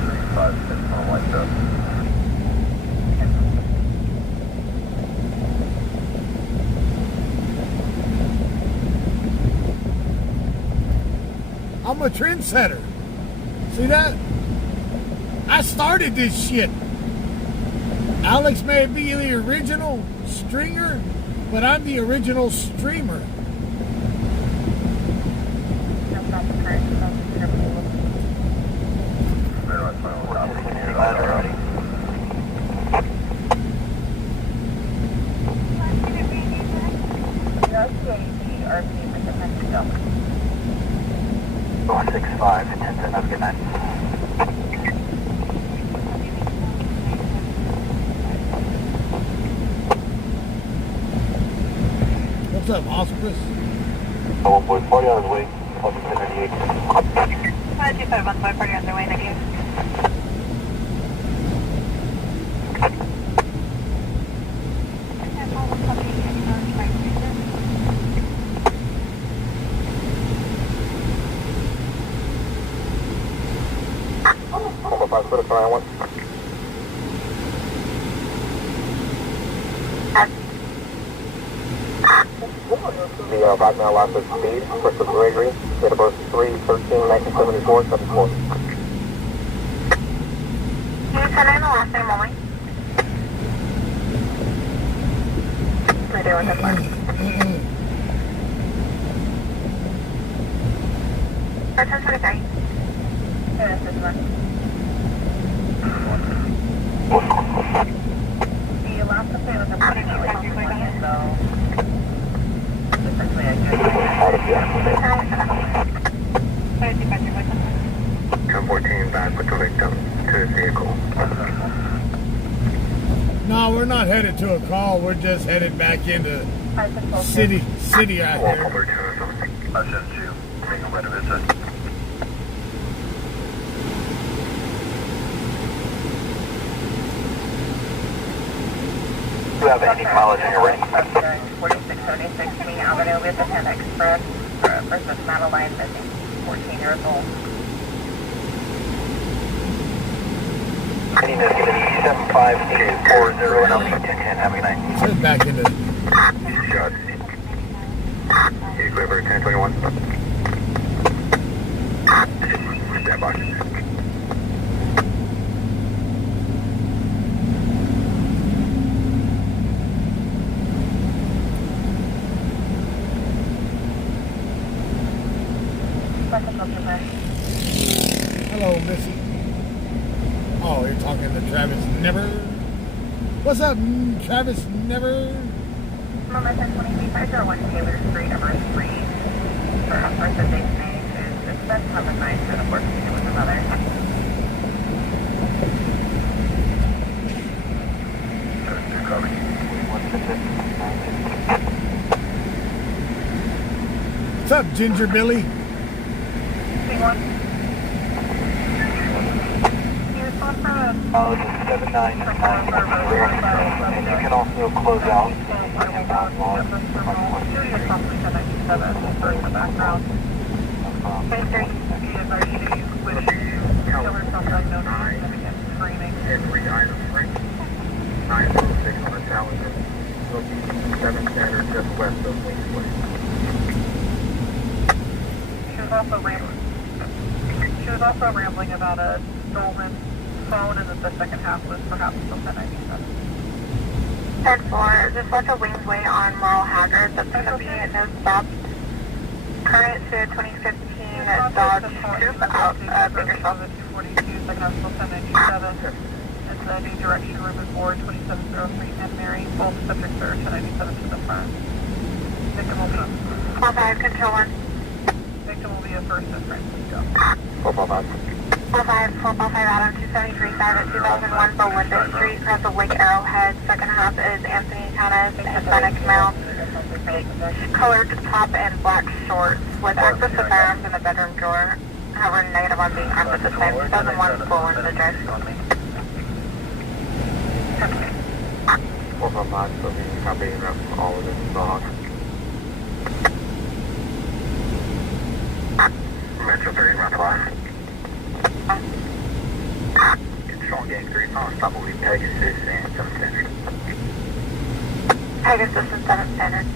356 on White Duck. I'm a trendsetter. See that? I started this shit. Alex may be the original stringer, but I'm the original streamer. detail. 165, 10-10, have a good night. What's up, Hospice? Oh, boy, 40 on his way, up to 1098. 251, 40 on their way, negative. Alpha 5, put a fire on one. The 5 mile loss of speed, Crystal Gregory, date of birth 3/13/1974, 74. Can you send in the last name only? I do, that's fine. That's 1023. Yes, this one. The last update was unfortunately on the 20th, so essentially I could. 1014 back with the victim to his vehicle. No, we're not headed to a call. We're just headed back into city out here. I sent you, make a way to visit. Do you have any mileage in your range? 4676 Main Avenue with the Panda Express versus Madeline, missing 14 years old. Any miss, give me 75840 and I'll be 1010, have a good night. Let's head back into. Shot. You clear for 1021? Stand by. Hello, Missy. Oh, you're talking to Travis Never? What's up, Travis Never? Number 1023-501 Taylor Street, number 3. For a person they say is expense number 9 for the work to do with another. What's up, Ginger Billy? Mileage is 799, and you can also close out. Every item frame. 906 on the Challenger. Will be 7 standard just west of Wainsway. She was also rambling about a stolen phone, and that the second half was perhaps something I need. 10-4, just left a Wingsway on Merle Haggard. That's going to be a no stop. Current to 2015 Dodge Coupe out of Bakersfield. 242, second half still 1097. It's a new direction, room and board, 2703 and Mary. Both subjects are 1097 to the front. Victim will be. 45, control 1. Victim will be a first in Francisco. 455. 455 Adam, 273 South at 2001 Belinda Street, across of Lake Arrowhead. Second half is Anthony Canas, Hispanic male, colored top and black shorts with access to firearms in the bedroom drawer. However, negative on being armed at the time. 2001 full into the drive. 455, so we copy all of this dog. Metro 30, my plus. Control gang 3, probably Pegasus and 7 standard. Pegasus and 7 standard.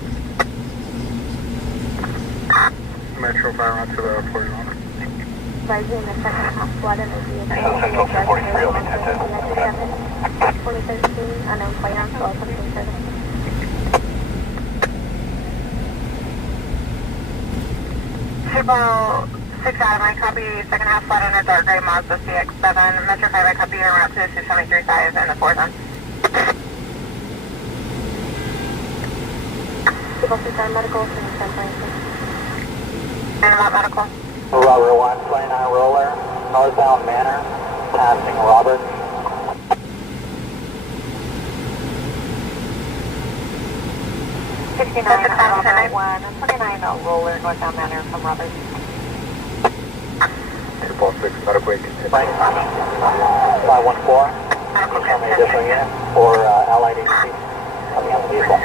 Metro fire out to the 41. Rising in the second half flood in the vehicle. Central 43, only 10-10. 2013, unemployed on 12-something. Table 6 Adam, I copy second half flat in a dark gray Mazda CX-7. Metro 5, I copy your route to 273.5 in the 4 zone. Table 6 medical from San Francisco. Paramount Medical. Robert 129 Roller, northbound Manor, passing Robert. 69 Robert 129 Roller, northbound Manor from Robert. 246 medical agency. 514. Coming additional unit for Allied agency coming on the vehicle.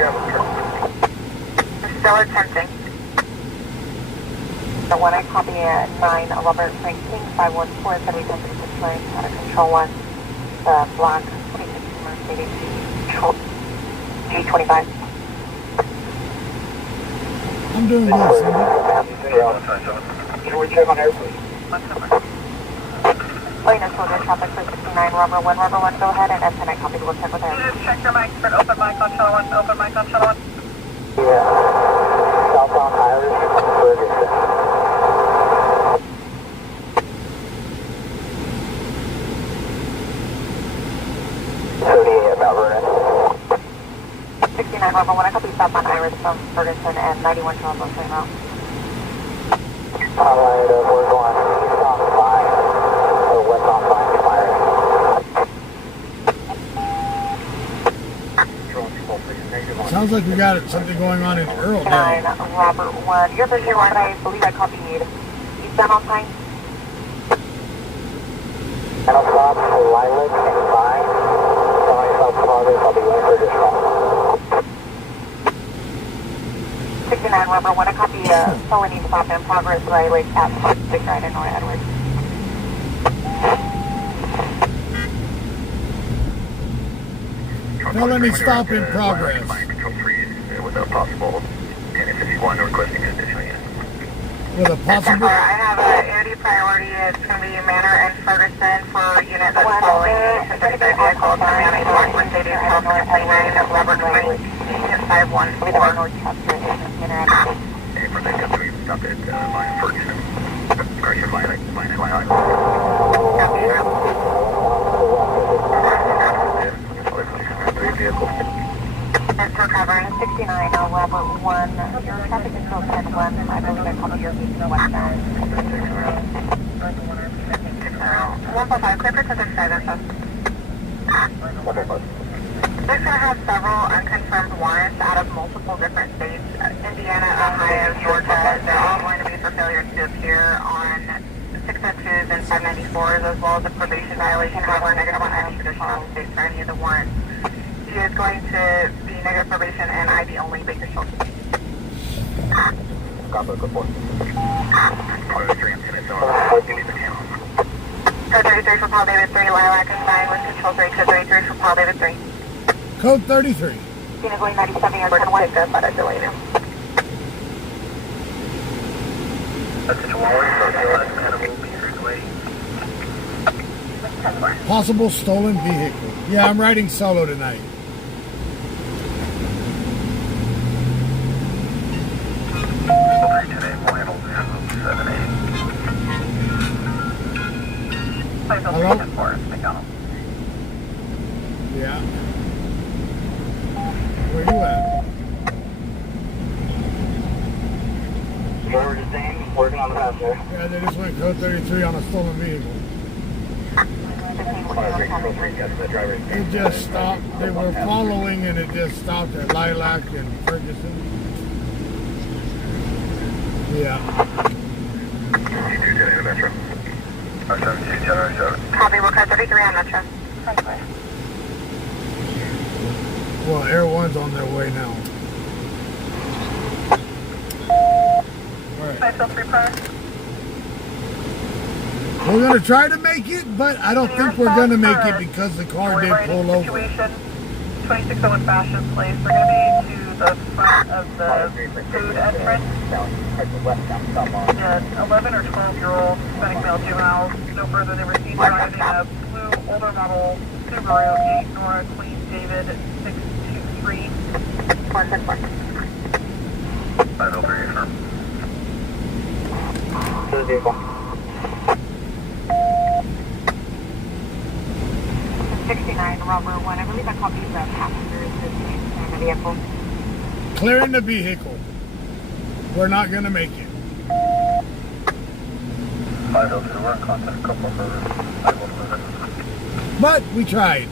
Still attempting. The one I copy at 9 Robert Frank King 514 that we come to display out of control 1. The black 26 Mercedes G25. I'm doing good, Cindy. Can we check on air, please? Lane soldier traffic for 69 Robert 1 Robert 1, go ahead and S10 I copy, we'll check with You air. just check your mic for an open mic on channel 1, open mic on channel 1. Yeah. Southbound Irish, Ferguson. 38 about Vernon. 69 Robert 1, I copy southbound Iris from Ferguson and 91 Charles Oak Lane Route. Alright, we're going east on 5, or west on 5 fire. Sounds like we got something going on in Earl 69 now. Robert 1, you're the one I believe I copied eastbound on time. And I'll stop for Lilac and 5. Telling South Progress, I'll be waiting for additional. 69 Robert 1, I copy felony stop in progress right at 6 right in North Edwards. Felony stop in progress. Control 3 with a possible 1051 requesting additional unit. With a possible... I have a AOD priority, it's going to be Manor and Ferguson for unit that's following the 35 vehicle coming on a black Mercedes Health Container Robert Frank 514. Hey, for the gun, we stopped at line Ferguson. Pressure line FYI. It's recovering 69 Robert 1. Your traffic control 10-1. I believe I copy your vehicle westbound. 145, clear for 267 info. This is going to have several unconfirmed warrants out of multiple different states. Indiana, Ohio, Georgia, they're all going to be for failure to appear on 602s and 594s, as well as a probation violation. However, negative on any traditional states for any of the warrants. He is going to be negative probation and ID only, Baker Schultz. Copy, good point. Code 33 for Paul David 3, Lilac and 9 with control 3, code 33 for Paul David 3. Code 33. Unit going 97 yards, 10 1 up, but I delay now. That's a Possible stolen vehicle. Yeah, I'm riding solo tonight. Hello? Yeah. Where you at? Driver detained, working on the passenger. Yeah, they just went code 33 on a stolen vehicle. It just stopped. They were following and it just stopped at Lilac and Ferguson. Yeah. Copy, we're code 33 on Metro. Well, Air One's on their way now. Alright. 503 prior. We're gonna try to make it, but I don't think we're gonna make it because the car did pull over. Situation, 2601 Fashion Place. We're going to be to the front of the food entrance. 11 or 12-year-old Hispanic male juveniles. No further, they were seen driving a blue older model Subaru 8 Nora Queen David 623. 503, affirm. To the vehicle. 69 Robert 1, I believe I copied the passengers in the vehicle. Clearing the vehicle. We're not gonna make it. 502, we're in contact, a couple for 517. But we tried.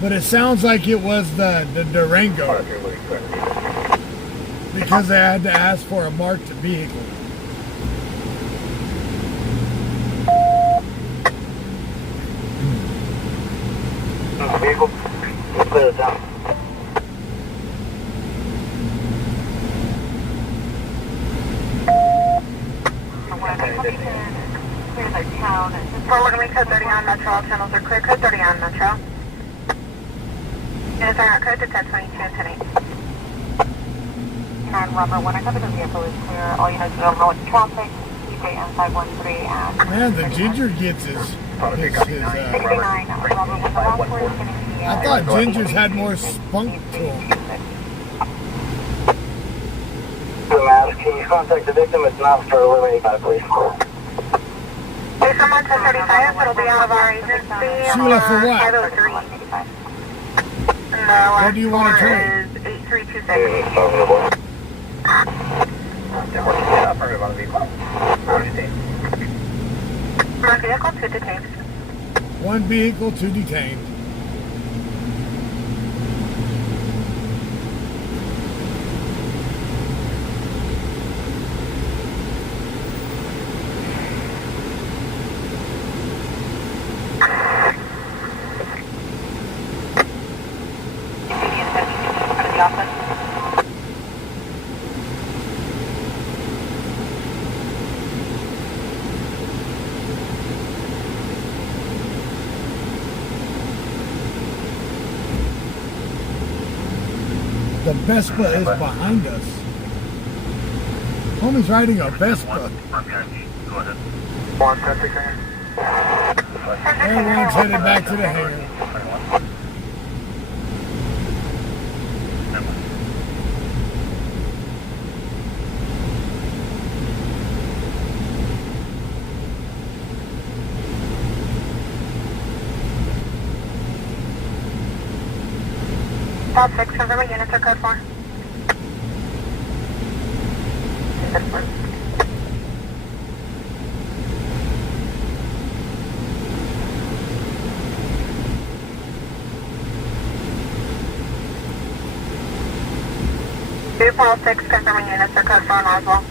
But it sounds like it was the Durango because they had to ask for a marked vehicle. Vehicle, we'll clear it down. We're looking at code 30 on Metro. All channels are clear. Code 30 on Metro. Units are out code to 1022 and 1080. 9 Robert, when I cover the vehicle is clear, all units are over with traffic, CJM 513 and... Man, the Ginger gets his 69 Robert, when the last word is getting the... I thought Gingers had more spunk to them. Can you contact the victim? It's not for 1185, please. Hey, someone to 35, it'll be out of our agency. Sheila, for what? 503. No, What do you want to trade? is 8326. One vehicle, 2 detained. One vehicle, 2 detained. The Vespa is behind us. Homie's riding a Vespa. Go ahead. 110, Everyone's headed back to the hangar. About 6 of them units are code 4. Paul 6 confirming units are code 4 in Roswell.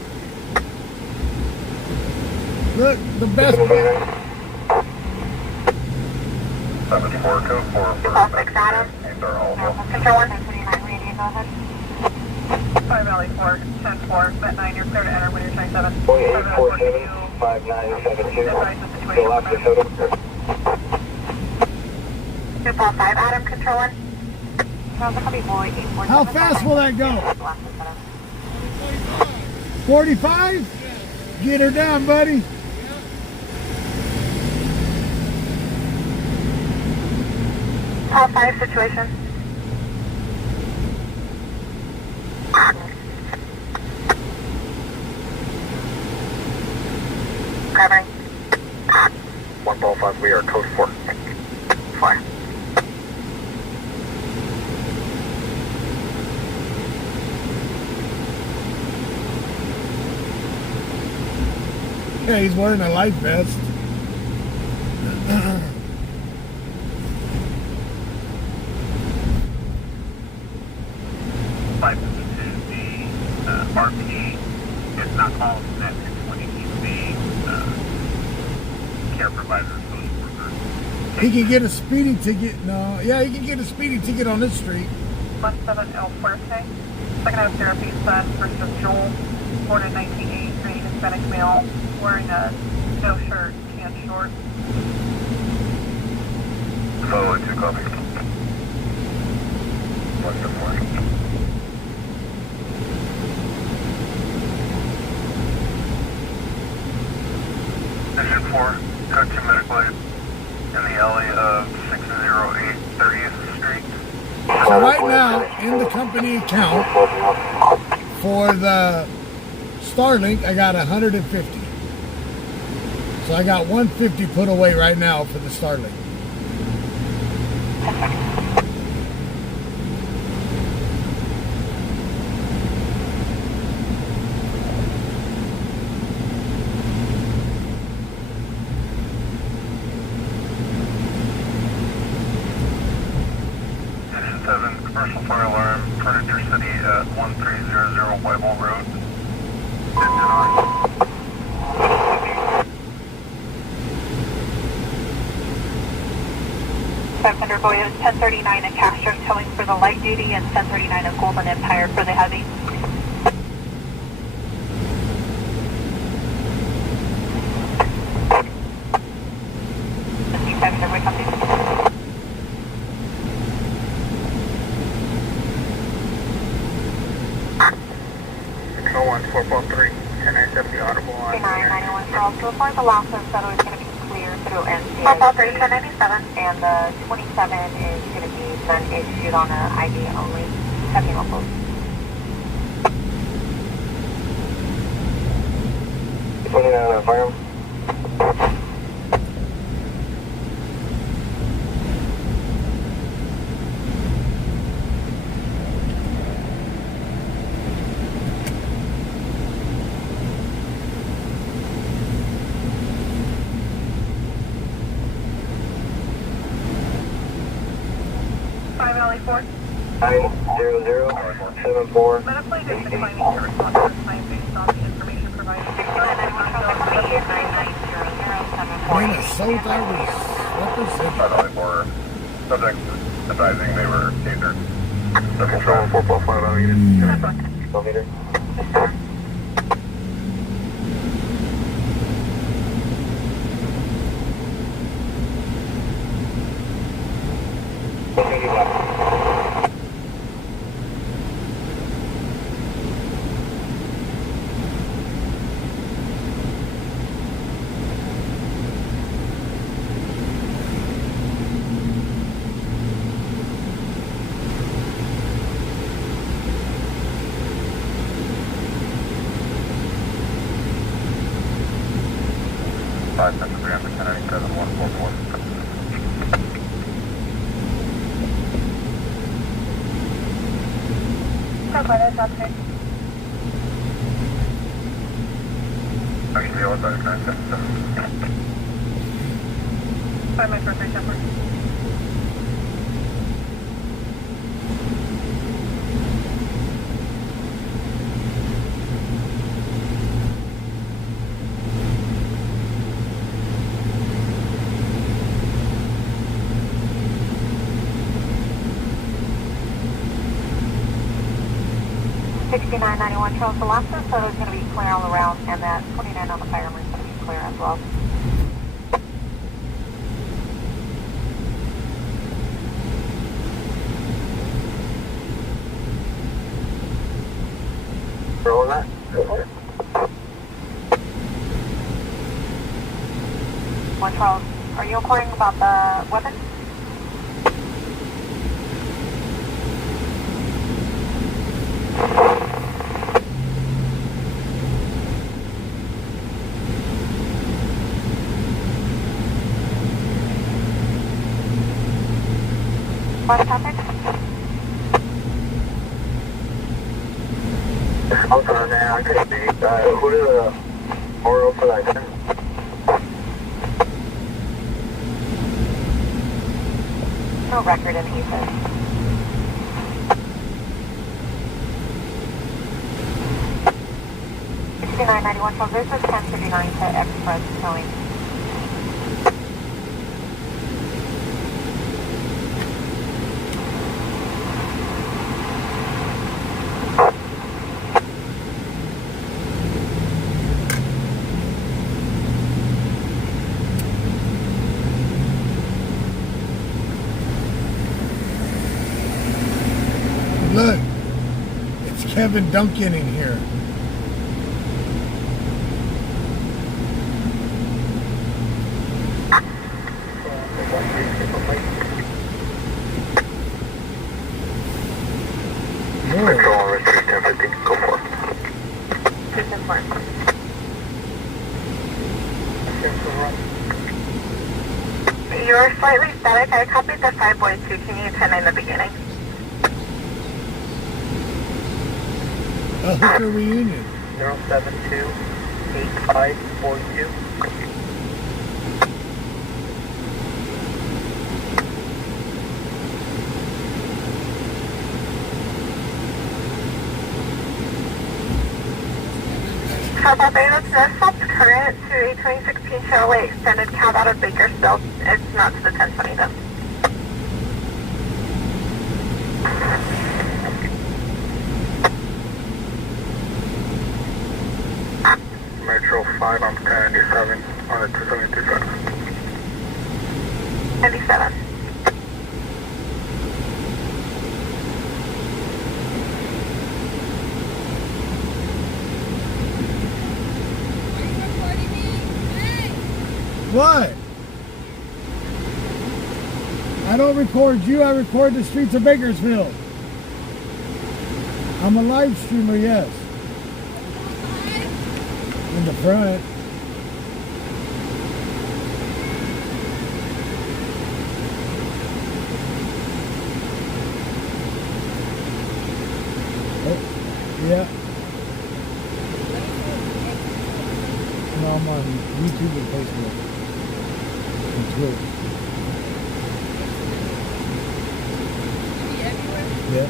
Look, the best. 74, code 4. Paul 6 Adam. Control 1. 5 Valley 4, 10-4, bet 9, you're clear to enter when you're 27. 4847, 5972. Still after total. 2 Paul 5 Adam, control 1. How fast will that go? 45? Get her down, buddy. Paul 5 situation. Covering. 1 Ball 5, we are code 4. 4. Yeah, he's wearing a life vest. Life is the RP. It's not called that 620. He's the care provider, social worker. He can get a speeding ticket. No, yeah, he can get a speeding ticket on this street. 17 El Fuerte. Second house therapy son, first of Joel, born in 1983, Hispanic male, wearing a no shirt, tan shorts. Follow 2 copy. 1 to 4. Mission 4, code 2 medical aid in the alley of 608 30th Street. So right now, in the company account for the Starlink, I got 150. So I got 150 put away right now for the Starlink. Commercial fire alarm, Furniture City at 1300 Whitehall Road. Engine on. 500 Boyos, 1039 at Castro towing for the light duty and 1039 at Golden Empire for the heavy. Control 1, 443, 1070 audible on the air. 991 Charles, so far the last one settle is going to be clear through NCA. 443, 1097. And the 27 is going to be done issued on an ID only. Checking locals. Putting out a fire. Four. 90074. Medically, just declining to respond to this claim based on the information provided. Minnesota representative. 594. Subject advising they were tasered. Control 445 unit. Kilometer. Five Metro 3 Shepherd. $69.91 Charles, the last one photo is going to be clear on the route, and that 29 on the fireman is going to be clear as well. Roll that. One Charles, are you inquiring about the weapon? What topic? I'm sorry, man. I couldn't be. Who did the oral for that gun? No record in the ether. $69.91 Charles, there's a 1039 to Express towing. Look, it's Kevin Duncan in here. Control Richard 1050. Go for it. You're slightly static. I copied the 5.2. Can you attend in the beginning? A hooker reunion. 072-8542. Purple Bay, that's north current to a 2016 Chevrolet extended cab out of Bakersfield. It's not to the 1020 though. Metro 5 on 1097 on the 272 truck. 97. What? I don't record you, I record the streets of Bakersfield. I'm a live streamer, yes. In the front. Oh, yeah. No, I'm on YouTube and Facebook. And Twitch. Yeah.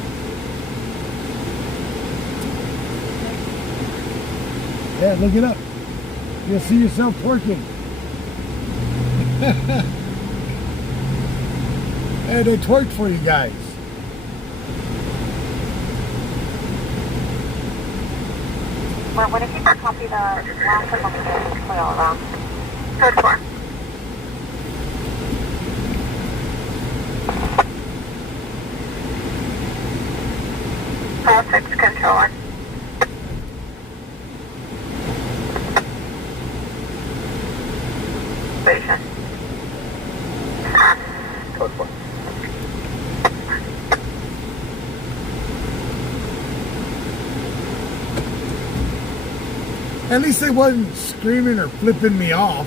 Yeah, look it up. You'll see yourself twerking. Hey, they twerked for you guys. Well, what if you could copy the last one on the display all around? Code 4. Call 6 controller. Station. Code 4. At least they wasn't screaming or flipping me off.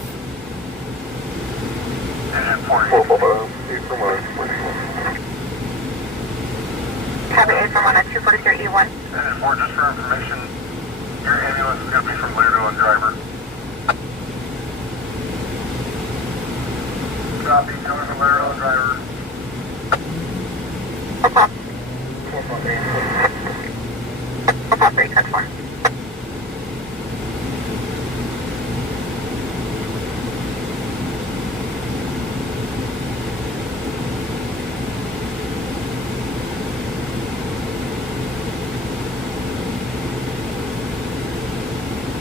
Engine 4. 8 from 1. Copy 8 from 1 at 243 E1. Engine 4, just for information, your ambulance is going to be from Laredo and Driver. Copy, coming from Laredo and Driver. Okay. 443, code 4.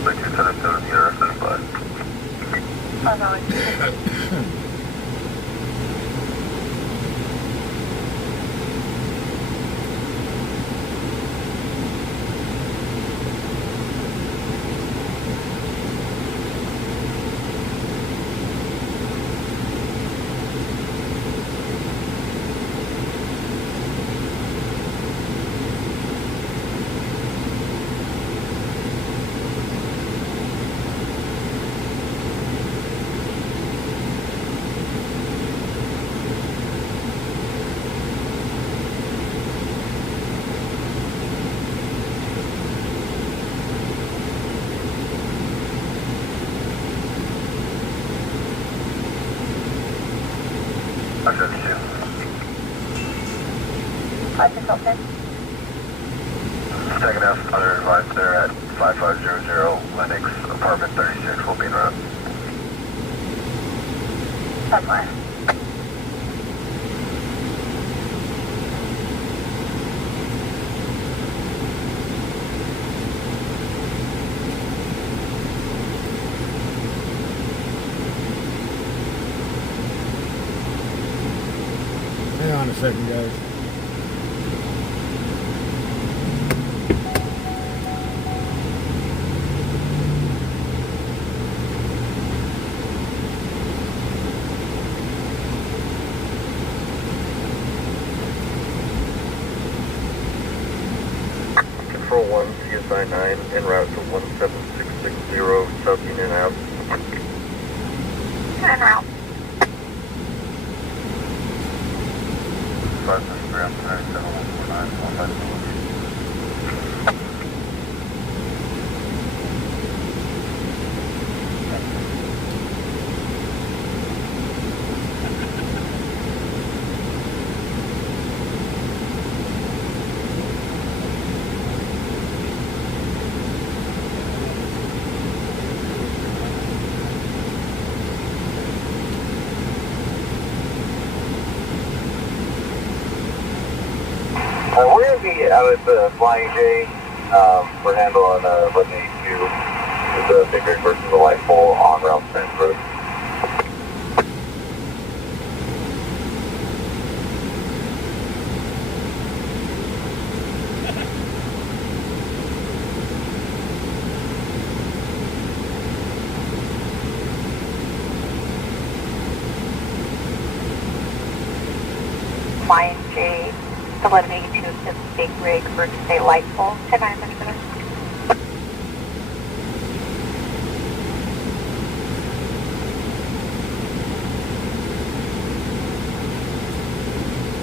Like 277 here, 75. Oh, no, it's I said 2. I just opened. Second F, other advice there at 5500 Lennox, apartment 36, will be en route. Somewhere. Hang on a second, guys. Control 1, CSI 9, en route to 17660 South Union Ave. En route. 563 on 1097 149 All We're going to be out at the Flying J. We're handling 1182. It's a Big Rig versus the light pole on Ralph Springs Road. Flying J, 1182 to Big Rig versus a light pole. 10-9,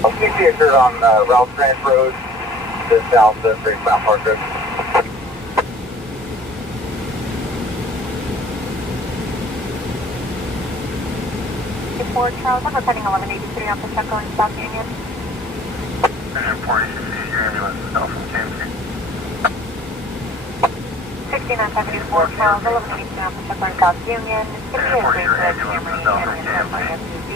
I'll get you occurred on Ralph Branch Road, just south of Great Mount Park Road. Ford Charles, I'm reporting 1183 on the check going South Union. Engine 46, your ambulance is out from KMC. 6974 Charles, 1183 on the check going South Union. Give me a great red Camry and my SUV.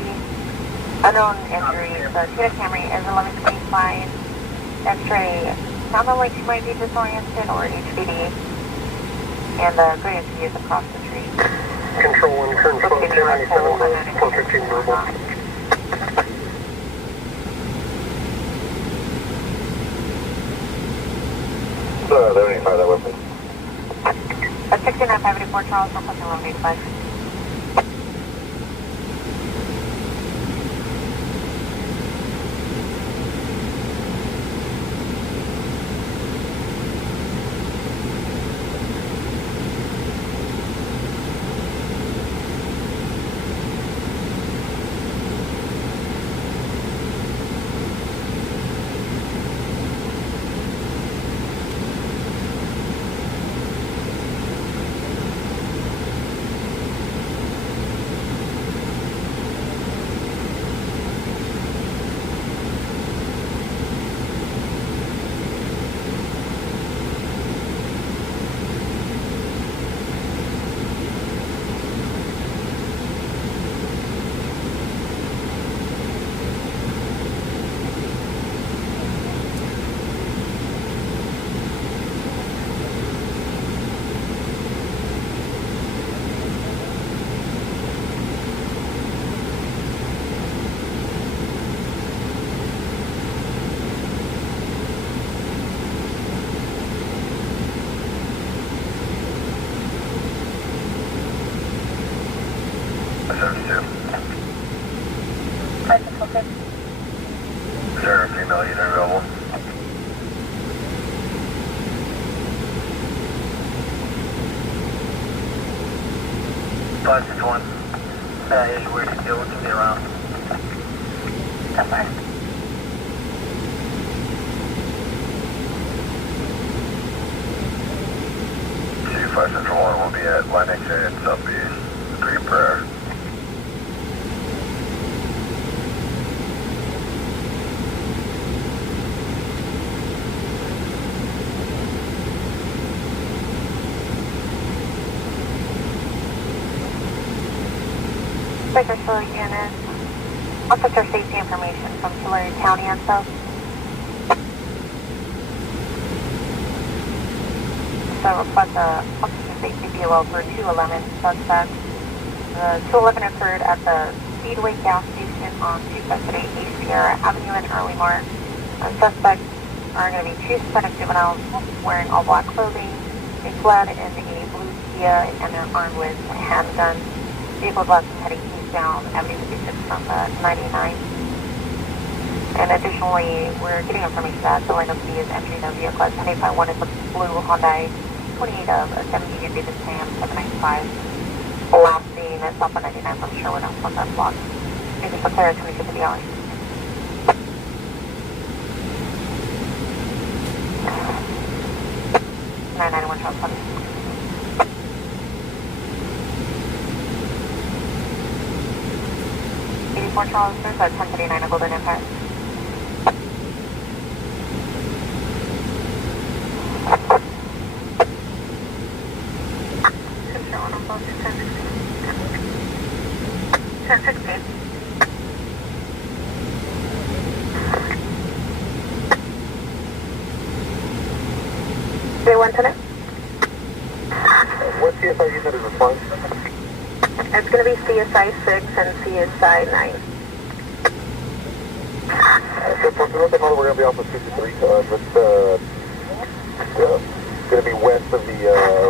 Unknown injuries, the Toyota Camry is 1125. X-ray, sounded like she might be disoriented or HPD. And the gray SUV is across the street. Control 1, current 12, 1097, 415 verbal. So, 1185, that weapon. 69584 Charles, requesting 1185. Is there a female unit available? Five six one. Yeah, where to go to be around. That's fine. Five Central 1 will be at line exit in southeast. 3 prayer. Baker Solar Unit, Officer Safety Information from Tulare County and South. So request a Officer Safety BOL for 211 suspect. The 211 occurred at the Speedway gas station on 258 East Sierra Avenue in early March. Suspects are going to be 2 Hispanic juveniles wearing all black clothing. They fled in a blue Kia and they're armed with handguns. Vehicle left heading eastbound Avenue 56 from 99. And additionally, we're getting information that the lineup B is entering a vehicle at 1051 is a blue Hyundai 28 of a 70 in David Sam 795. Last seen at South 99 from Sherwood on Sunset Block. Maybe for clear 22 to the hour. Charles 7. 84 Charles, there's a 1039 Golden Empire. 110. What CSI unit is responding? It's going to be CSI 6 and CSI 9. So for North Dakota, we're going to be off of 53. That's going to be west of the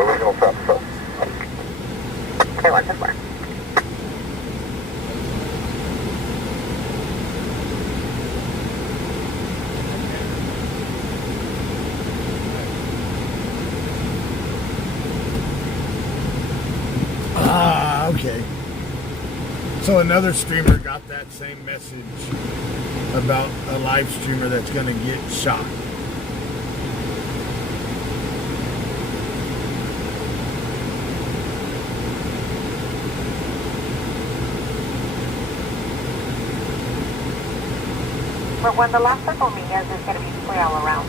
original traffic stop. Okay, 110. Ah, okay. So another streamer got that same message about a live streamer that's going to get shot. But when the last circle means is going to be spray all around.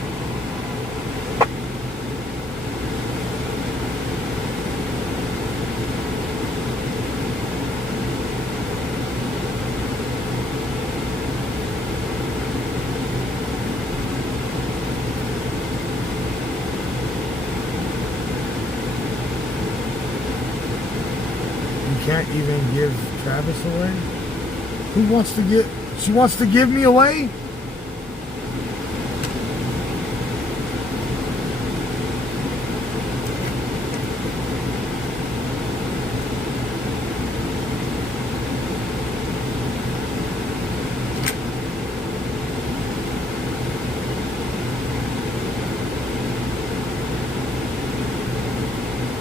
You can't even give Travis away? Who wants to get... She wants to give me away?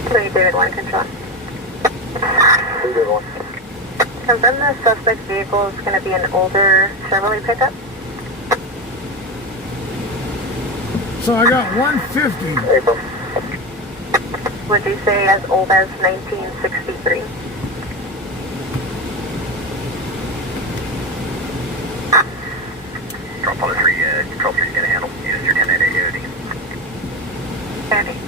David 1 control. David 1. Confirm the suspect vehicle is going to be an older Chevrolet pickup. So I got 150. April. Would you say as old as 1963? Drop on the 3, control 3 is going to handle. Units are 10 at AOD. Andy.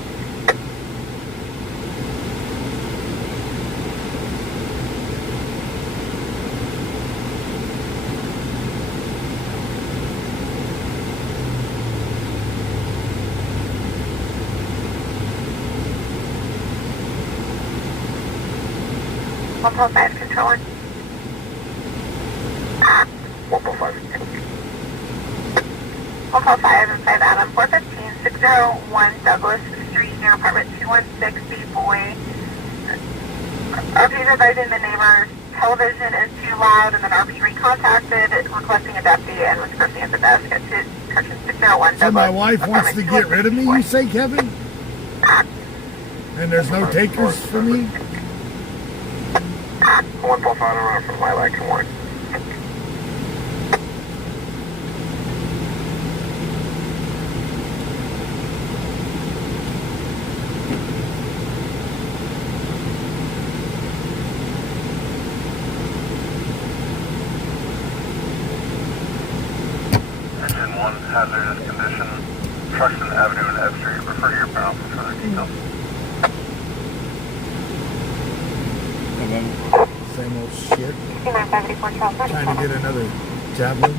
One call 5 controlling. 145. One call 5 and 5 Adam. 415 601 Douglas Street near apartment 216 B Boy. RP is advising the neighbor's television is too loud, and then RP recontacted requesting a deputy and was cursing at the desk at correction 601 So my Douglas. wife wants to get rid of me, you say, Kevin? And there's no takers for me? 145 around from Lilac to Warren. Engine 1, hazardous condition, Truxton Avenue and F Street. Refer to your panel for further details. Same old shit. 2954 Charles. Trying to get another javelin.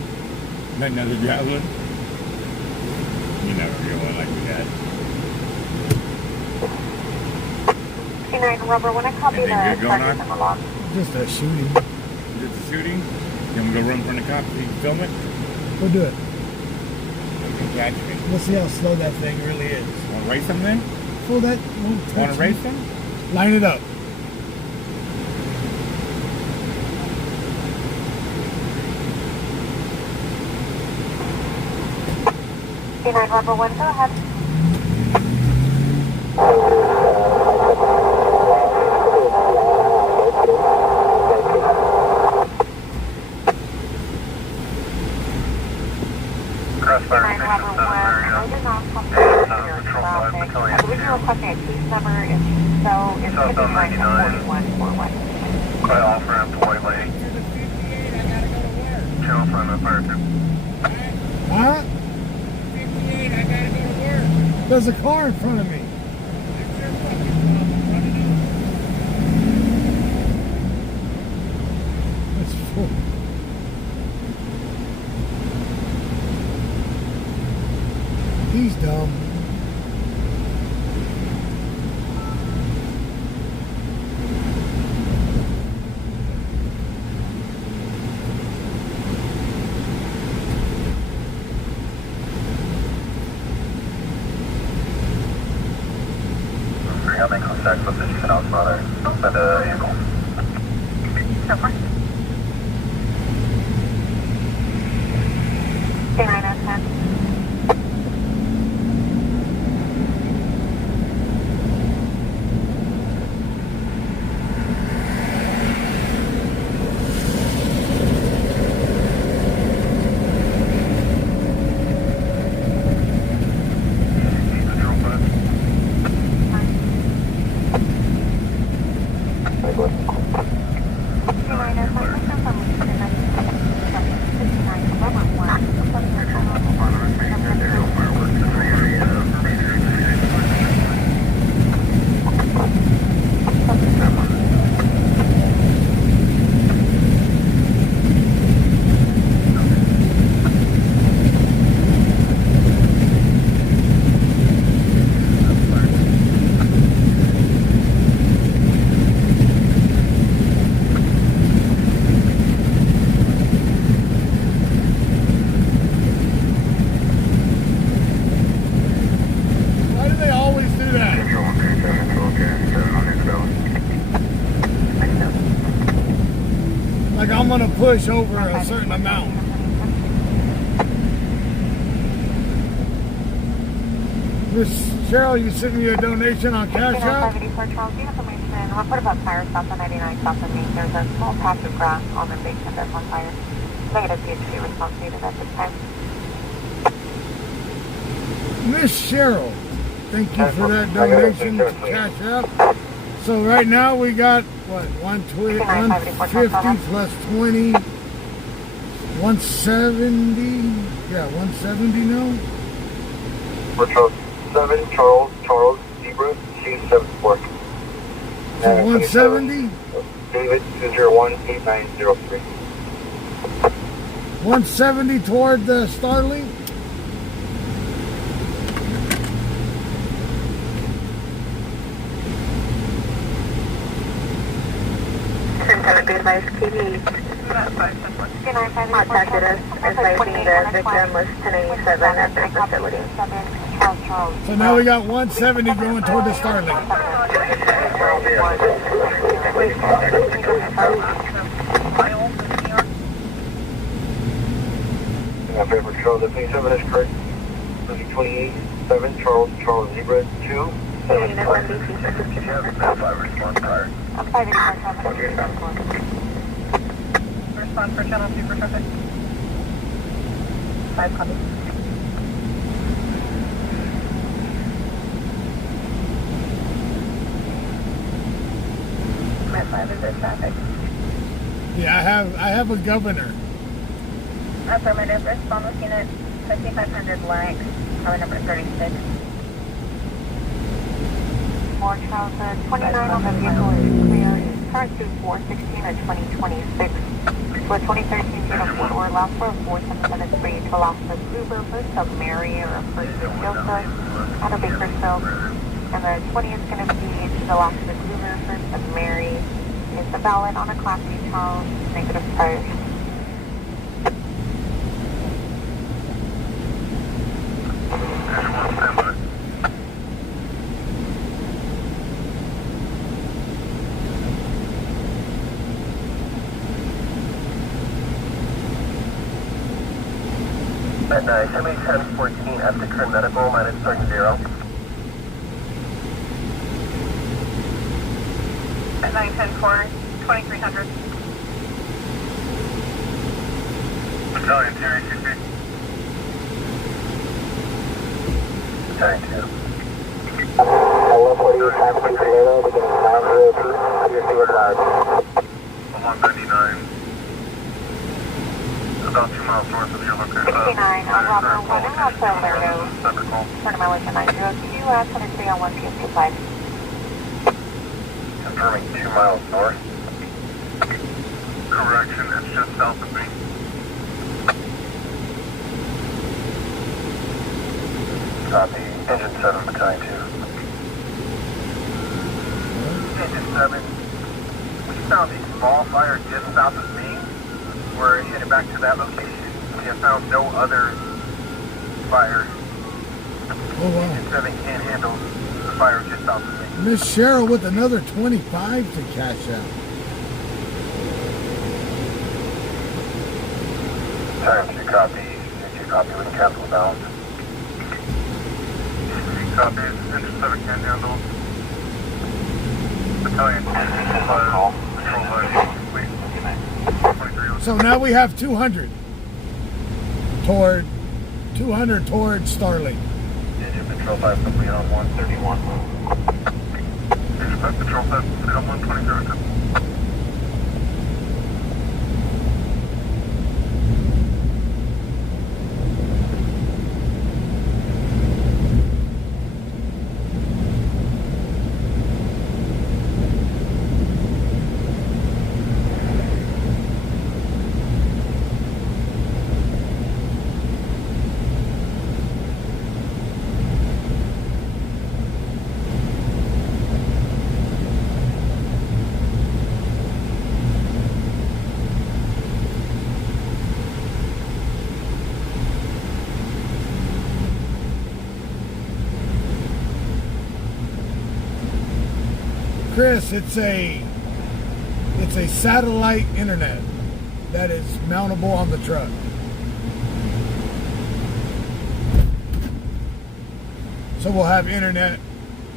Another javelin? You never get one like we had. 29 Rubber, when I copy the Anything good going charges on? in the log. Just a shooting. Is it the shooting? You want me to go run from the cops so you can film it? We'll do it. You can catch me. We'll see how slow that thing really is. Want to race them then? Pull that. Won't touch Want to me. race them? Line it up. K9 Rubber 1, go ahead. Crossfire K9 station Rubber 1, 7 area. I did not come Patrol to 5 traffic. Battalion I believe you're 2. requesting a case number. If so, it's going to be Southbound 99. 4141. By off ramp to White Lake. Channel front of fire 2. Huh? There's a car in front of me. It's full. He's dumb. contact position outside at the vehicle. So far. K9 out 10. Why do they always do that? Like I'm gonna push over a certain amount. Miss Cheryl, you sent me a donation on Cash App? 584 Charles, the information. Report about fire south of 99 south of Main. There's a small patch of grass on the base that's on fire. Negative PHP response needed at this time. Miss Cheryl, thank you for that donation to Cash App. So right now we got, what, 150 plus 20, 170? Yeah, 170 now? Retro 7, Charles, Zebra, C74. So 170? David 201-8903. 170 toward the Starlink? Be advised, KD contacted us advising the victim was 1087 at their facility. So now we got 170 going toward the Starlink. Paper Charles, the 27 is correct. 28, 7, Charles, Zebra, 2, 7, 5 response prior. I'm 584 Response for channel 2 for traffic. 5 copy. Met 5 is there traffic. Yeah, I have a governor. Affirmative, respond with unit 5500 Lex, probably number 36. More Charles, 29 on the vehicle is clear. Current to 416 at 2026. For 2013 Uniform or last for 4773 to Alaska Uber, first of Mary or first of Joseph out of Bakersfield. And the 20 is going to be to the Alaska Uber, first of Mary. It's a valid on a Class B Charles, negative price. At 1014 at the current medical, minus 30. At 910-4, 2300. Battalion 2, ACP. Battalion 2. 1148, time for Toledo, beginning 902, your steward live. 199. About 2 miles north of your location. 69 on Robert 1 and also Lerdo. Turn mileage at 902 at 23 on 1 PST 5. Confirming 2 miles north. Correction, it's just south of me. Copy. Engine 7, Battalion 2. Engine 7. We found a small fire just south of me. We're headed back to that location. We have found no other fires Oh, wow. 7 can't handle the fire just south of me. Miss Cheryl with another 25 to cash out. Time 2 copy. 2 copy with capital balance. Copy. Engine 7 can't handle. Battalion 5. Patrol 5. Wait. 23. So now we have 200 toward Starlink. Engine Patrol 5 complete on 131. Engine 5 Patrol 5 complete on 123. Chris, it's a satellite internet that is mountable on the truck. So we'll have internet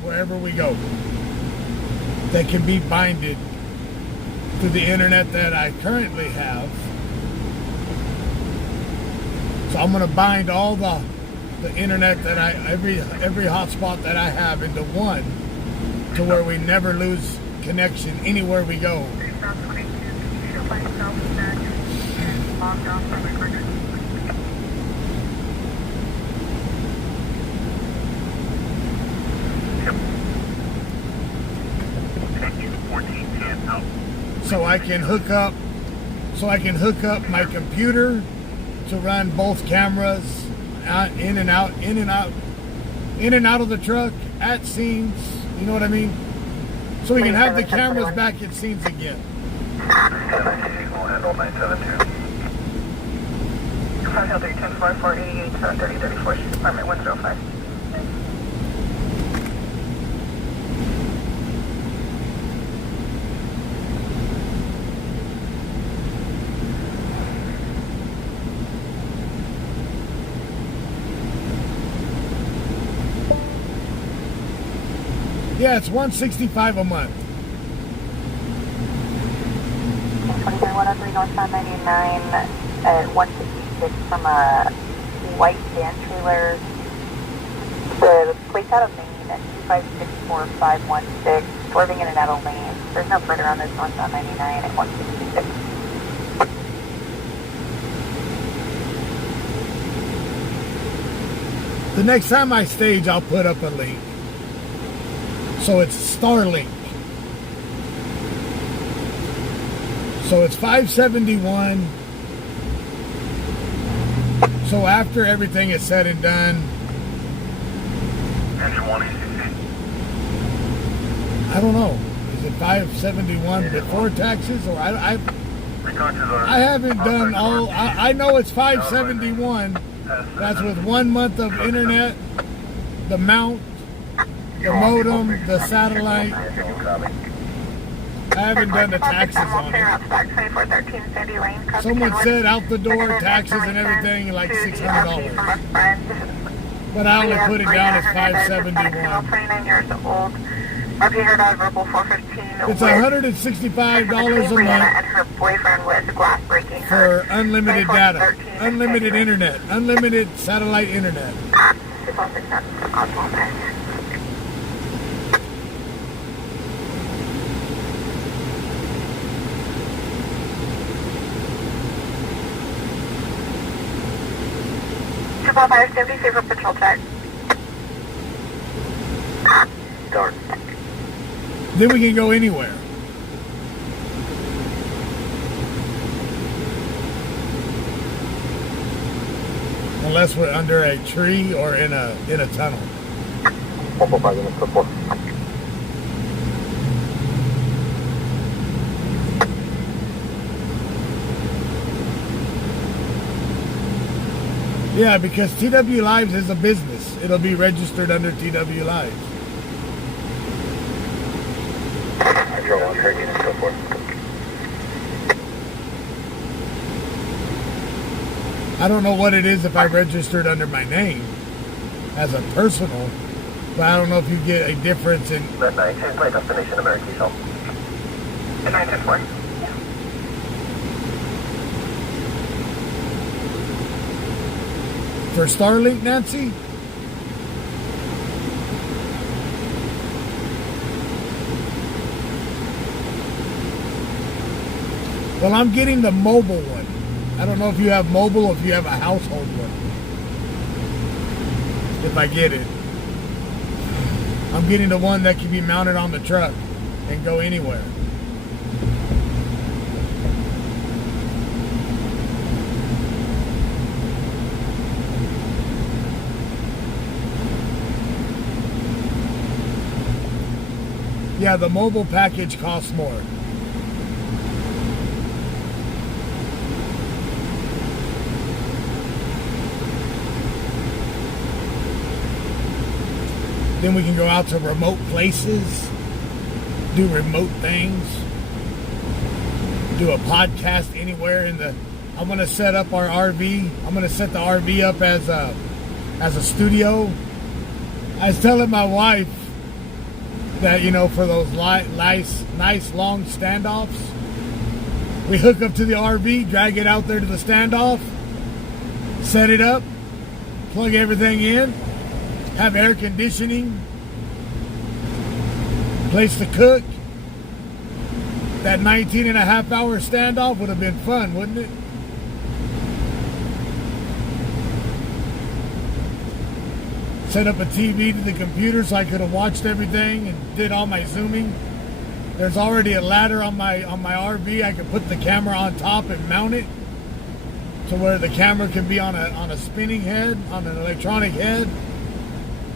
wherever we go that can be binded to the internet that I currently have. So I'm going to bind all the internet that every hotspot that I have into one, to where we never lose connection anywhere we go. So I can hook up my computer to run both cameras in and out of the truck at scenes. You know what I mean? So we can have the cameras back at scenes again. 7 will handle 972. 503 1044 88 30 34 Department 105. Yeah, it's $165 a month. 103 northbound 99 at 156 from a white van trailer. The place out of Maine at 2564516, swerving in and out of lanes. There's no further on this northbound 99 at 156. The next time I stage, I'll put up a link. So it's Starlink. So it's 571. So after everything is said and done, Engine 1 ECC. I don't know. Is it 571 before taxes, or I haven't done all. I know it's 571. That's with 1 month of internet, the mount, the modem, the satellite. I haven't done the taxes on it. Someone said out the door taxes and everything like $600. But I only put it down as 571. It's $165 a month for unlimited data, unlimited internet, unlimited satellite internet. Fire Safety Safer Patrol Check. Door. Then we can go anywhere. Unless we're under a tree or in a tunnel. Yeah, because TW Lives is a business. It'll be registered under TW Lives. Hydro 1, Hurricane and so forth. I don't know what it is if I registered under my name as a personal, but I don't know if you get a difference in... Red 9, change my destination, American Shell. Good night, 10-4. For Starlink, Nancy? Well, I'm getting the mobile one. I don't know if you have mobile or if you have a household one. If I get it. I'm getting the one that can be mounted on the truck and go anywhere. Yeah, the mobile package costs more. Then we can go out to remote places, do remote things, do a podcast anywhere in the... I'm going to set up our RV. I'm going to set the RV up as a studio. I was telling my wife that, you know, for those nice long standoffs, we hook up to the RV, drag it out there to the standoff, set it up, plug everything in, have air conditioning, place to cook. That 19.5-hour standoff would have been fun, wouldn't it? Set up a TV to the computer so I could have watched everything and did all my zooming. There's already a ladder on my RV. I could put the camera on top and mount it to where the camera can be on a spinning head, on an electronic head.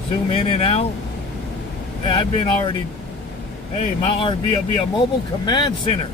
Zoom in and out. I've been already... Hey, my RV will be a mobile command center.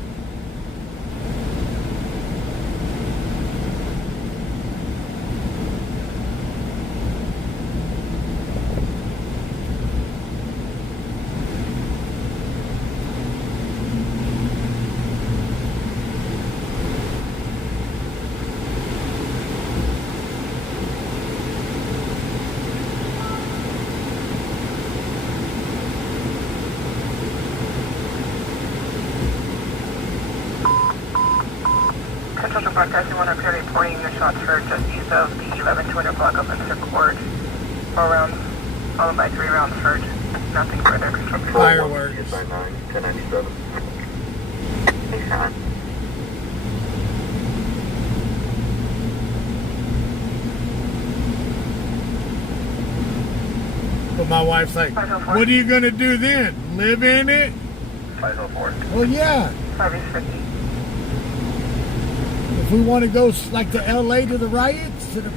Central Broadcasting 1 up here reporting the shots heard just east of the 11-200 block of Winter Court. 4 rounds, followed by 3 rounds heard. Nothing further. Fireworks. 9, 1097. Thanks, Sean. But my wife's like, what are you going to do then? Live in it? 504. Well, yeah. 550. If we want to go like to LA to the riots, to the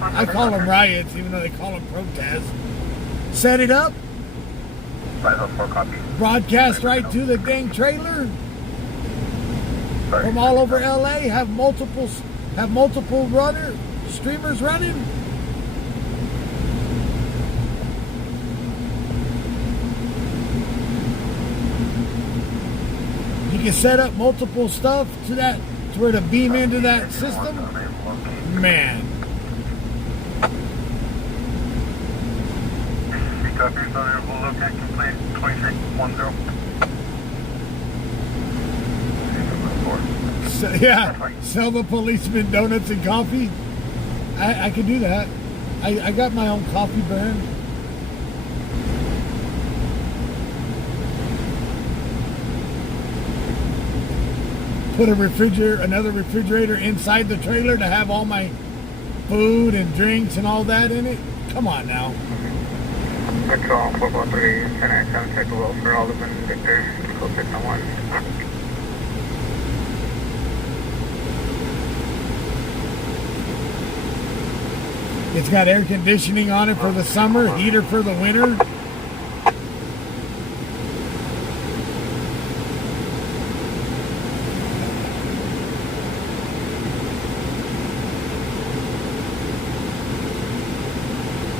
I call them riots, even though they call them protests. Set it up, 504 copy. broadcast right to the dang trailer from all over LA. Have multiple streamers running. You can set up multiple stuff to that. Where to beam into that system, man. Copy, we'll locate complete 2610. So, yeah, sell the policeman donuts and coffee. I can do that. I got my own coffee brand. Put another refrigerator inside the trailer to have all my food and drinks and all that in it. Come on now. Control 443, 1097, check the will for Alderman Victor, code 601. It's got air conditioning on it for the summer, heater for the winter.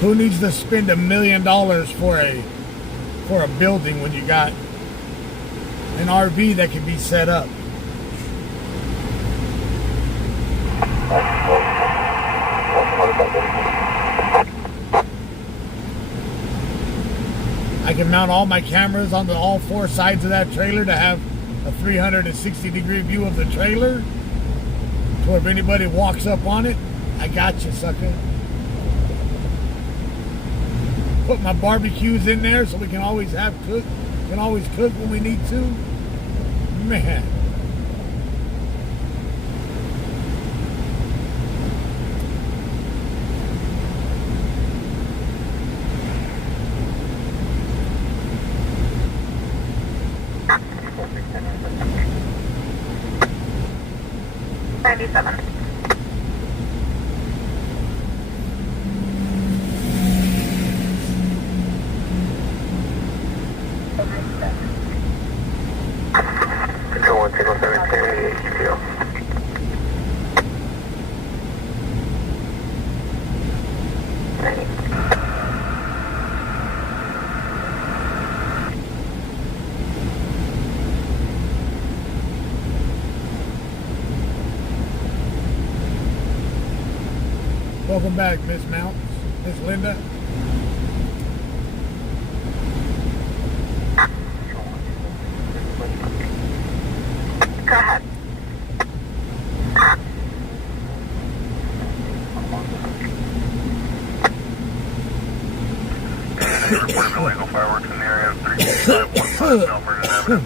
Who needs to spend $1 million for a building when you got an RV that can be set up? I can mount all my cameras on all 4 sides of that trailer to have a 360-degree view of the trailer. So if anybody walks up on it, I got you, sucker. Put my barbecues in there so we can always cook when we need to. Man. Control 107, HPO. Welcome back, Miss Mounts, Miss Linda. Go ahead. Reported illegal fireworks in the area of 3515 Melbourne Avenue.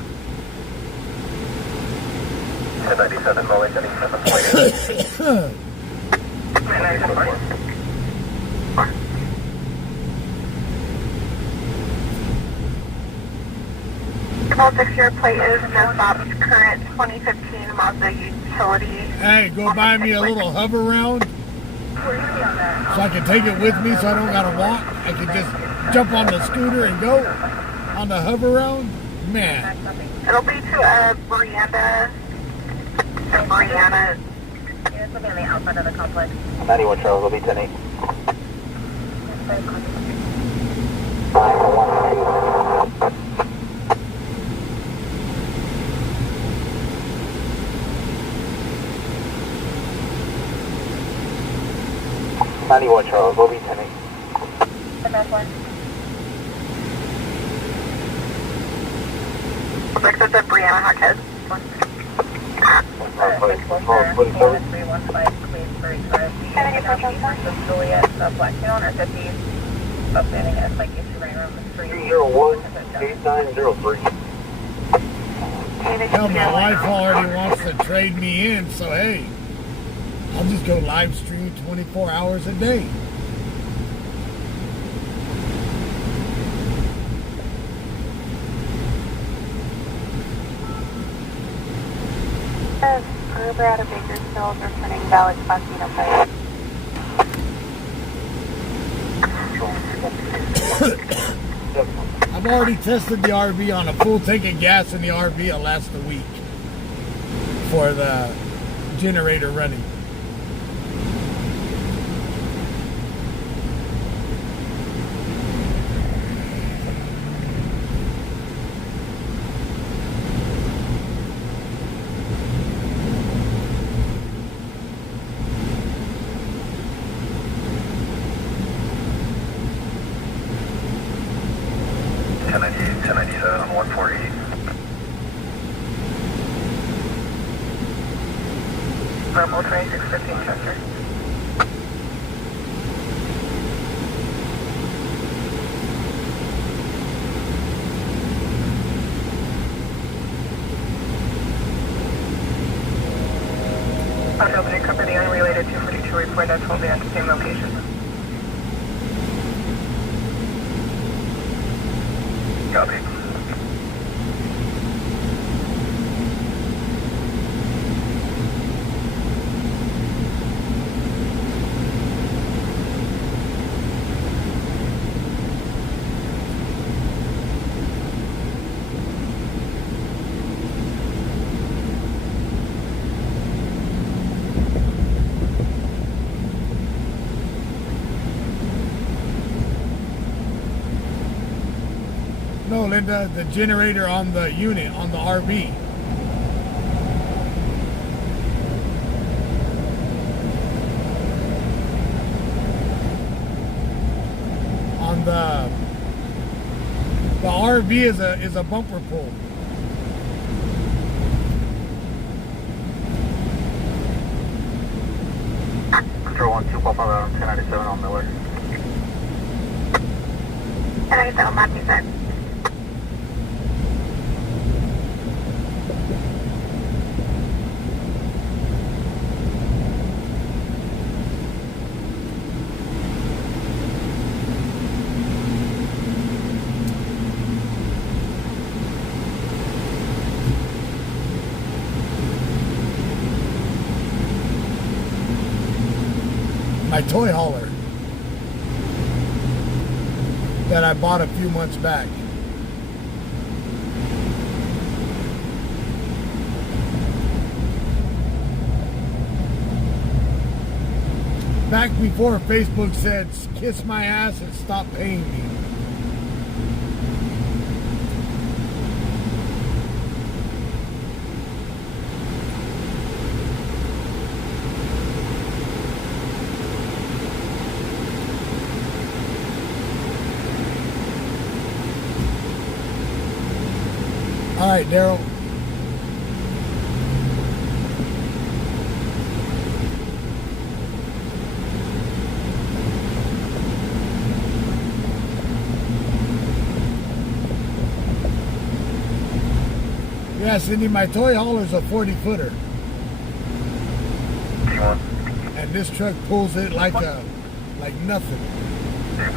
1097, Molly 77. Your plate is just Bob's current 2015 Mazda utility. Hey, go buy me a little hover round so I can take it with me so I don't gotta walk. I can just jump on the scooter and go on the hover round. Man. It'll be to Brianna. Brianna. Yeah, it's looking on the outside of the complex. 91 Charles, will be 10-8. Charles, will be 10-8. The best one. Breakfast at Brianna Hawkhead. 315 Queensbury Drive. The Juliet, the Blackstone, or 50. Upstanding at like issue right around the street. 301-8903. Hell, my wife already wants to trade me in, so hey, I'll just go live stream 24 hours a day. Uber out of Bakersfield returning valid Class B number. I've already tested the RV on a full tank of gas, and the RV will last a week for the generator running. Purple 2615 Chester. On opening company unrelated 242 report that's holding at the same location. Copy. No, Linda, the generator on the unit, on the RV. On the RV is a bumper pull. Control 1, 2, Papa, 1097 on Miller. 1097 Matthew side. My toy hauler that I bought a few months back. Back before Facebook said, kiss my ass and stop paying me. All right, Daryl. Yeah, Cindy, my toy hauler's a 40-footer. T1. And this truck pulls it like nothing. Here's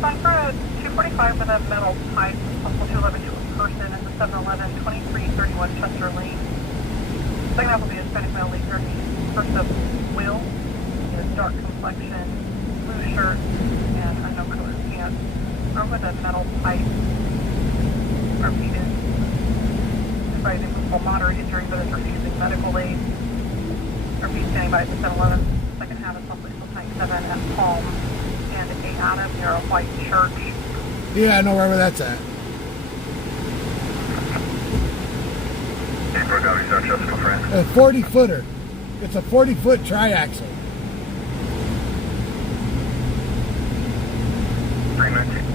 one for a 245 with a metal pipe, possible 211 to a person. It's a 711 2331 Chester Lane. Second half will be a Hispanic male leader. First up, Will. He has dark complexion, blue shirt, and unknown color pants. Armed with a metal pipe. Our feet is surprising with moderate injury, but is refusing medical aid. Our feet standing by at the 711. Second half is possibly still tank 7 at Palm. And a Adam near a white church. Yeah, I know where that's at. A 40-footer. It's a 40-foot triaxle. 319.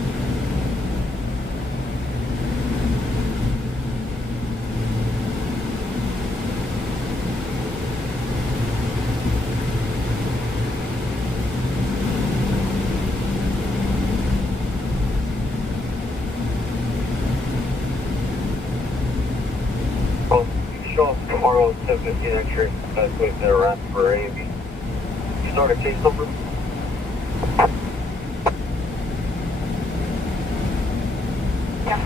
Show up tomorrow at 7:15 X-ray. That's with their run for A&B. You start a case number? Yeah.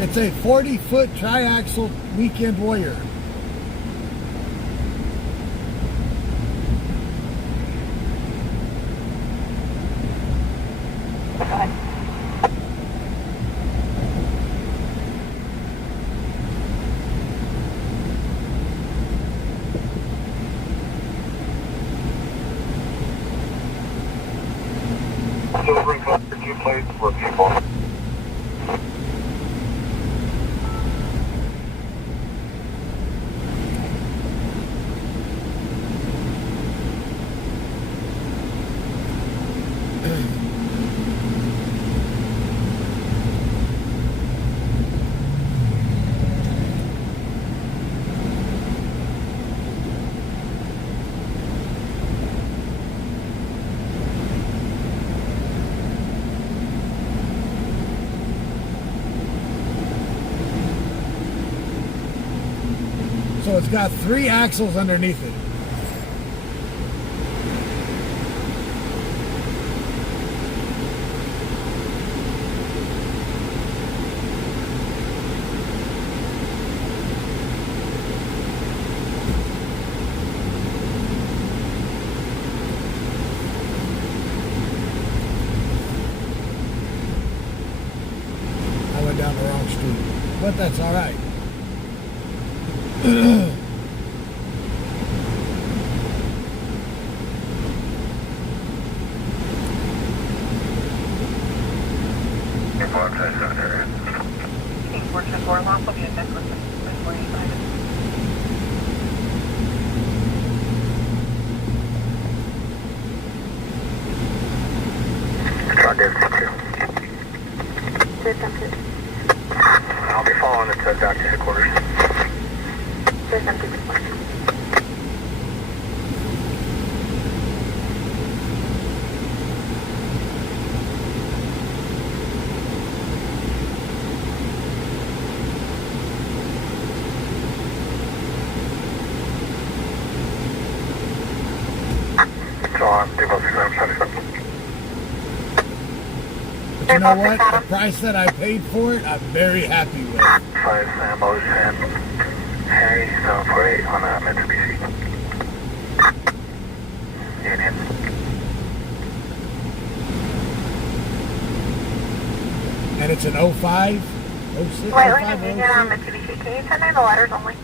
It's a 40-foot triaxle weekend warrior. Go ahead. Silver and Buster 2 plates for people. So it's got 3 axles underneath it. but that's all right. King 424, lawful vehicle with 485. John David 2. I'll be following the tug back to headquarters. John, Depot 677. But you know what? The price that I paid for it, I'm very happy with. 5 Sam Ocean, Harry 748 on a Mitsubishi. Union. And it's an 05, 06, Wait, 05, Union on Mitsubishi. Can you send me the letters only?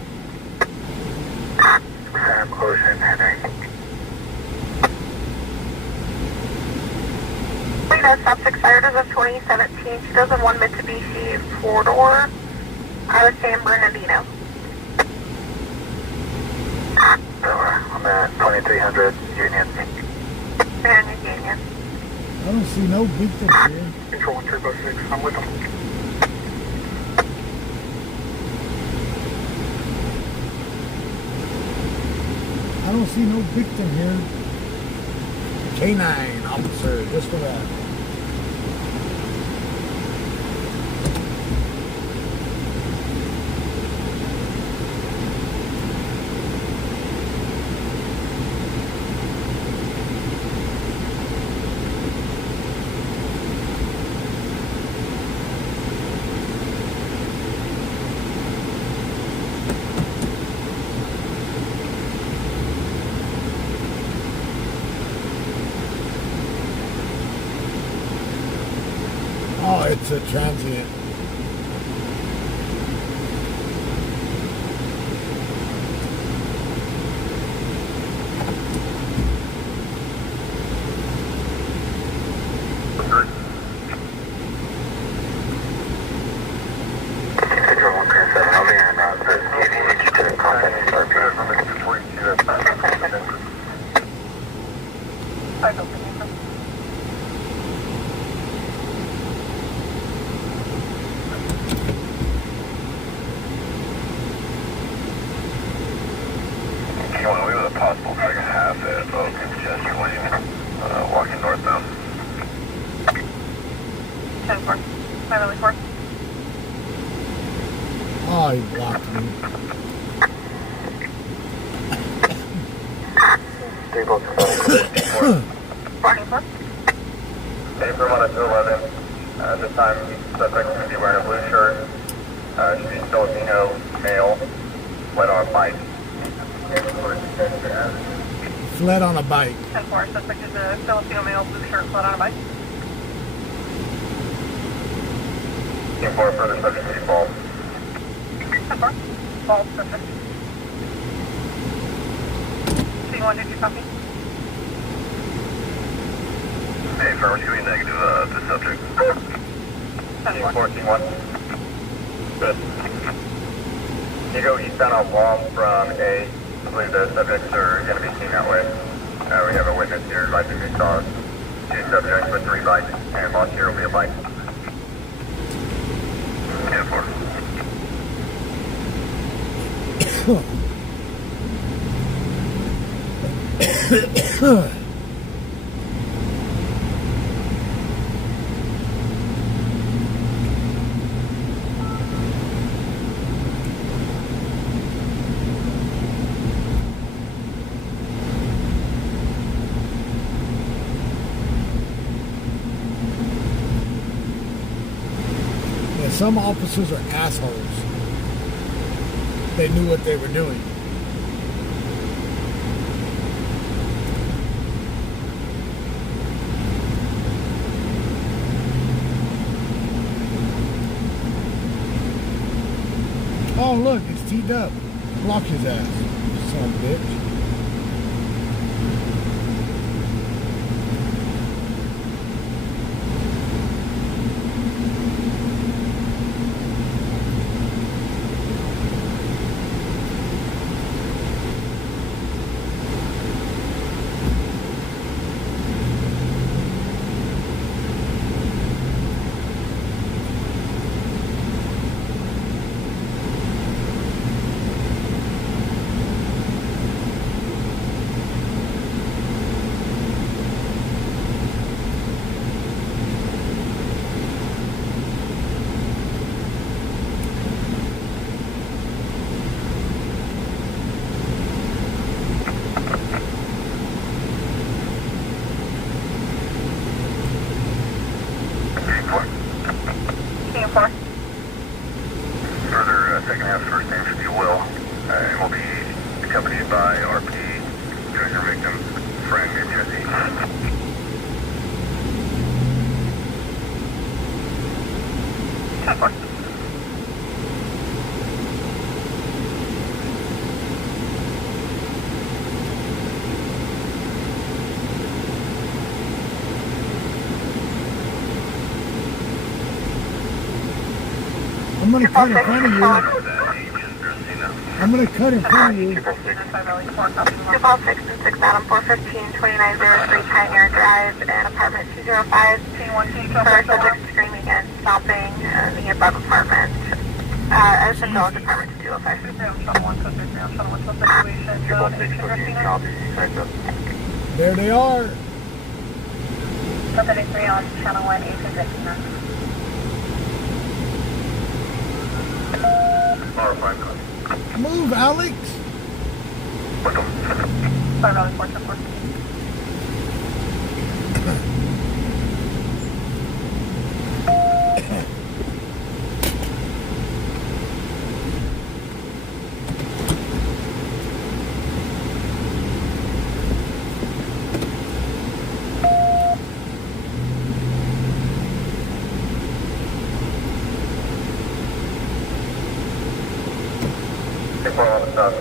Sam Ocean, Henry. Stop expired as of 2017, 2001 Mitsubishi 4-door out of San Bernardino. On the 2300 Union. Union. I don't see no victim here. Control 1 Turbo 6, I'm with them. I don't see no victim here. K9 officer, just for that. Oh, it's a transient. Control 137, I'll be in the KVH to contact SRP. I don't think so. Q1, we have a possible second half at Chester Lane, walking northbound. 10-4. 5-4. Oh, he blocked me. Depot 677. 44. Hey, from on a 211, at this time, suspect is going to be wearing a blue shirt, should be Filipino, male, fled on a bike. Fled on a bike. 10-4. Suspect is a Filipino male, blue shirt, fled on a bike. Team 4, further subject to default. 10-4. False subject. C1, did you copy? Hey, firm, we're showing negative, the subject. 10-4. 14-1. Good. You go eastbound on Long from A. I believe the subjects are going to be seen that way. We have a witness here. I think we saw 2 subjects with 3 bikes, and lost here will be a bike. 10-4. Yeah, some officers are assholes. They knew what they were doing. Oh, look, it's teed up. Block his ass, son of a bitch. Further second half first name should be Will. And will be accompanied by RP, junior victim, friend named Jesse. 10-4. I'm gonna cut in front of you. I'm gonna cut in front of you. 2 Ball 6 and 6 Adam 415 2903 Pioneer Drive and apartment 205. First subject screaming and stomping the above apartment. Edison Village apartment 205. There they are. 33 on channel 1, 1859. Move, Alex. 5 Valley 474.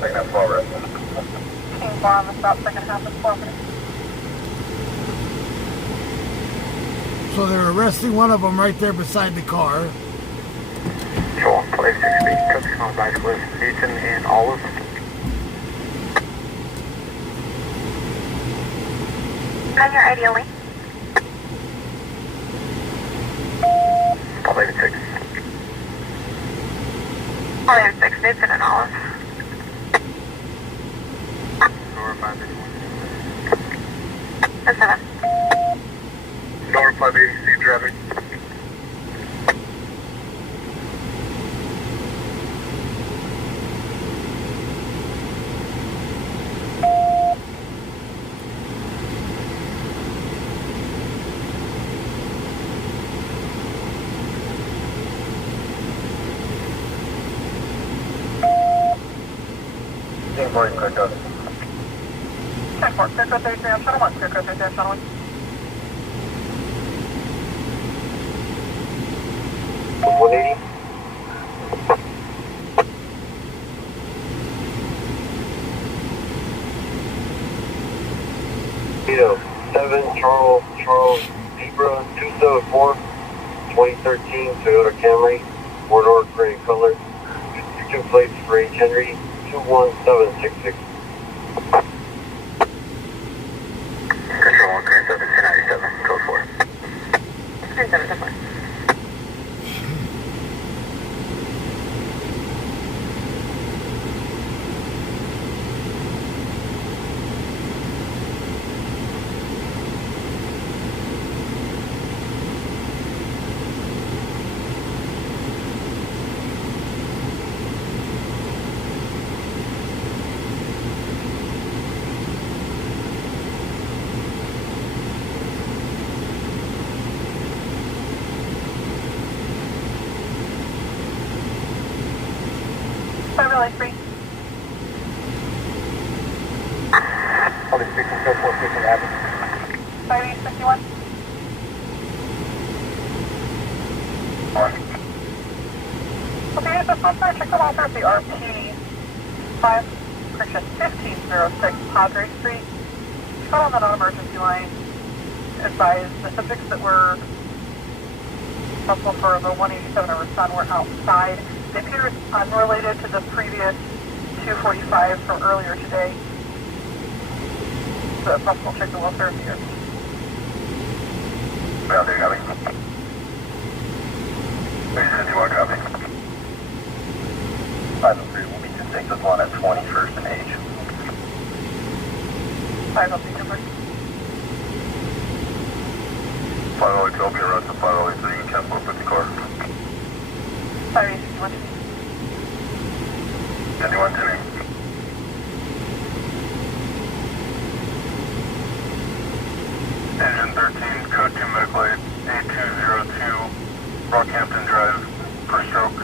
Second half of all rest. King 4 on the stop, second half of 4 minutes. So they're arresting one of them right there beside the car. Control 560, touching on bicyclists, Newton and Olive. On your ideally. 586. 586 Newton and Olive. Nora 581. 7. Nora 580, safe driving. King 4, clear code. 10-4, clear code 33 on channel 1, clear code 33 on channel 1. 180. Vito, 7 Charles Zebra 274 2013 Toyota Camry, 4-door gray color, 2 plates for H. Henry 21766. Control 1, current 7 1097, code 4. 37 definitely. Valley 3. Only 6 and 4 station Avenue. 5851. Okay, Officer, check the officer at the RP 5, correction, 1506 Padre Street. Got on the non-emergency line. Advised the subjects that were responsible for the 187 over Sun were outside. They appear unrelated to the previous 245 from earlier today. So if possible, check the welfare of the RP. Well, there you go. 351 copy. 503 will be 26 with one at 21st and H. 503 number. 508 will be arrested, 503 in Capital 50 car. 581. 51 to me. Engine 13, code 2 medical aid, A202, Rockhampton Drive, per stroke.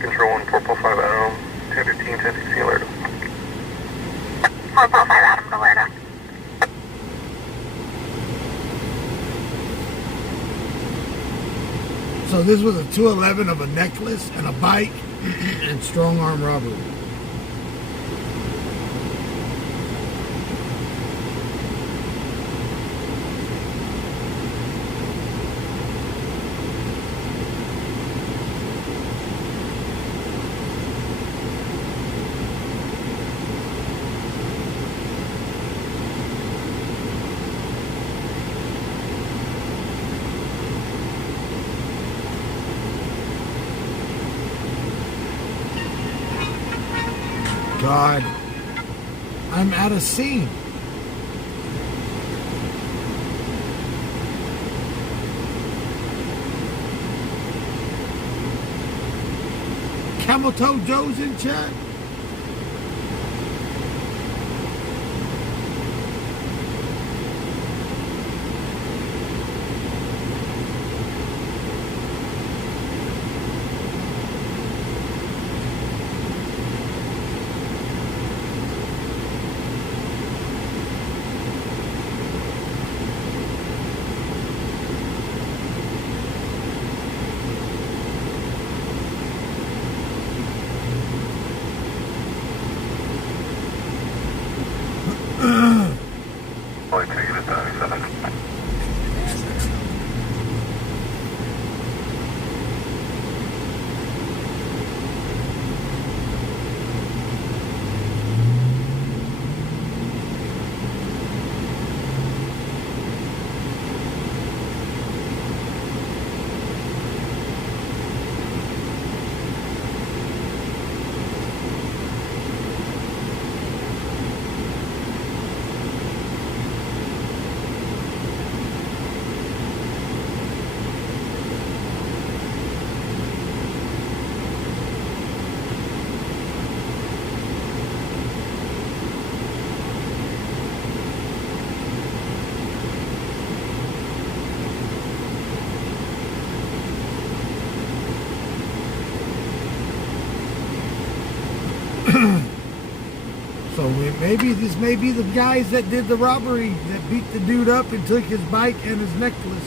Control 1, 445 Adam, 215, 1016 alert. 445 Adam, alert. So this was a 211 of a necklace and a bike and strong arm robbery. God, I'm at a scene. Camel Toe Joe's in chat. Maybe this may be the guys that did the robbery that beat the dude up and took his bike and his necklace.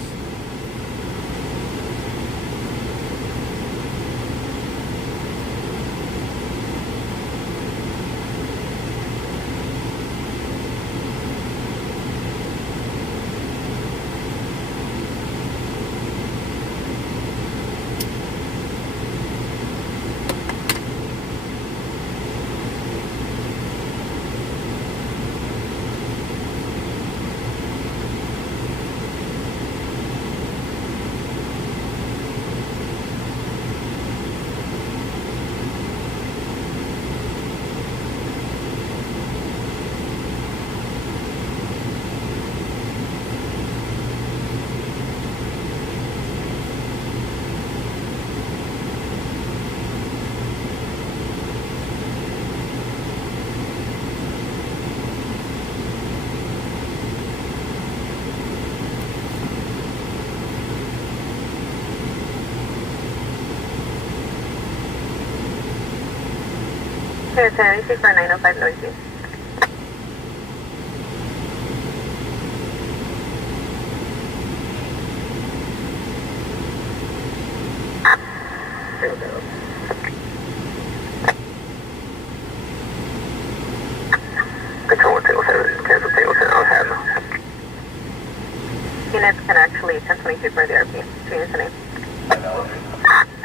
Here, 1096 for 905 Noisy. Control 107, cancel 1007, I'll have. Units can actually 1022 for the RP. Change the name.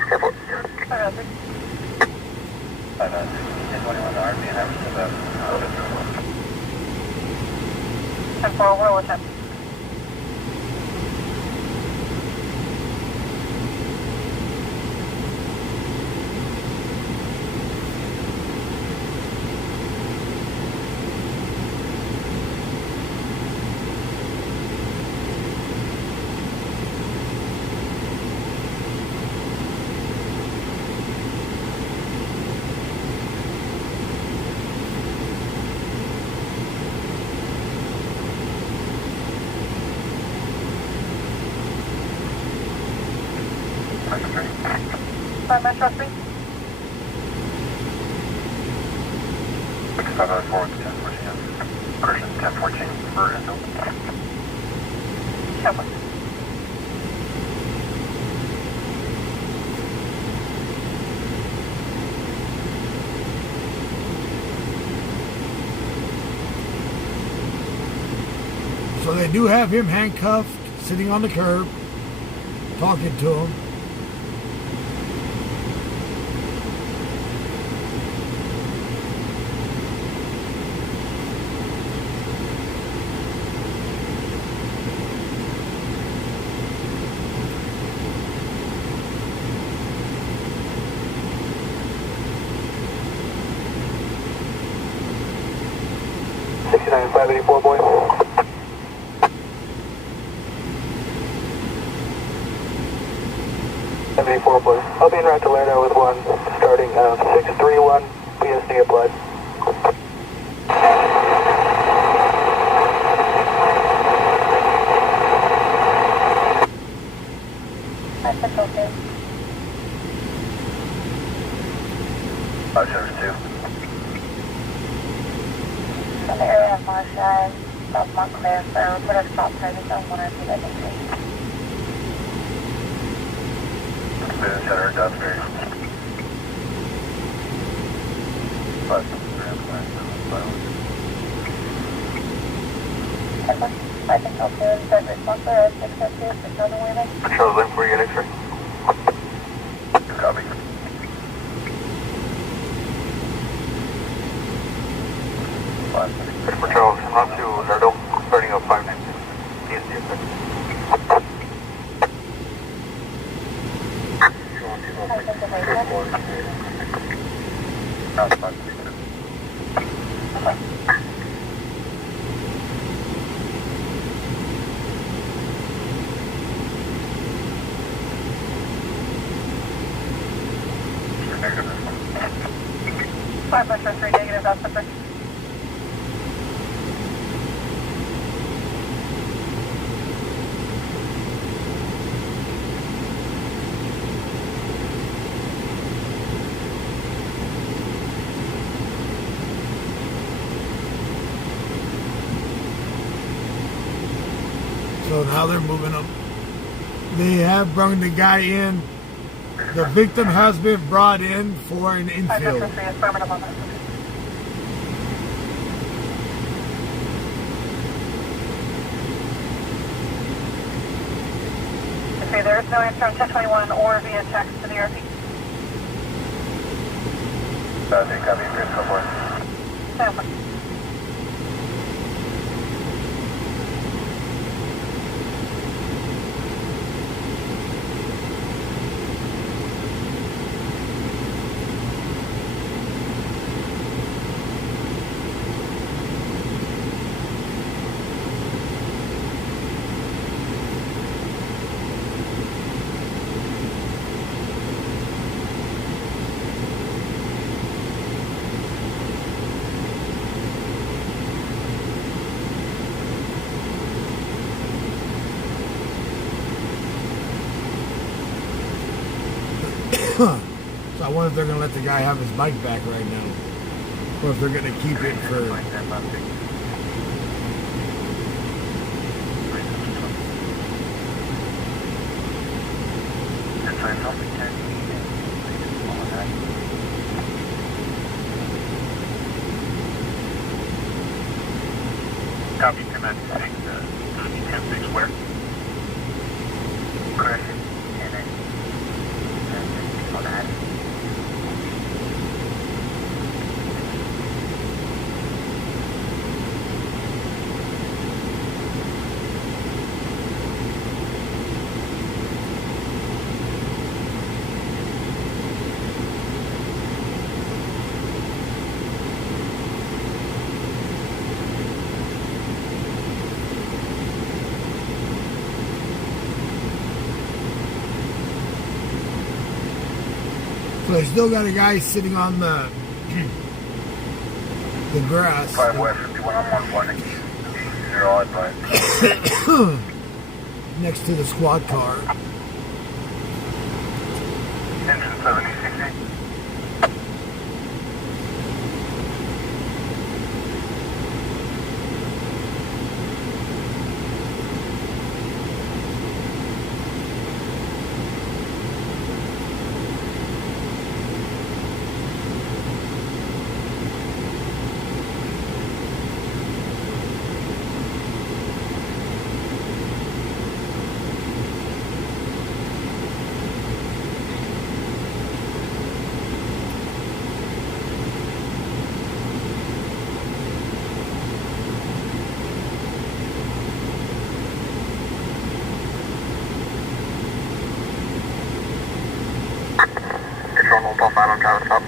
Careful. 10-4, we're with him. Five Metro 3. 504 with 1014. Christian 1014 for Enfield. Show one. So they do have him handcuffed, sitting on the curb, talking to him. Nine 584 boy. boy. I'll be in route to Lerdo with one starting 631 PSD applied. That's okay. 572. In the area of Marshall, South Montclair, so put a stop service on 102 that increase. Business Center, Duxbury. I think I'll do it. Does response for 602 for Southern Wayland? Patrol link for unit X-ray. Copy. Patrol, on to Lerdo, starting up 596. PSD effective. Five Metro 3 negative, that's the first. So now they're moving them. They have brought the guy in. The victim has been brought in for an infield. Affirmative on that. Okay, there is no answer on 1021 or via text to the RP. They copy, good, so forth. Over. So I wonder if they're going to let the guy have his bike back right now. Or if they're going to keep it for... Copy, command 6, 10-6 where? Correct. So they still got a guy sitting on the grass. 5 West 51 on 1 0 advice. Next to the squad car. Engine 7060. Control 1.5 on Travis Top.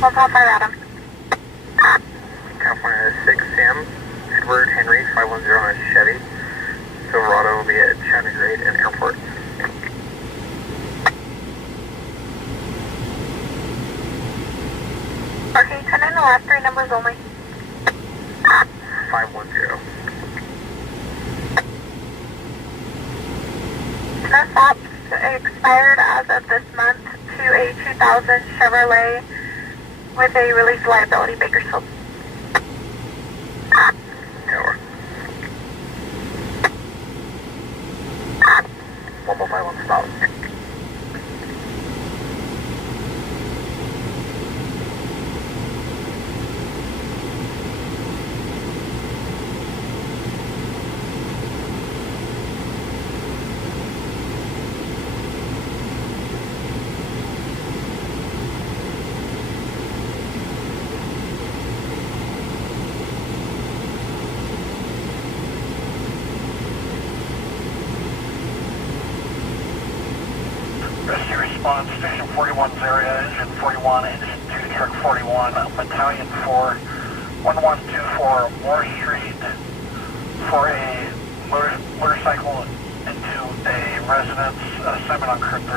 1.5 Adam. California 6 Sam, Edward Henry 510 on a Chevy. Silverado will be at China Grade and Airport. Okay, 10 in the last 3 numbers only. 510. No stops expired as of this month to a 2000 Chevrolet with a release liability Bakersfield. Tower. 1.51 stop. Rescue response, Station 41's area, Engine 41, Engine 2, Truck 41, Battalion 4, 1124 Moore Street for a motorcycle into a residence, assignment on current 3.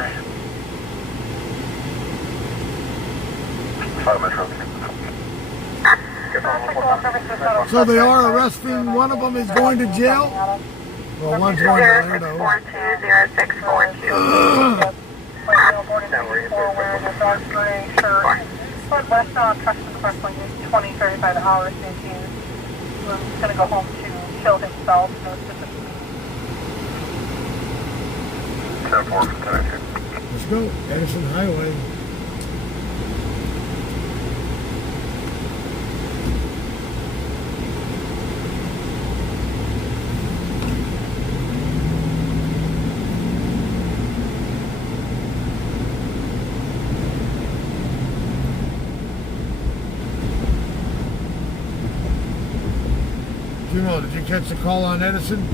5 Metro. So they are arresting. One of them is going to jail. Well, one's going to Laredo. 06420642. Wearing a dark gray shirt. Westbound trucks in the front lane is 20-35 hours. was going to go home to kill himself. No specific. 10-4 from 10-2. Let's go. Edison Highway. Jumo, did you catch the call on Edison?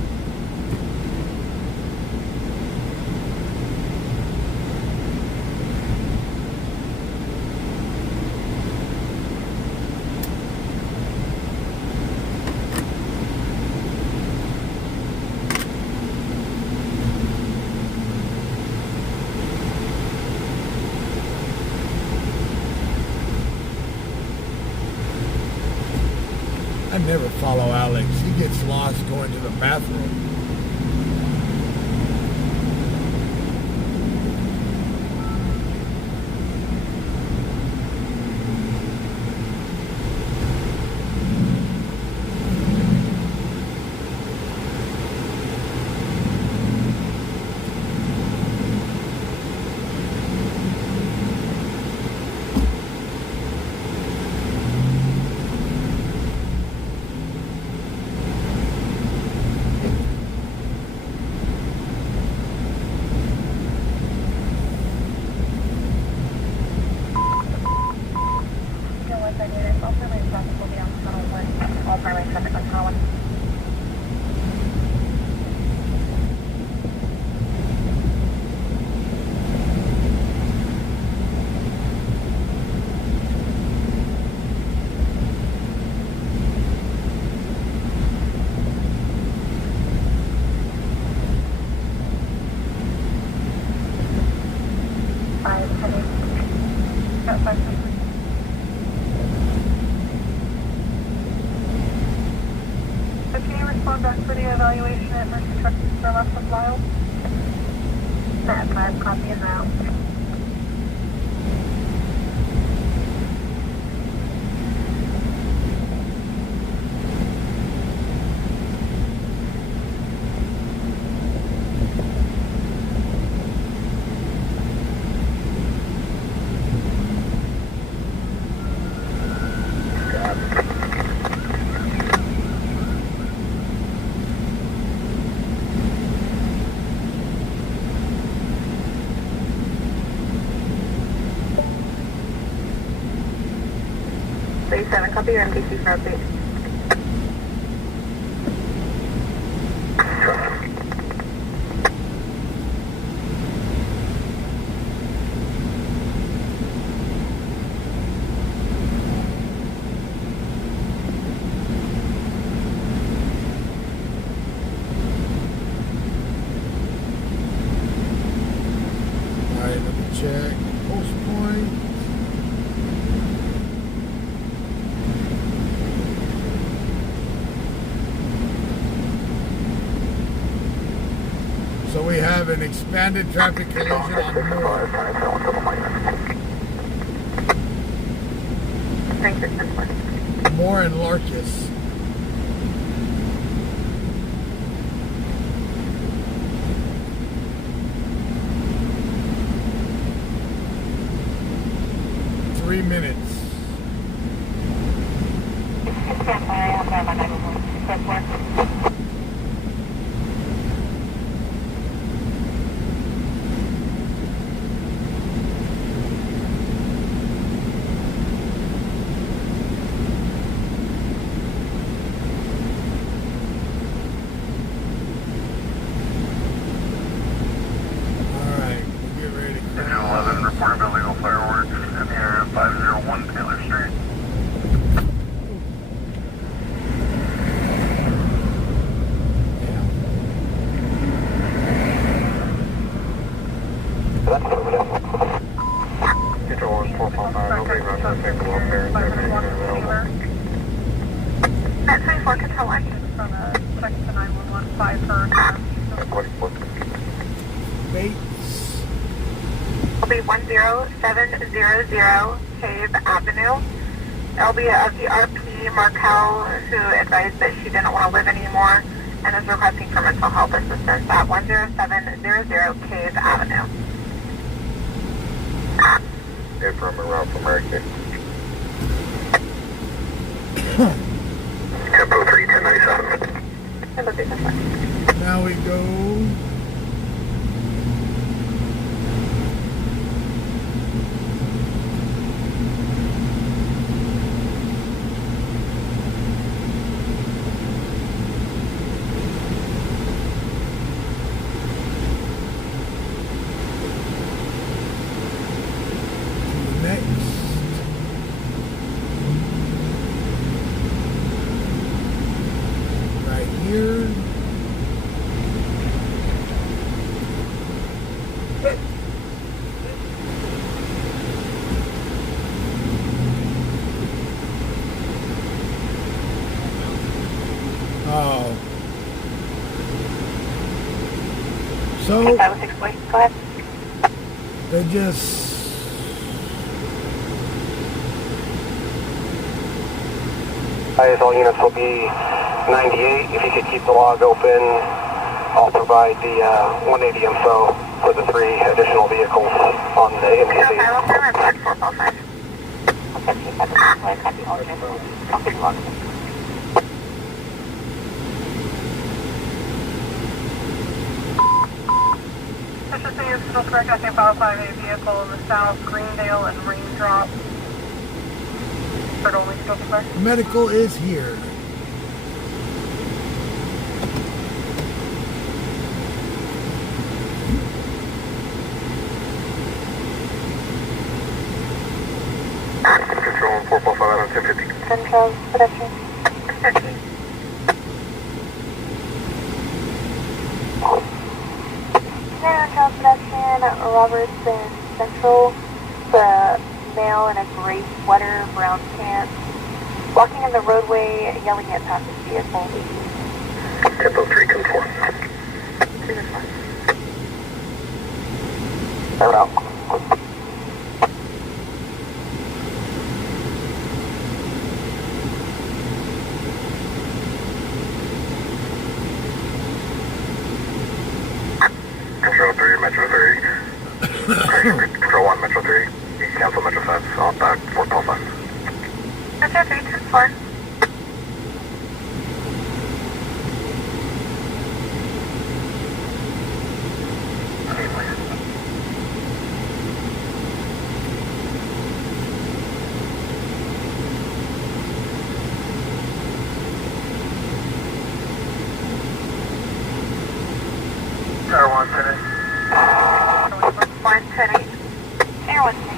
I never follow Alex. He gets lost going to the bathroom. Can you respond back for the evaluation at Mercy Truck for less than Lyle? That's 5, copy and now. Copy your MDC for update. Alright, let me check. Post point. So we have an expanded traffic collision on Moore. Moore and Larkus. Three minutes. Will be 10700 Cave Avenue. It'll be of the RP Markel, who advised that she didn't want to live anymore and is requesting for mental health assistance at 10700 Cave Avenue. From around from American. Tempo 3, 1097. Tempo 3, 1097. Now we go. So they just all units will be 98. If you could keep the log open, I'll provide the 180 info for the 3 additional vehicles on the MPC. Efficiency is still correct. I think file 5A vehicle in the south, Greendale and Raindrop. But only still correct. medical is here. Control 445 out on 1050. Control, pedestrian. Control, pedestrian, Robertson Central. The male in a gray sweater, brown pants, walking in the roadway, yelling at passing vehicles. Tempo 3, conform. They're out. Control 3, Metro 3. Control 1, Metro 3. You can cancel Metro 5 on back 4 call 5. Metro 3, 2-4. Air 110. 110. Air 110.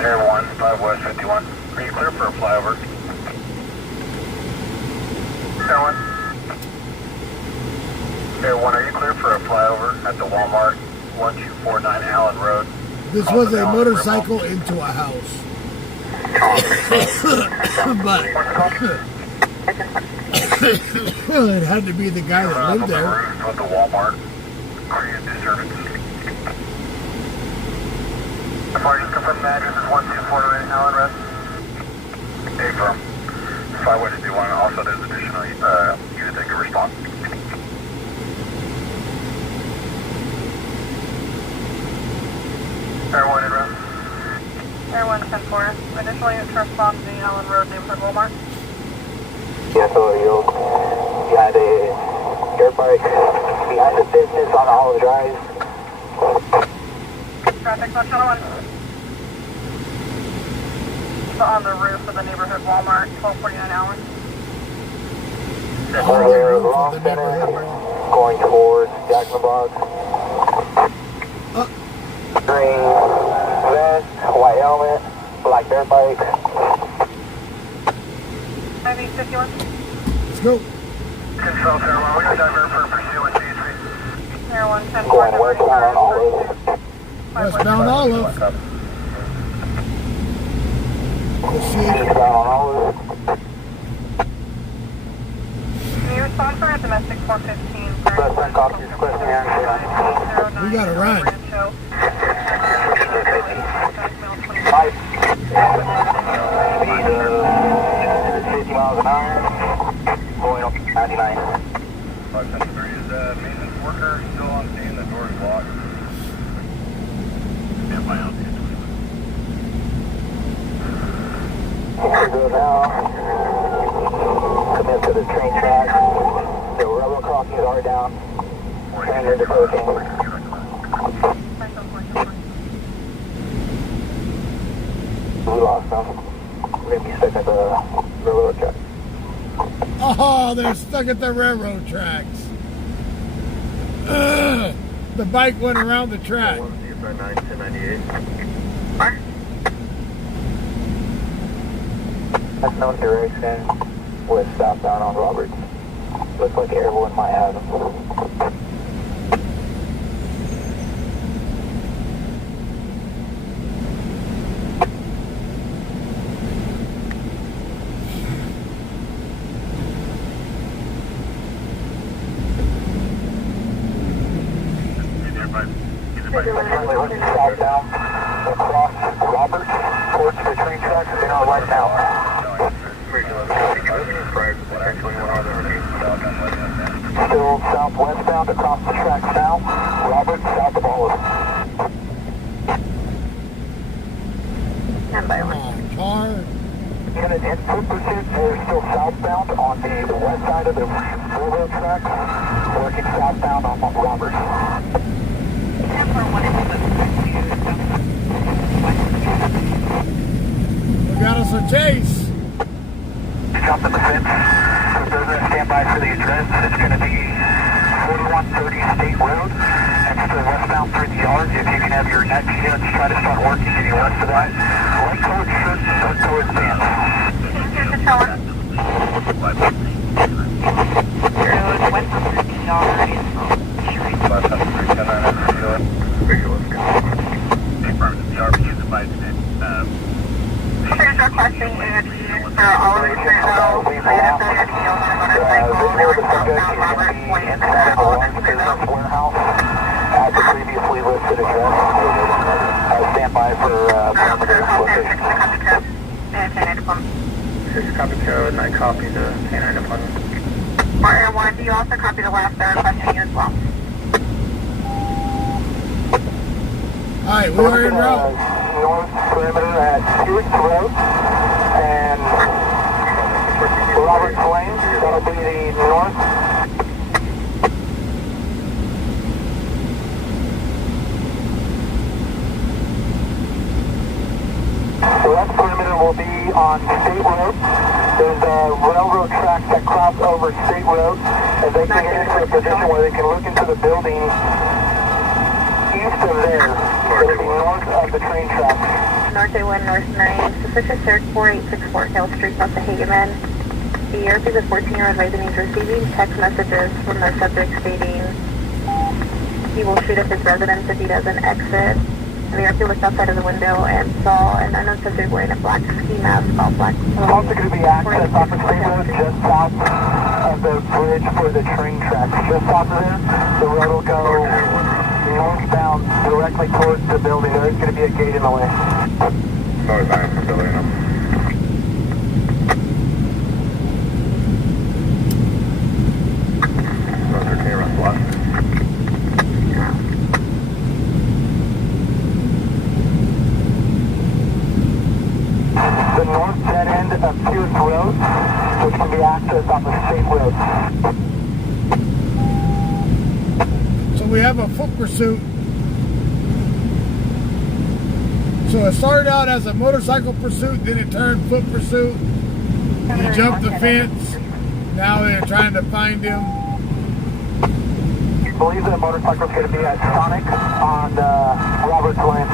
Air 1, 5 West 51. Are you clear for a flyover? Air 1. Air 1, are you clear for a flyover at the Walmart 1249 Allen Road? This was a motorcycle into a house. But it had to be the guy that lived there. With the Walmart. Are you in disturbance? If I just confirm the address is 1249 Allen Road. A firm. 5 West 51. Also, there's additional unit that can respond. Air 1 in route. Air 110-4. Additional unit to respond to the Allen Road neighborhood Walmart. Yeah, so you got a dirt bike behind the business on Olive Drive. Traffic on channel 1. So on the roof of the neighborhood Walmart, 1249 Allen. On the roof of the neighborhood wall. Going towards Jack in the Box. Green vest, white helmet, black dirt bike. IV 51. Let's go. Control Air 1, we're going to divert for pursuit with C3. Air 110-4. Going westbound on Olive. Westbound Olive. Eastbound on Olive. Can you respond for a domestic 415? Westbound copy is question answer. We gotta run. Five. miles an hour. Going up 99. 573 is maintenance worker still on scene. The door's locked. Stand by on scene. Here we go now. Come into the train track. The railroad crossings are down. Train is approaching. We lost them. We're going to be stuck at the railroad track. Oh, they're stuck at the railroad tracks. Ugh. The bike went around the track. 998. That's no direction. West southbound on Roberts. Looks like everyone might have them. Southbound across Roberts towards the train tracks. They're on right now. Still southwestbound across the tracks now. Roberts south of all of them. Come on, car. Unit in foot pursuit, they're still southbound on the west side of the railroad tracks. Working southbound on Roberts. We got us a chase. Jump in the fence. They're going to stand by for the address. It's going to be 4130 State Road. That's the westbound through the yard. If you can have your next units try to start working any west of that. Right towards Church, right towards Vance. Road west of the yard is The RPU's advised that Here's requesting AFE for all of the train routes. I have the AFE on the motorcycle. They were southbound Roberts, pointing to all of the train routes. Warehouse at the previously listed address. Stand by for perimeter location. This is copy code, and I copy the canine deployment. Air 1, do you also copy the last they're requesting you as well? Alright, we are en route. North perimeter at Stewart Road and Roberts Lane. That'll be the north. The west perimeter will be on State Road. There's railroad tracks that cross over State Road, and they can get into a position where they can look into the building east of there. It'll be north of the train tracks. North A1, North 9, suspicious search 4864 Hill Street, south of Hageman. The ERP is a 14-year-old resident is receiving text messages from the subject stating he will shoot up his residence if he doesn't exit. The ERP looked outside of the window and saw an unknown subject wearing a black ski mask, all black. There's also going to be access off of State Road just south of the bridge for the train tracks. Just south of there, the road will go northbound directly towards the building. There's going to be a gate in the way. Northbound from the building. The north dead end of Pierce Road, which can be accessed off of State Road. So we have a foot pursuit. So it started out as a motorcycle pursuit, then it turned foot pursuit. He jumped the fence. Now they're trying to find him. You believe that a motorcycle is going to be at Sonic on Roberts Lane.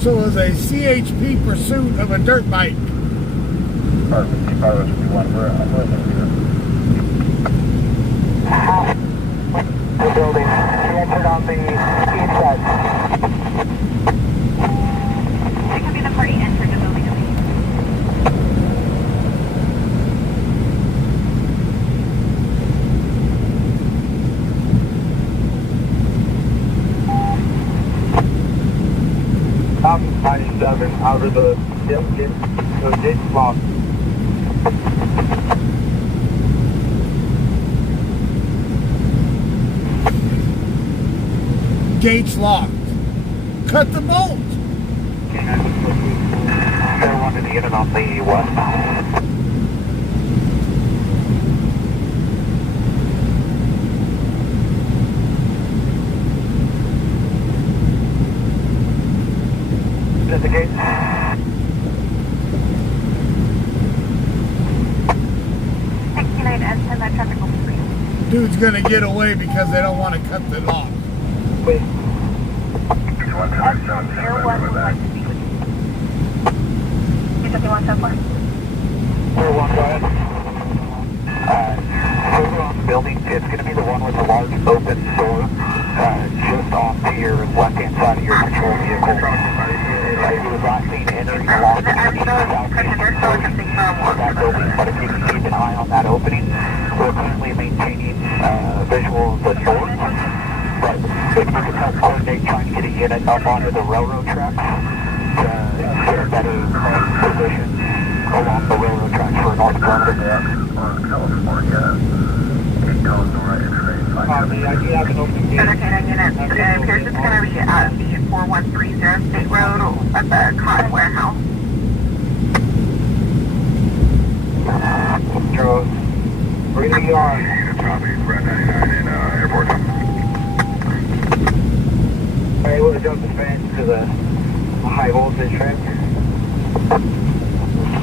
So it was a CHP pursuit of a dirt bike. The building. He entered on the east side. It could be the party entering the building to me. South 97, out of the gate's locked. Gates locked. Cut the bolt. Fair one to the unit on the west. At the gate. That traffic will be free. Dude's gonna get away because they don't want to cut the lock. Wait. Air 1 would like to speak with you. 25174. Air 1, go ahead. Further on the building, it's going to be the one with the large open door just off to your left-hand side of your patrol vehicle. He was last seen entering along the that building, but if you can keep an eye on that opening, we're currently maintaining visual of the door. But if you could help coordinate trying to get a unit up onto the railroad tracks to get a better position along the railroad tracks for north perimeter. California, 8 Collins, right, Copy, I do have an open gate. Entertainer unit, it appears it's going to be at the 4130 State Road at the Cotton Warehouse. Charles, we're going to be on. Copy, Brad 99 in airport. Are you able to jump the fence to the high voltage fence?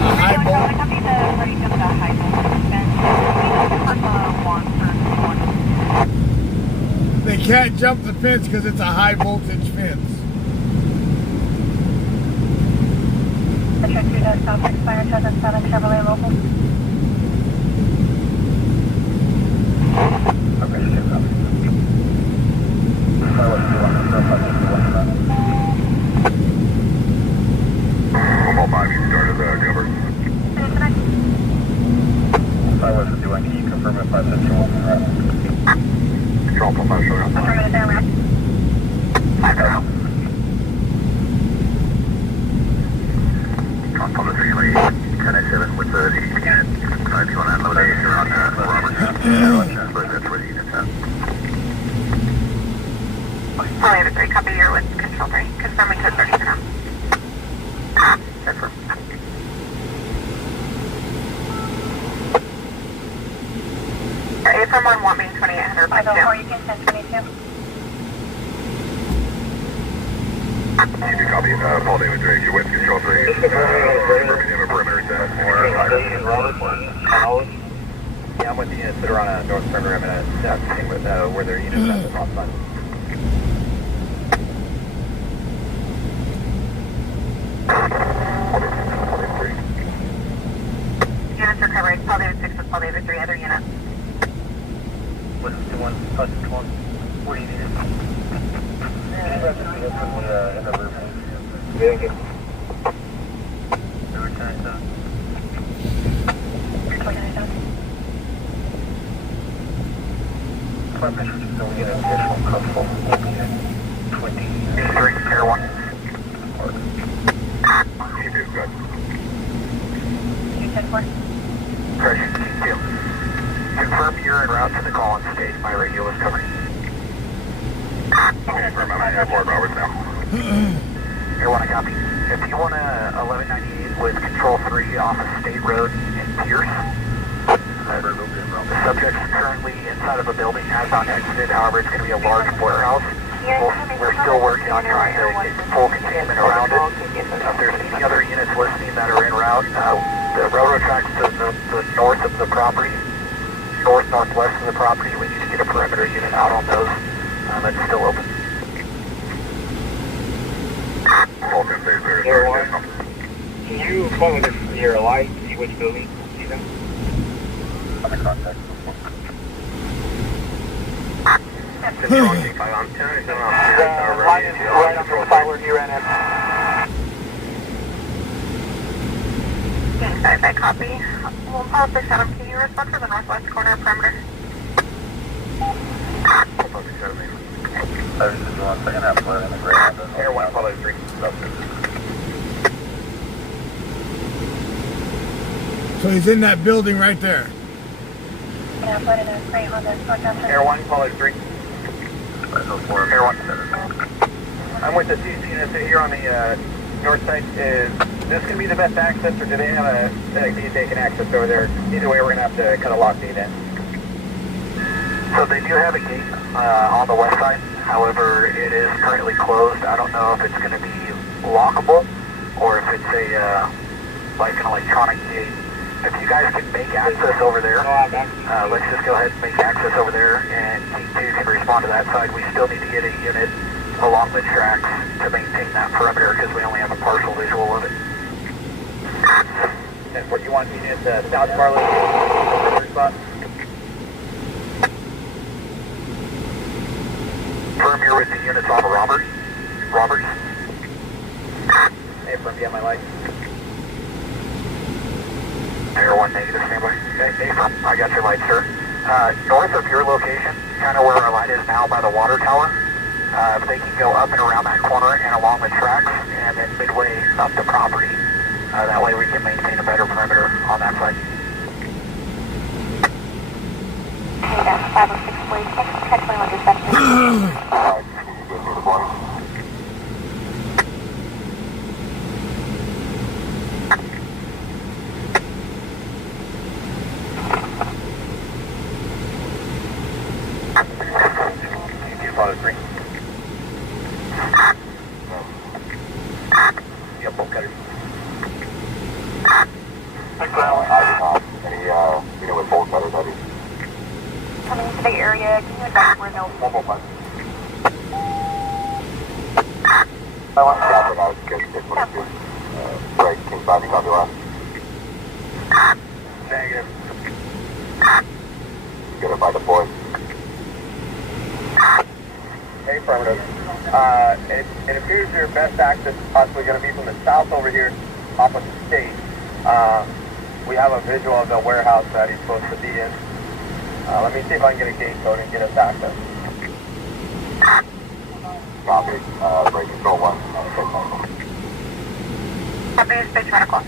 High bolt. Copy the ready to the high voltage fence. They can't jump the fence because it's a high voltage fence. The check to the South Expire 2007 Chevrolet Local. All 5, you started cover. Silas is doing, can you confirm if 5 Central? Control from 5 Central. Affirmative there, Matt. 5 Control the 10-7 with the unit. If you want to unload it, you're on Robert. But that's where the unit's at. Probably 3, copy your with Control 3. Confirming code 30 for now. Confirm. Affirm on 1 being 2800 by 2. 504, you can send 22. You can copy Paul David Drake, you're with Control 3. Birmingham perimeter set. Yeah, I'm with the units that are on a north perimeter. I'm going to see with where their units at the top side. Units recovered. Paul David 6 with Paul David 3. Other unit. What's the one? What do you need? In the roof. Thank you. So we get an additional couple. We'll be at 20. Air 1. You do good. You 10-4. Correction, Q. Confirm you're en route to the call-in state. My radio is covering. Okay, remember, I have 4 hours now. Air 1, I copy. If you want a 1198 with Control 3 off of State Road in Pierce, the subject's currently inside of a building, has not exited. However, it's going to be a large warehouse. We're still working on trying to get full containment around it. If there's any other units listening that are en route, the railroad tracks to the north of the property, northwest of the property, we need to get a perimeter unit out on those. That's still open. Can you follow this your light, see which building you see them? Under contact. Right on the side where you ran in. Being side by copy. We'll probably set up. Can you respond for the northwest corner perimeter? Air 1, follow 3. So he's in that building right there. Yeah, put in a gray Honda. Air 1, Pollard 3. Air 1. I'm with the CC unit here on the north side. Is this going to be the best access, or do they have a gate they can access over there? Either way, we're going to have to cut a lock gate in. So they do have a gate on the west side. However, it is currently closed. I don't know if it's going to be lockable or if it's a like an electronic gate. If you guys can make access over there, let's just go ahead and make access over there, and Team 2 can respond to that side. We still need to get a unit along the tracks to maintain that perimeter because we only have a partial visual of it. And what you want unit South Barlow spot? Firm here with the units on Roberts. Hey, firm, you have my light. Air 1 negative, standby. Hey, firm, I got your light, sir. North of your location, kind of where our light is now by the water tower, if they can go up and around that corner and along the tracks and then midway up the property, that way we can maintain a better perimeter on that side. Okay, that's 506.6. Catch my reception. Pollard 3. Yep, bolt cutters. Any unit with bolt cutters, heavy. Coming into the area, can you advise where no... One more button. I want to stop it out. Good, 622. Right, King 5, you copy last. Negative. Get it by the board. Hey, affirmative. It appears your best access is possibly going to be from the south over here off of the state. We have a visual of the warehouse that he's supposed to be in. Let me see if I can get a gate code and get us access. Copy. Break control 1. Copy, space 1 o'clock.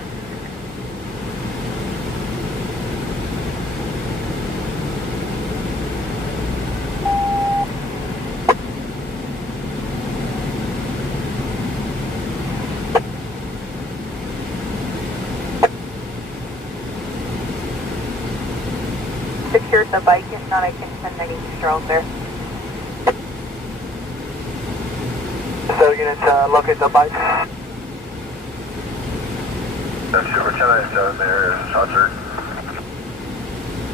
Secured the bike, if not I can send any drone there. So units, locate the bike. That's Super Chennai down there, shots heard.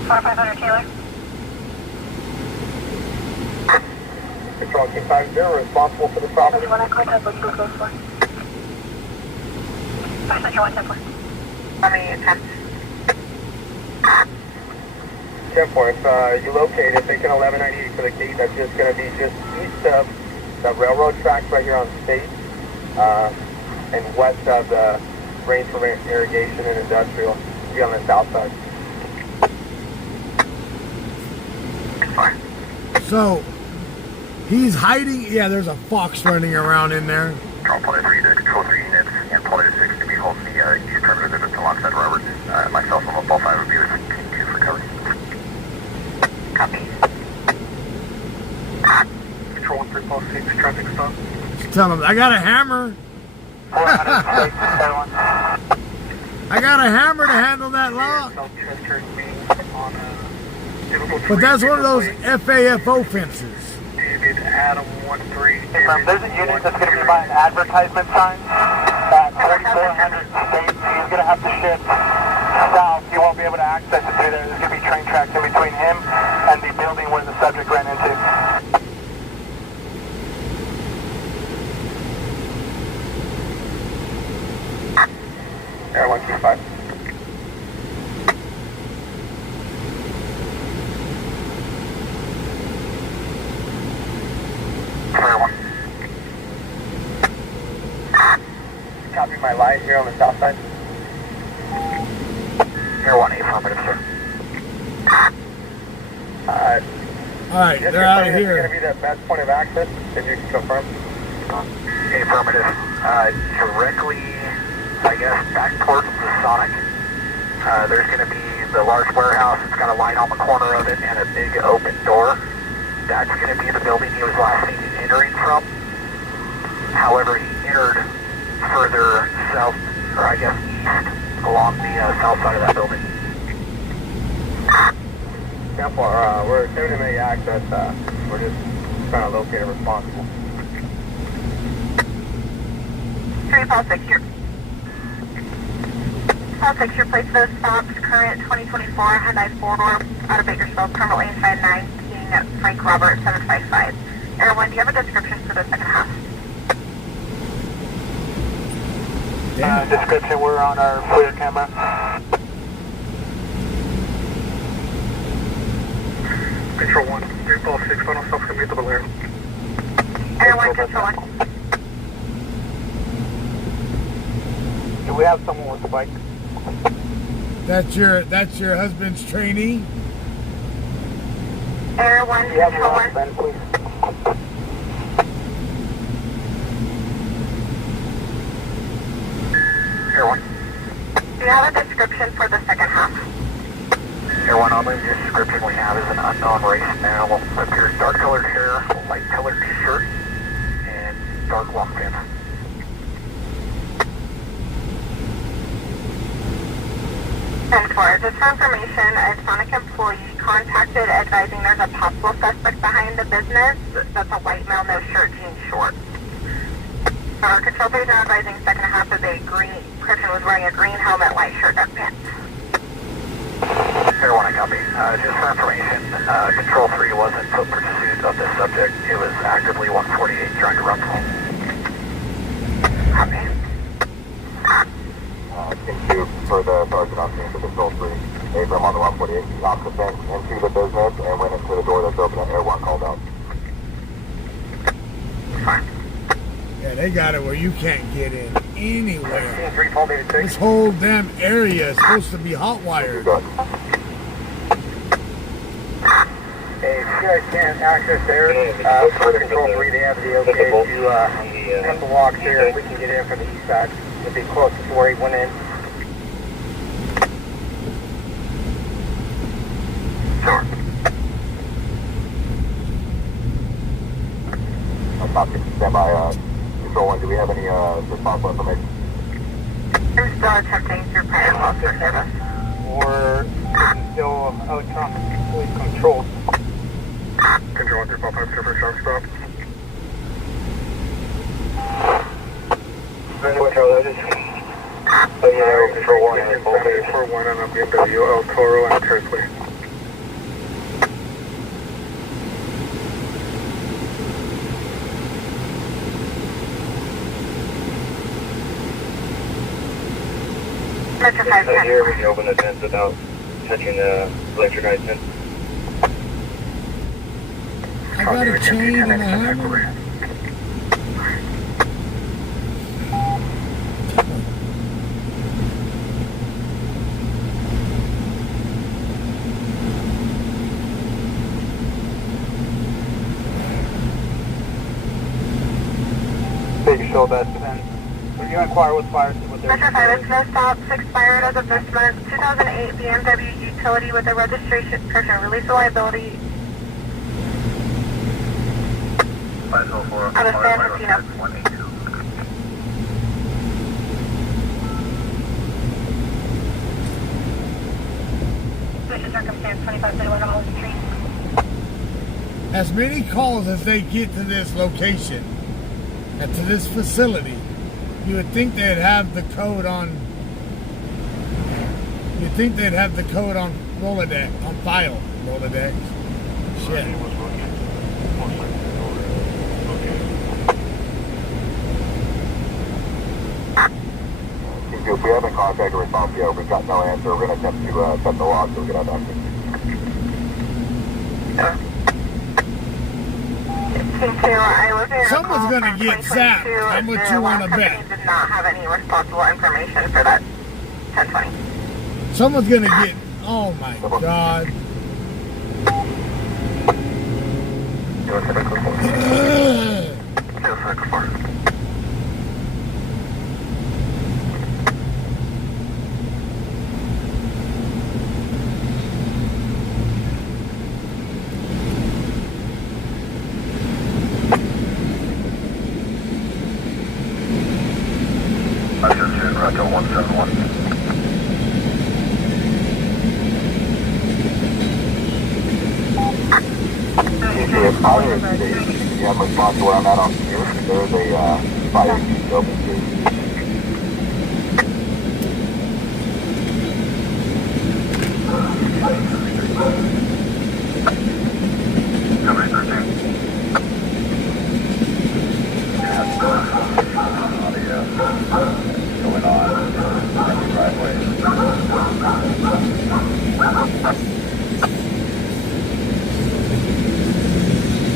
4500 Taylor. Control King 5, they're responsible for the property. When I contact what you go for. I said you want 10 for. How many attempts? 10-4, if you locate it, take an 1198 for the gate. That's just going to be just east of the railroad tracks right here on State, and west of the range for irrigation and industrial. Be on the south side. So he's hiding. Yeah, there's a fox running around in there. Control Pollard 3 to control 3 units and Pollard 6 to be holding the east perimeter that's alongside Roberts. Myself and Ball 5 will be with Team 2 for coverage. Copy. Control 1 3 6 traffic stop. Just tell him I got a hammer. I got a hammer to handle that lock. But that's one of those FAFO fences. David Adam 13. There's a unit that's going to be buying advertisement signs at 3400 State. He's going to have to shift south. He won't be able to access it through there. There's going to be train tracks in between him and the building where the subject ran into. Air 125. Clear 1. Copy my light here on the south side. Air 1, affirmative, sir. All right, they're out of It's going to here. be the best point of access, if you can confirm. Affirmative. Directly, I guess, back towards the Sonic. There's going to be the large warehouse. It's got a light on the corner of it and a big open door. That's going to be the building he was last seen entering from. However, he entered further south, or I guess east, along the south side of that building. We're attempting to make access. We're just trying to locate a responsible. 3 Paul 6, your place of those stops, current 2024 Hyundai 4-door out of Bakersfield, permanently inside 9, King Frank Robert 755. Air 1, do you have a description for the second half? Description, we're on our FLIR camera. Control 1, 3 Paul 6, final stop from Mutual Air. Air 1, Control 1. Do we have someone with the bike? That's your husband's trainee? Air 1, Do you have Control 1. one, Ben, please? Air 1. Do you have a description for the second half? Air 1, on the description we have is an unknown race now. Appears dark colored hair, light colored shirt, and dark long pants. And for just for information, a Sonic employee contacted advising there's a possible suspect behind the business. That's a white male, no shirt, jeans, shorts. Our control page now advising second half is a green, person was wearing a green helmet, white shirt, dark pants. Air 1, I copy. Just for information, Control 3 wasn't put pursuit of this subject. It was actively 148 trying to run from home. Copy. Thank you for the sergeant on scene for Control 3. Abram on the 148. He knocked the fence into the business and went into the door that's open and Air 1 called out. Fine. Yeah, they got it where you can't get in anywhere. 3 Paul David 6. This whole damn area is supposed to be hot wired. Good. Hey, if you guys can't access there, for Control 3, they have the okay to come to walk here. We can get in from the east side. It'll be closest to where he went in. Sure. Copy. Stand by, Control 1. Do we have any responsible information? I'm still attempting through prior call for service. Or still electronically controlled. Control 1 through 5 for sharp stop. Control, Control 1 and 4-1 on a BMW El Toro and Turquoise. Metro 510. Here we can open the fence without touching the electric fence. I got a chain and a hammer. Big show that then. Would you inquire with fire what they're Metro 5 is no stops expired as of this month. 2008 BMW utility with a registration person. Release the liability 504. out of San Jacinto. 182. Mission circumstance 2531 Holland Street. As many calls as they get to this location and to this facility, you would think they'd have the code on. You'd think they'd have the code on Rolodex, on file. Rolodex. Shit. If we haven't contacted a response yet, we've got no answer. We're going to attempt to set the log so we can have access. Someone's gonna get zapped. How much you wanna bet? Did not have any responsible information for that 1020. Someone's gonna get. Oh my god. I just hit Rato 171. TJ, fire station. You have a response to where I'm at on Pierce. There's a fire station open to. Company 13. Going on the driveway.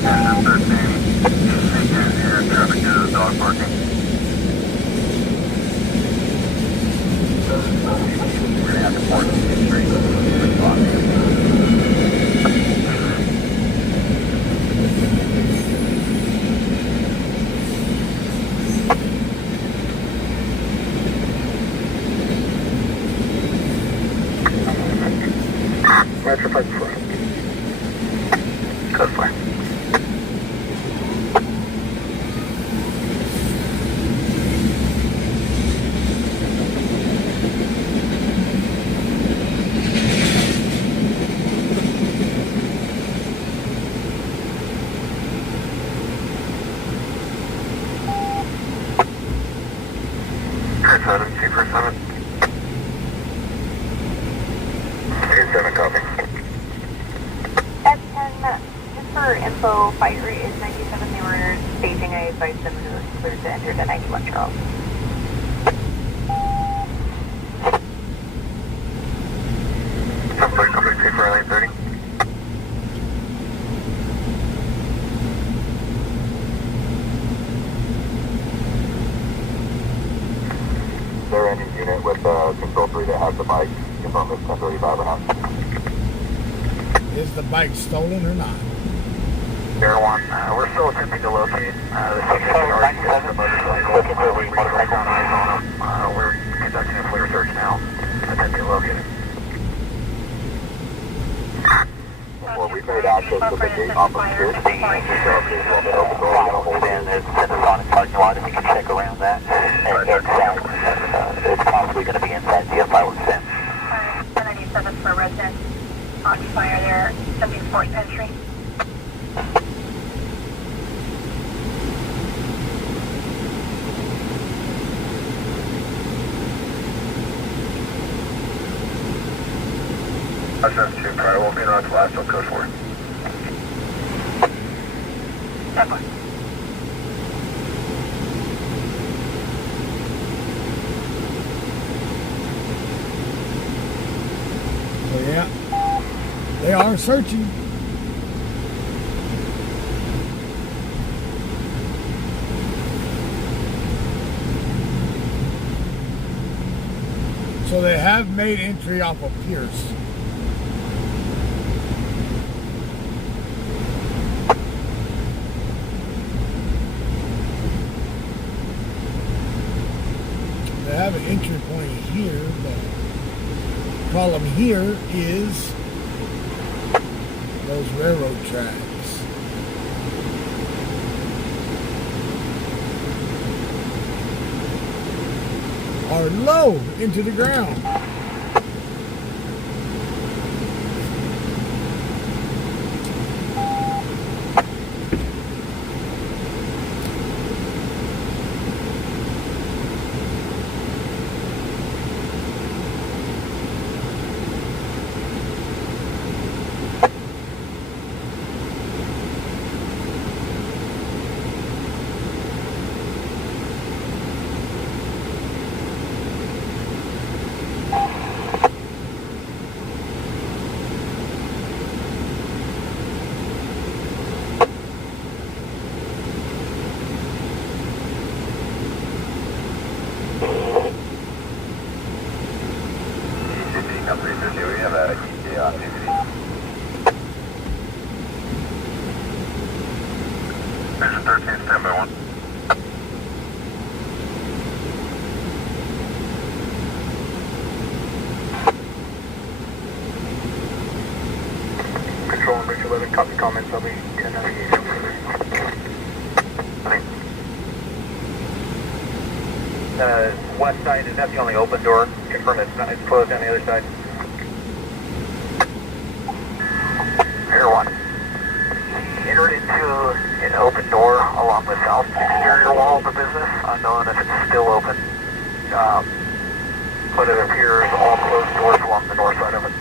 Engine 13. CQ here. Traffic due to the dog barking. We're gonna have to park the street. Respond. Metro 54. Code 4. Kurt 7, C4 7. Kurt 7, copy. F10, just for info, fire rate is 97. They were staging a 57 who was cleared to enter the 91 Charles. Someplace complete C4 LA 30. Their engine unit with control 3 that has the bike. Confirm it's 1035 or not. Is the bike stolen or not? Air 1, we're still attempting to locate the subject already has the motorcycle. Motorcycle and eyes on him. We're conducting a FLIR search now, attempting to locate him. Before we made access to the gate off of Pierce, Hold in, there's a Sonic parking lot, if you can check around that. And inside, it's possibly going to be inside the fireworks tent. 197 for resident occupier there, 74th entry. That's 2, prior will be on to last on code 4. That So yeah, they are searching. So they have made entry off of Pierce. They have an entry point here, but the problem here is those railroad tracks. Are low into the ground. We have a ETA activity. Engine 13, standby 1. Control and Bridge 11, copy comments. I'll be 10 navigator. West side, is that the only open door? Confirm it's closed on the other side. Air 1. He entered into an open door along the south exterior wall of the business, unknown if it's still open. But it appears all closed doors along the north side of it.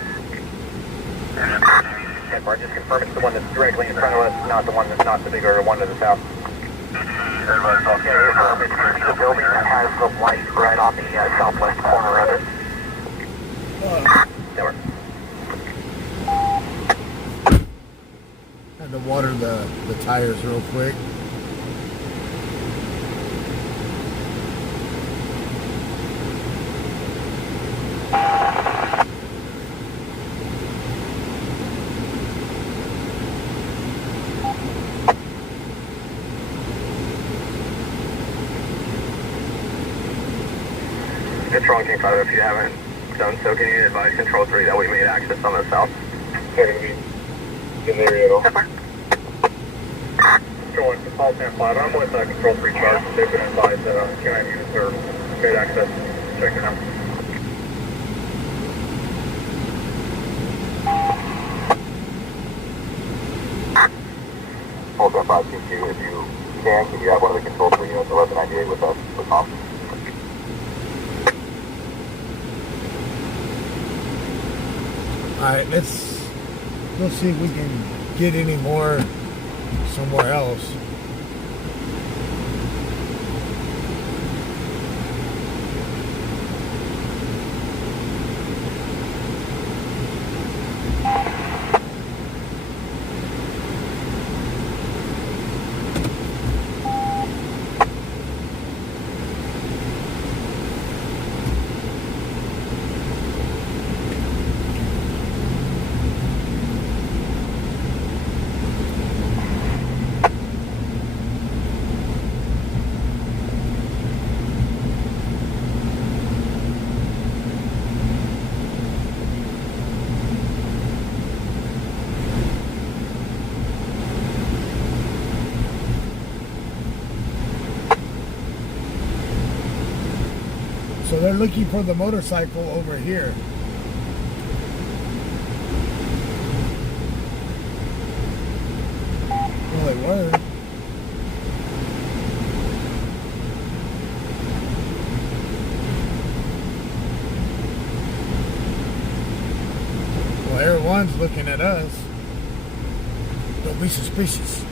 And Mark, just confirm it's the one that's directly in front of us, not the one that's not the bigger one to the south. It's the building that has the light right on the southwest corner of it. There. Had to water the tires real quick. Control King 5, if you haven't done so, can you advise Control 3 that we made access on the south? In the area at all. Control 1, Paul Sam 5, I'm with Control 3 Charge. They've been advised that Can I use their made access. Check it out. Hold on 5, if you can you have one of the Control 3 units 1198 with us for Tom? Alright, let's see if we can get any more somewhere else. So they're looking for the motorcycle over here. Well, they were. Well, Air One's looking at us. Don't be suspicious.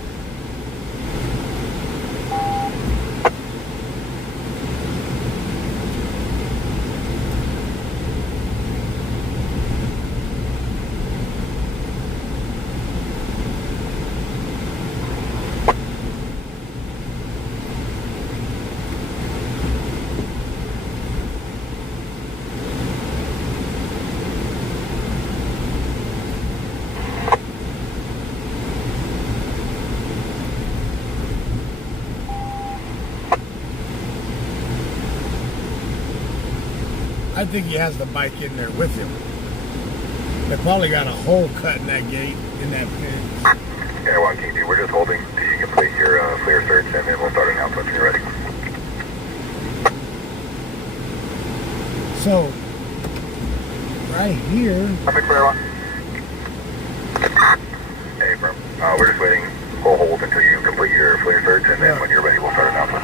I think he has the bike in there with him. They probably got a hole cut in that gate, in that fence. Air 1 King 2, we're just holding till you complete your clear search, and then we'll start an announcement when you're ready. So, right here. I'm clear 1. Hey, bro. We're just waiting. We'll hold until you complete your clear search, and then when you're ready, we'll start an announcement.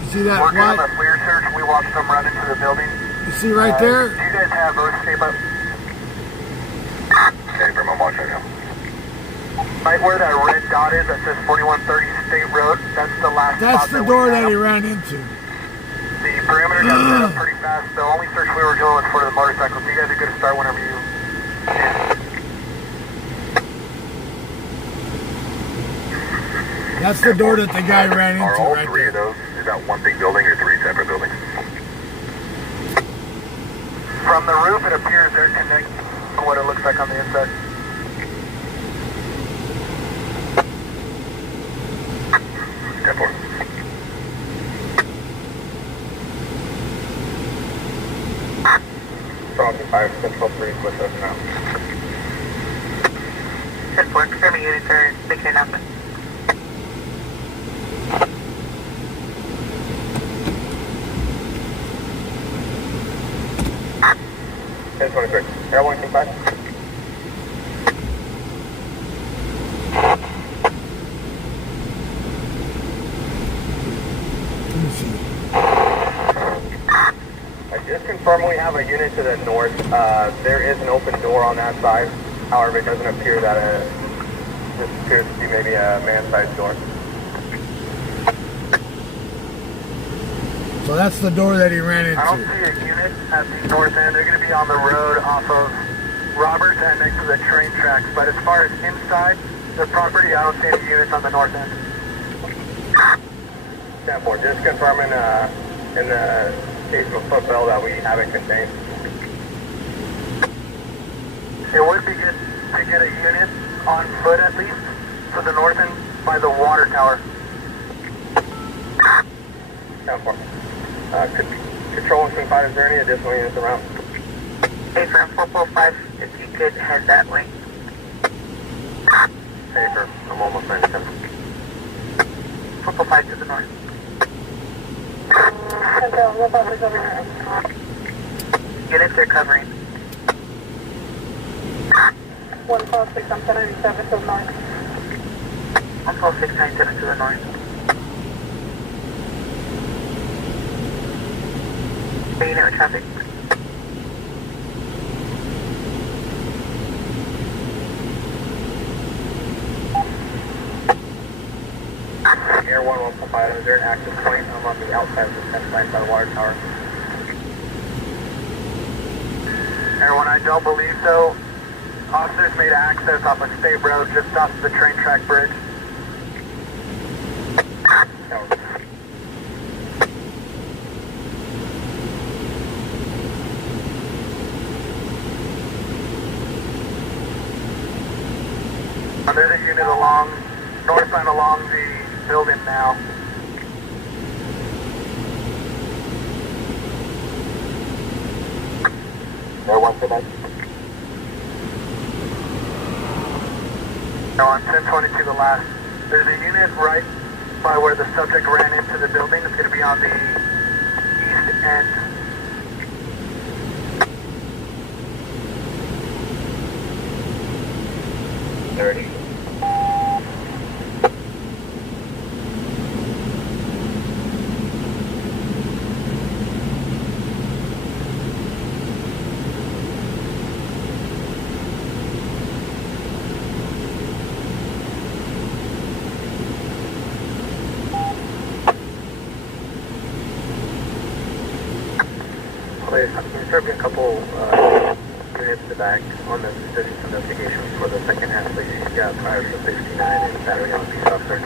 You see that? Working on the clear search, we watched them run into the building. You see right there? Do you guys have Earth tape up? Hey, bro, I'm watching now. Right where that red dot is that says 4130 State Road, that's the last That's spot the that door we that have. he ran into. The perimeter got set up pretty fast. The only search we were doing was for the motorcycles. So you guys are good to start whenever you can. That's the door that the guy ran into Are all right three there. of those, is that one big building or three separate buildings? From the roof, it appears they're connected to what it looks like on the inside. Airport. Problem 5, Central 3 with us now. Airport, confirming units are making an announcement. 1026. Air 125. Let me see. Just confirm we have a unit to the north. There is an open door on that side. However, it doesn't appear that this appears to be maybe a man-sized door. So that's the door that he ran I don't into. see a unit at the north end. They're going to be on the road off of Roberts and next to the train tracks. But as far as inside the property, I don't see any units on the north end. 10-4, just confirming in the case of a footbell that we have it contained. It would be good to get a unit on foot at least to the north end by the water tower. 10-4. Control 125, is there any additional units around? Hey, from 445, if you could head that way. Hey, sir, I'm almost 97. 445 to the north. Units are covering. 146 on 1097 to the north. 14697 to the north. Unit with traffic. Air 1145, is there an access point? I'm on the outside of the fence line by the water tower. Air 1, I don't believe so. Officers made access off a state road just off of the train track bridge. There's a unit along, north side along the building now. Air 129. No, on 1022 the last. There's a unit right by where the subject ran into the building. It's going to be on the east end. There's a couple units in the back on the distance investigation for the second half of the prior to 69 and battery on the peace officer.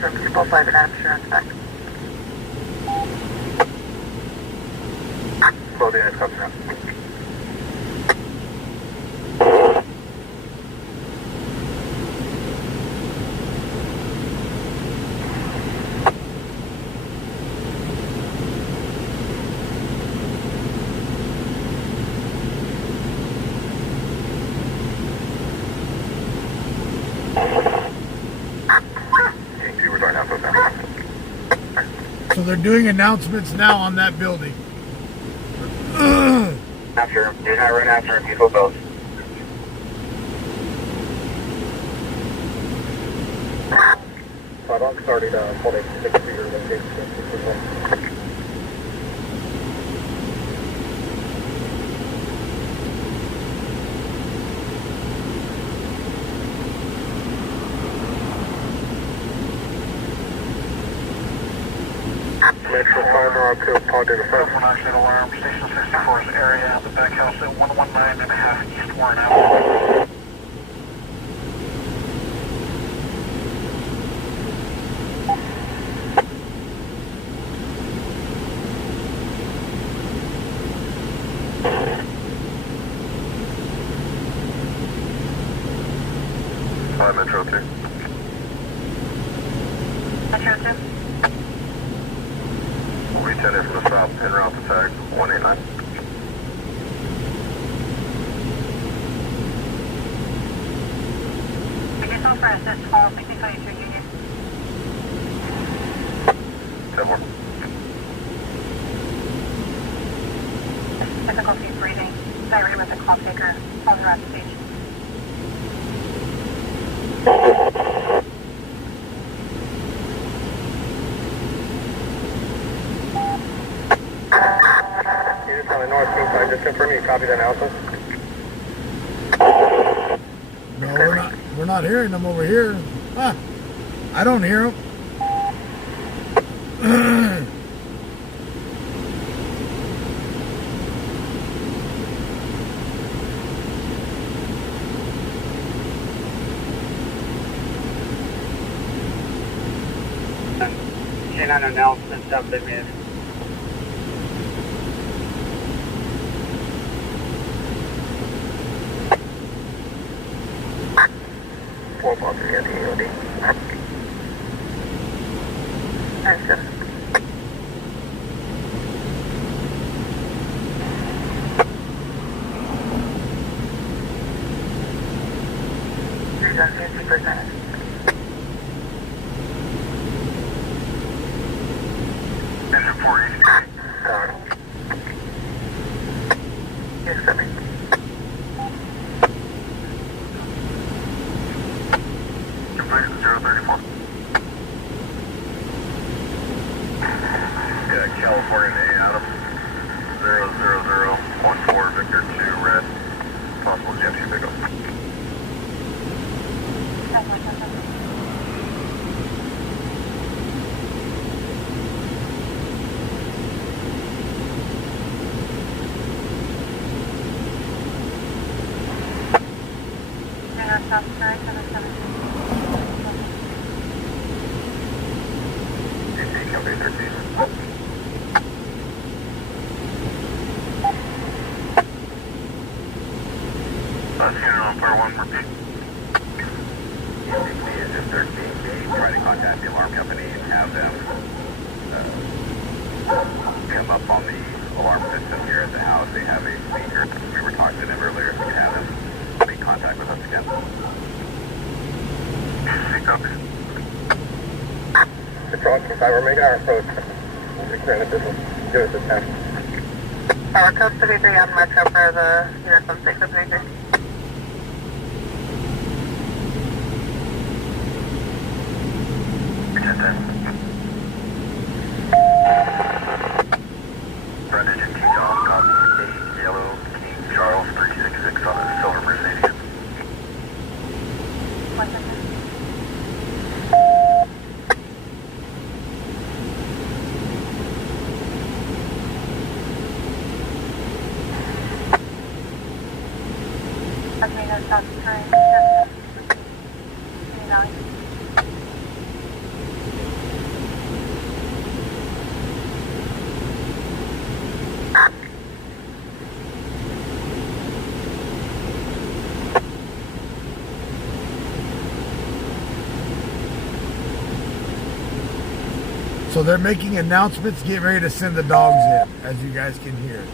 From 445 and after on back. Both units come through. So they're doing announcements now on that building. After, you're not running after people both. Five on started holding 6 feet Metro 502, Ponte to first. One oxide alarm, Station 64's area, the back house at 119.5 East Warren Avenue. Metro 2. Metro 2. We 10 in from the south, en route to tag 189. Express is 1262 Union. 10-4. Difficulty breathing. Diary with the clock taker on the rapid station. Units on the north team side, just confirm you copy the analysis. No, we're not hearing them over here. Ah, I don't hear them. K9 announcement, stop the minute. Four ball three at the EOD. That's good. He's on 50%. Engine 480. Yes, coming. Complete 034. Yeah, California A Adam. 00014 Victor 2 red. Possible GMC pickup. South Current 717. DC Company 13. Last unit on Fire 1, repeat. DC Engine 13, try to contact the alarm company and have them come up on the alarm system here at the house. They have a speaker. We were talking to them earlier. We can have them make contact with us again. DC copy. Control, we're making our approach. Extended business. Give us a 10. Power code 33 on Metro for the unit from 633. Front engine T-Tom, copy 8 Yellow King Charles 366 on a silver Mercedes. Okay, no South Current. So they're making announcements. Get ready to send the dogs in, as you guys can hear.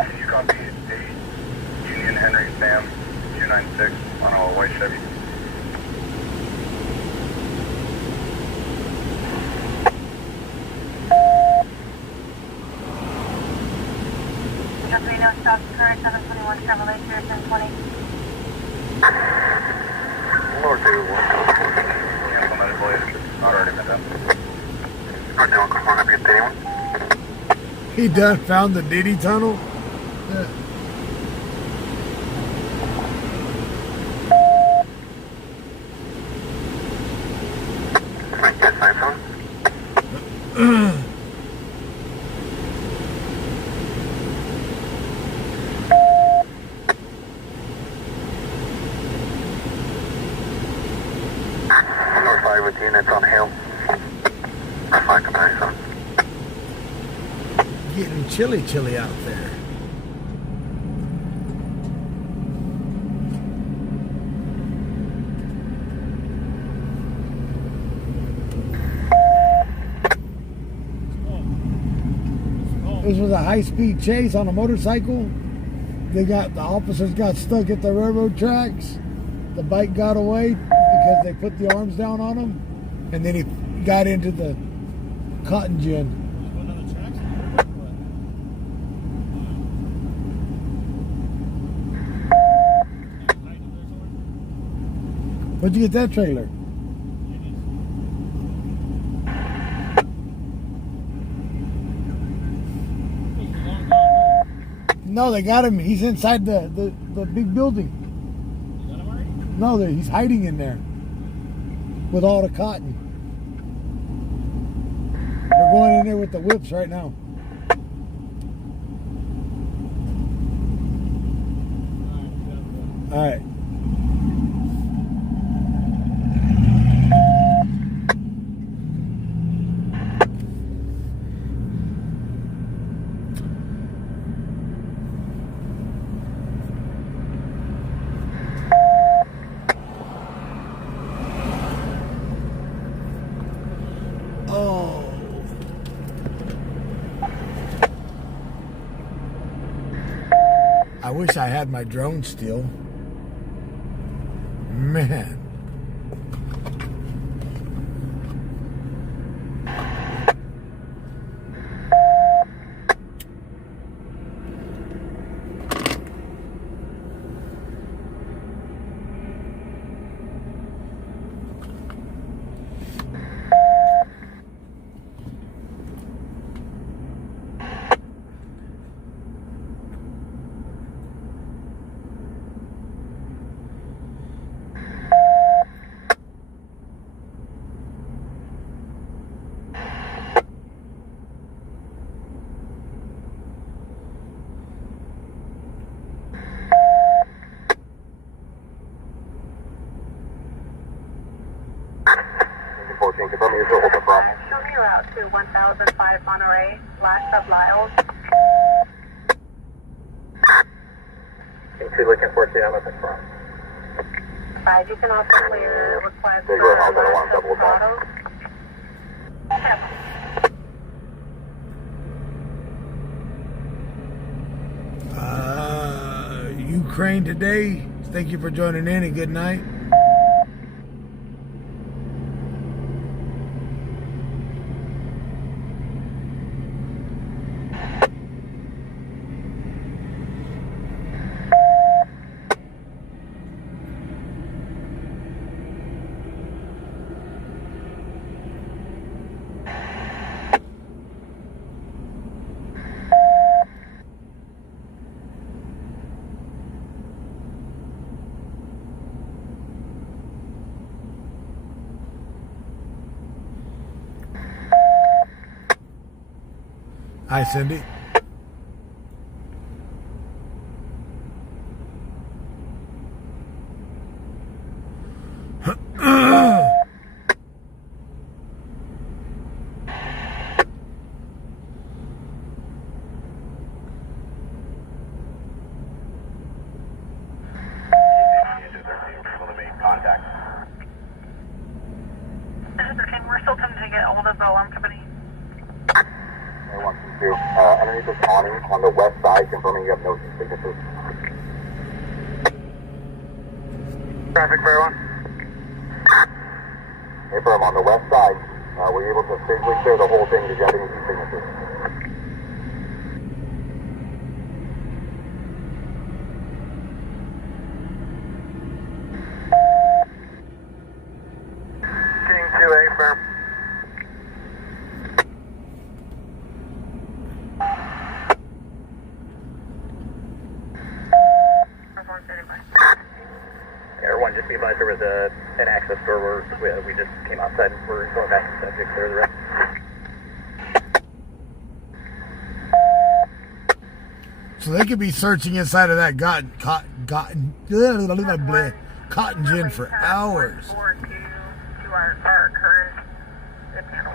Can you copy 8 Union Henry Sam 296 on a white Chevy? Just so you know, South Current 721 Chevrolet Pearson 20. Lord 2, 1, cancel medical aid. Not already been done. Lord 2, 1, confirm to be at anyone. He done found the Diddy tunnel. Yeah. Yes, iPhone. North 5 with units on Hill. North 5 comparison. Getting chilly out there. was a high-speed chase on a motorcycle. The officers got stuck at the railroad tracks. The bike got away because they put the arms down on him, and then he got into the cotton gin. Where'd you get that trailer? No, they got him. He's inside the big building. No, he's hiding in there with all the cotton. They're going in there with the whips right now. All right. I wish I had my drone still. Man. Show me route to 1005 Monterey, last of Lyles. Two looking for Seattle at front. 5, you can also clear request Big for one, I'll go to last of double Prados. Ukraine today. Thank you for joining in and good night. Hi, Cindy. We're still trying to get hold of the alarm company. Underneath this awning on the west side, confirming you have no signatures. Traffic, fair one. Hey, firm, on the west side, were you able to safely clear the whole thing? Did you have any signatures? King 2A, firm. Everyone, just be advised there was an access door where we just came outside and we're going back to subject clear the rest. So they could be searching inside of that cotton gin for hours. To our current panel.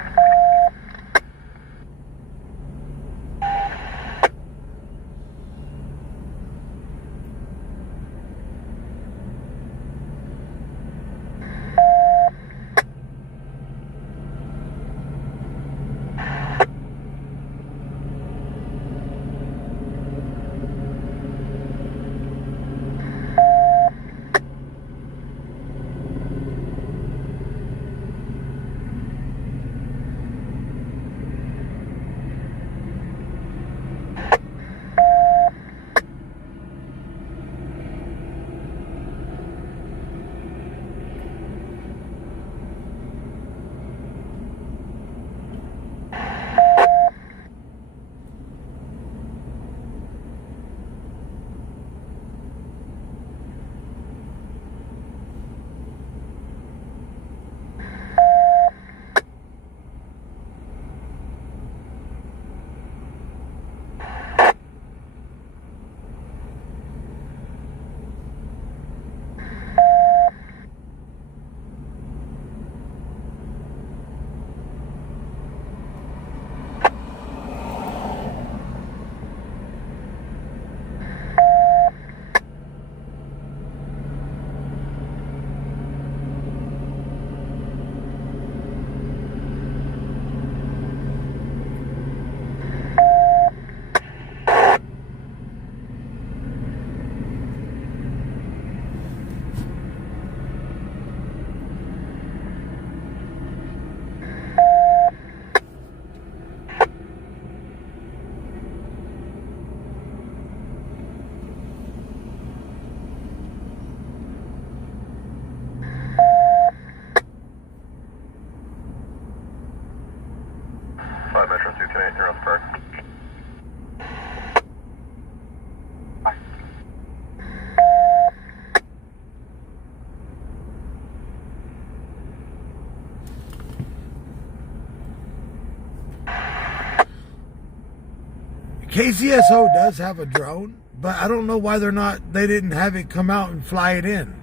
KCSO does have a drone, but I don't know why they didn't have it come out and fly it in.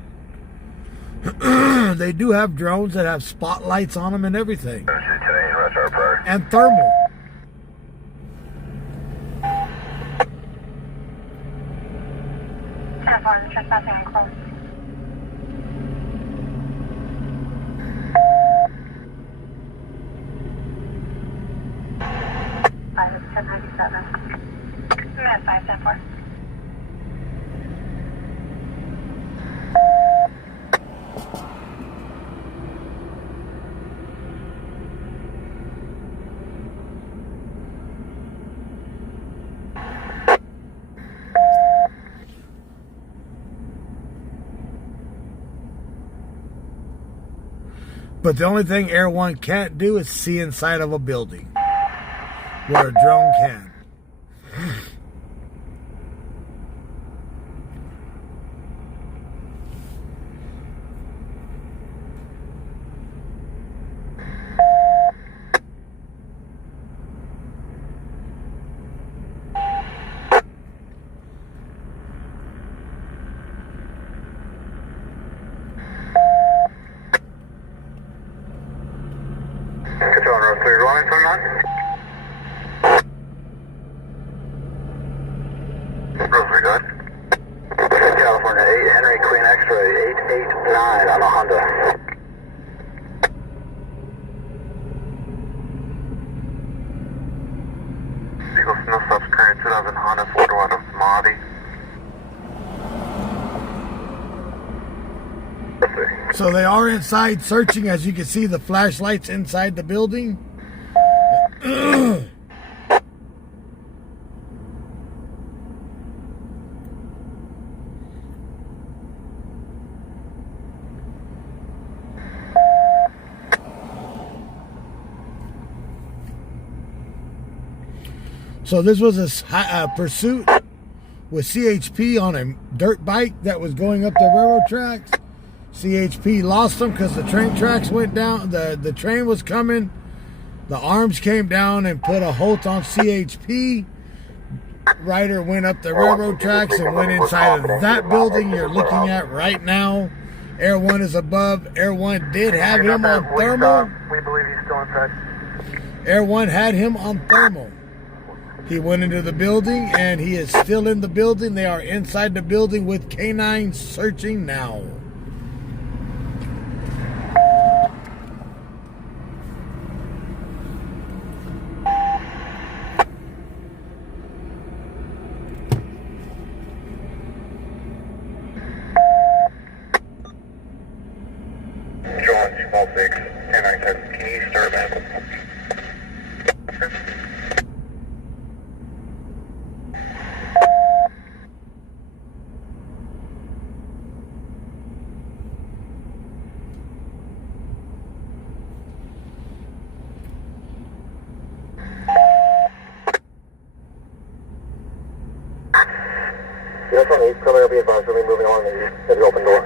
They do have drones that have spotlights on them and everything. And thermal. Trespassing on close. It's 1097. Minute 574. But the only thing Air One can't do is see inside of a building, where a drone can. Control road 3, rolling from none. Rosary, good. California 8, Henry Queen X-ray 889 on a Honda. Eagle Snow Stops current 2000 Honda 4 out of Mahdi. So they are inside searching, as you can see the flashlights inside the building. So this was a pursuit with CHP on a dirt bike that was going up the railroad tracks. CHP lost them because the train tracks went down. The train was coming. The arms came down and put a halt on CHP. Ryder went up the railroad tracks and went inside of that building you're looking at right now. Air One is above. Air One did have him on thermal. We believe he's still inside. Air One had him on thermal. He went into the building and he is still in the building. They are inside the building with canines searching now. John, small 6, 1097. Can you start, man? Yes, on 8, Premier, be advised we'll be moving along the open door.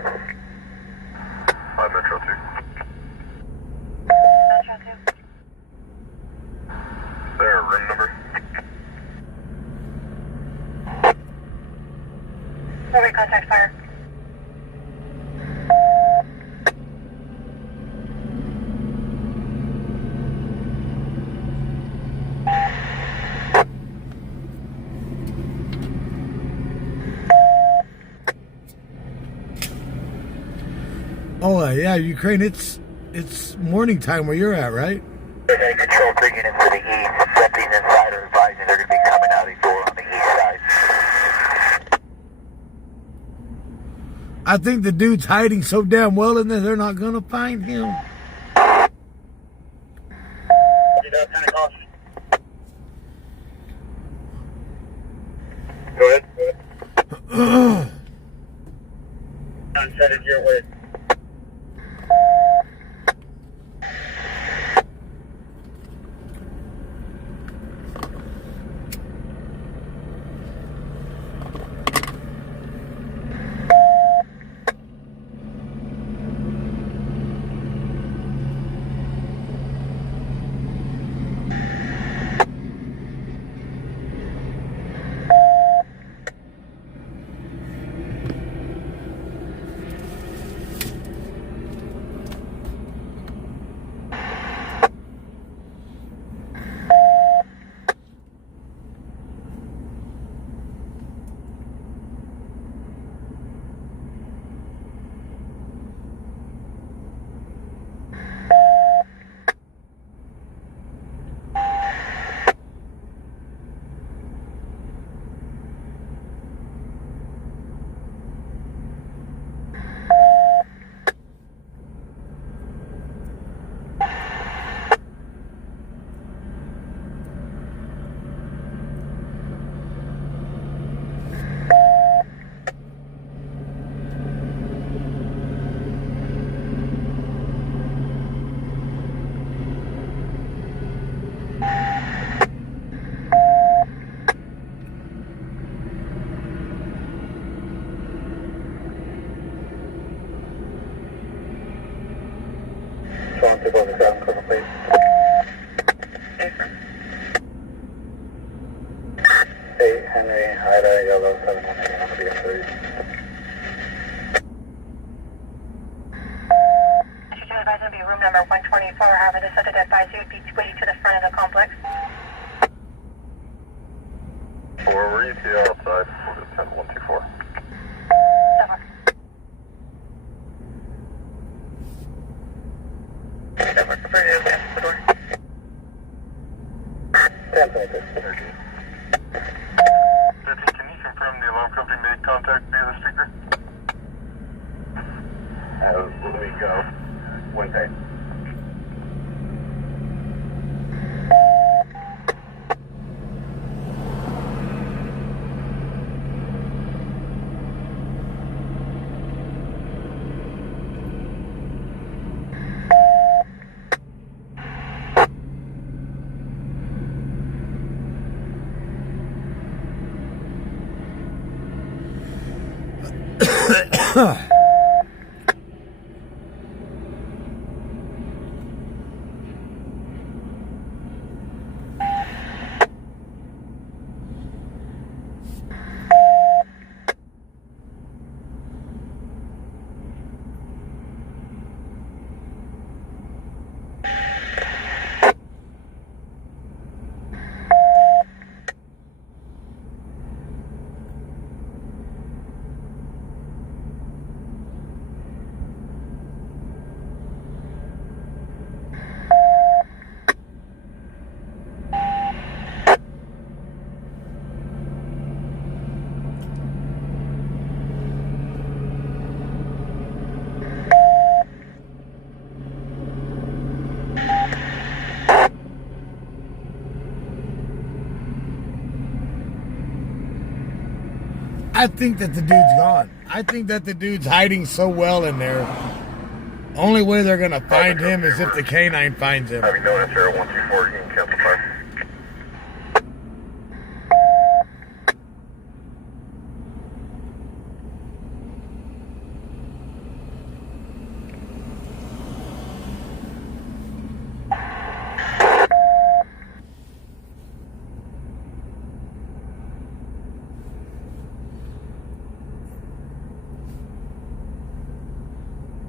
Metro 2. Metro 2. There, room number? Moving contact fire. Oh yeah, Ukraine. It's morning time where you're at, right? Control 3 units to the east. Sending insider advising they're going to be coming out a door on the east side. I think the dude's hiding so damn well in there, they're not gonna find him. Go ahead. Sunset is your way. Swan 247, criminal please. Hey, Henry, Ida, Yellow 718 on the BM30. Should you advise to be room number 124, however, the subject advised you would be way to the front of the complex. We're ETA outside. We'll go 10124. Over. Denver, prepare to advance the door. 1026. 13, can you confirm the alarm company made contact via the speaker? Let me go. Wednesday. I think that the dude's gone. I think that the dude's hiding so well in there. Only way they're gonna find him is if the canine finds him. Having known it's 0124, you can cancel 5.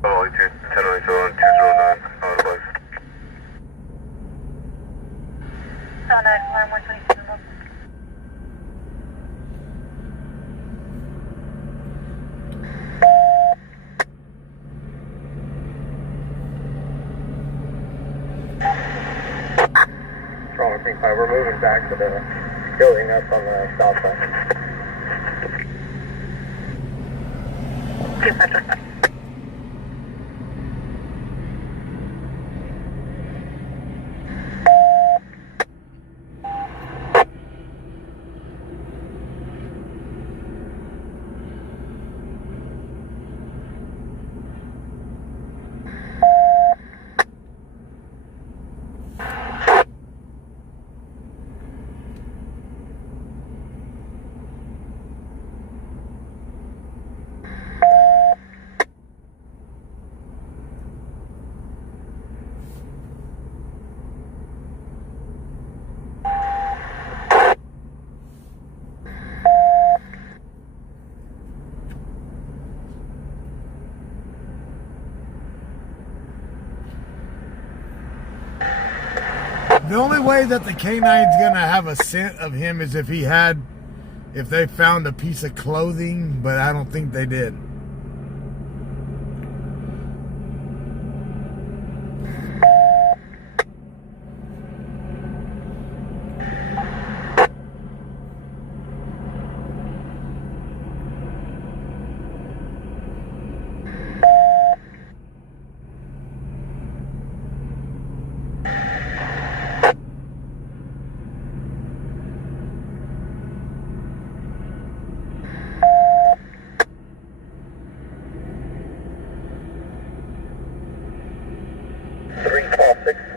Oh, 1097, 209, out of life. Sound alarm 127. Strong 5, we're moving back to the building up on the south side. 255. The only way that the canine's gonna have a scent of him is if they found a piece of clothing, but I don't think they did.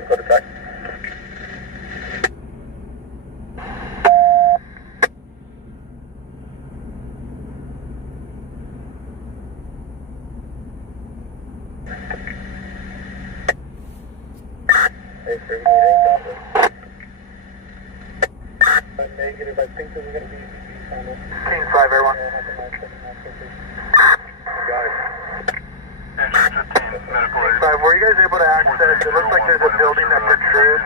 Go to track. Negative, I think this is going to be final. Team 5, everyone. Guys. Engine 15, medical aid. 5, were you guys able to access, it looks like there's a building that protrudes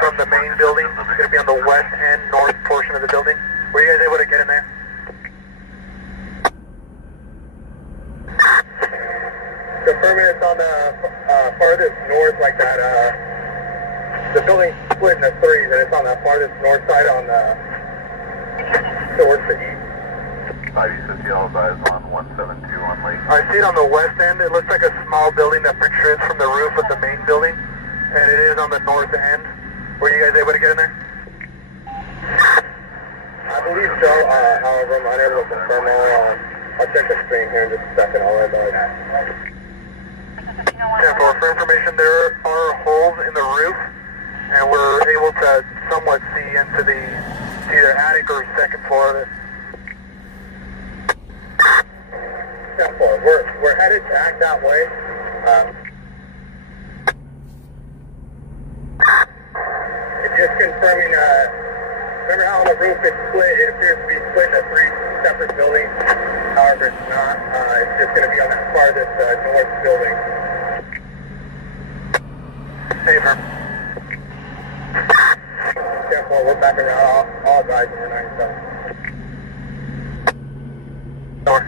from the main building. It's going to be on the west and north portion of the building. Were you guys able to get in there? Confirming it's on the farthest north, like that, the building's split into threes, and it's on the farthest north side on the, towards the east. 550 eyes on 172 on Lake. I see it on the west end. It looks like a small building that protrudes from the roof of the main building, and it is on the north end. Were you guys able to get in there? I believe so. However, I'm unable to confirm. I'll check the stream here in just a second. I'll let for information, there are holes in the roof, and we're able to somewhat see into the either attic or second floor of it. Second floor. We're headed back that way. It's just confirming. Remember how on the roof it's split? It appears to be split into three separate buildings. However, it's not. It's just going to be on that farthest north building. Safer. Careful, we're back around all guys overnight, so. Door.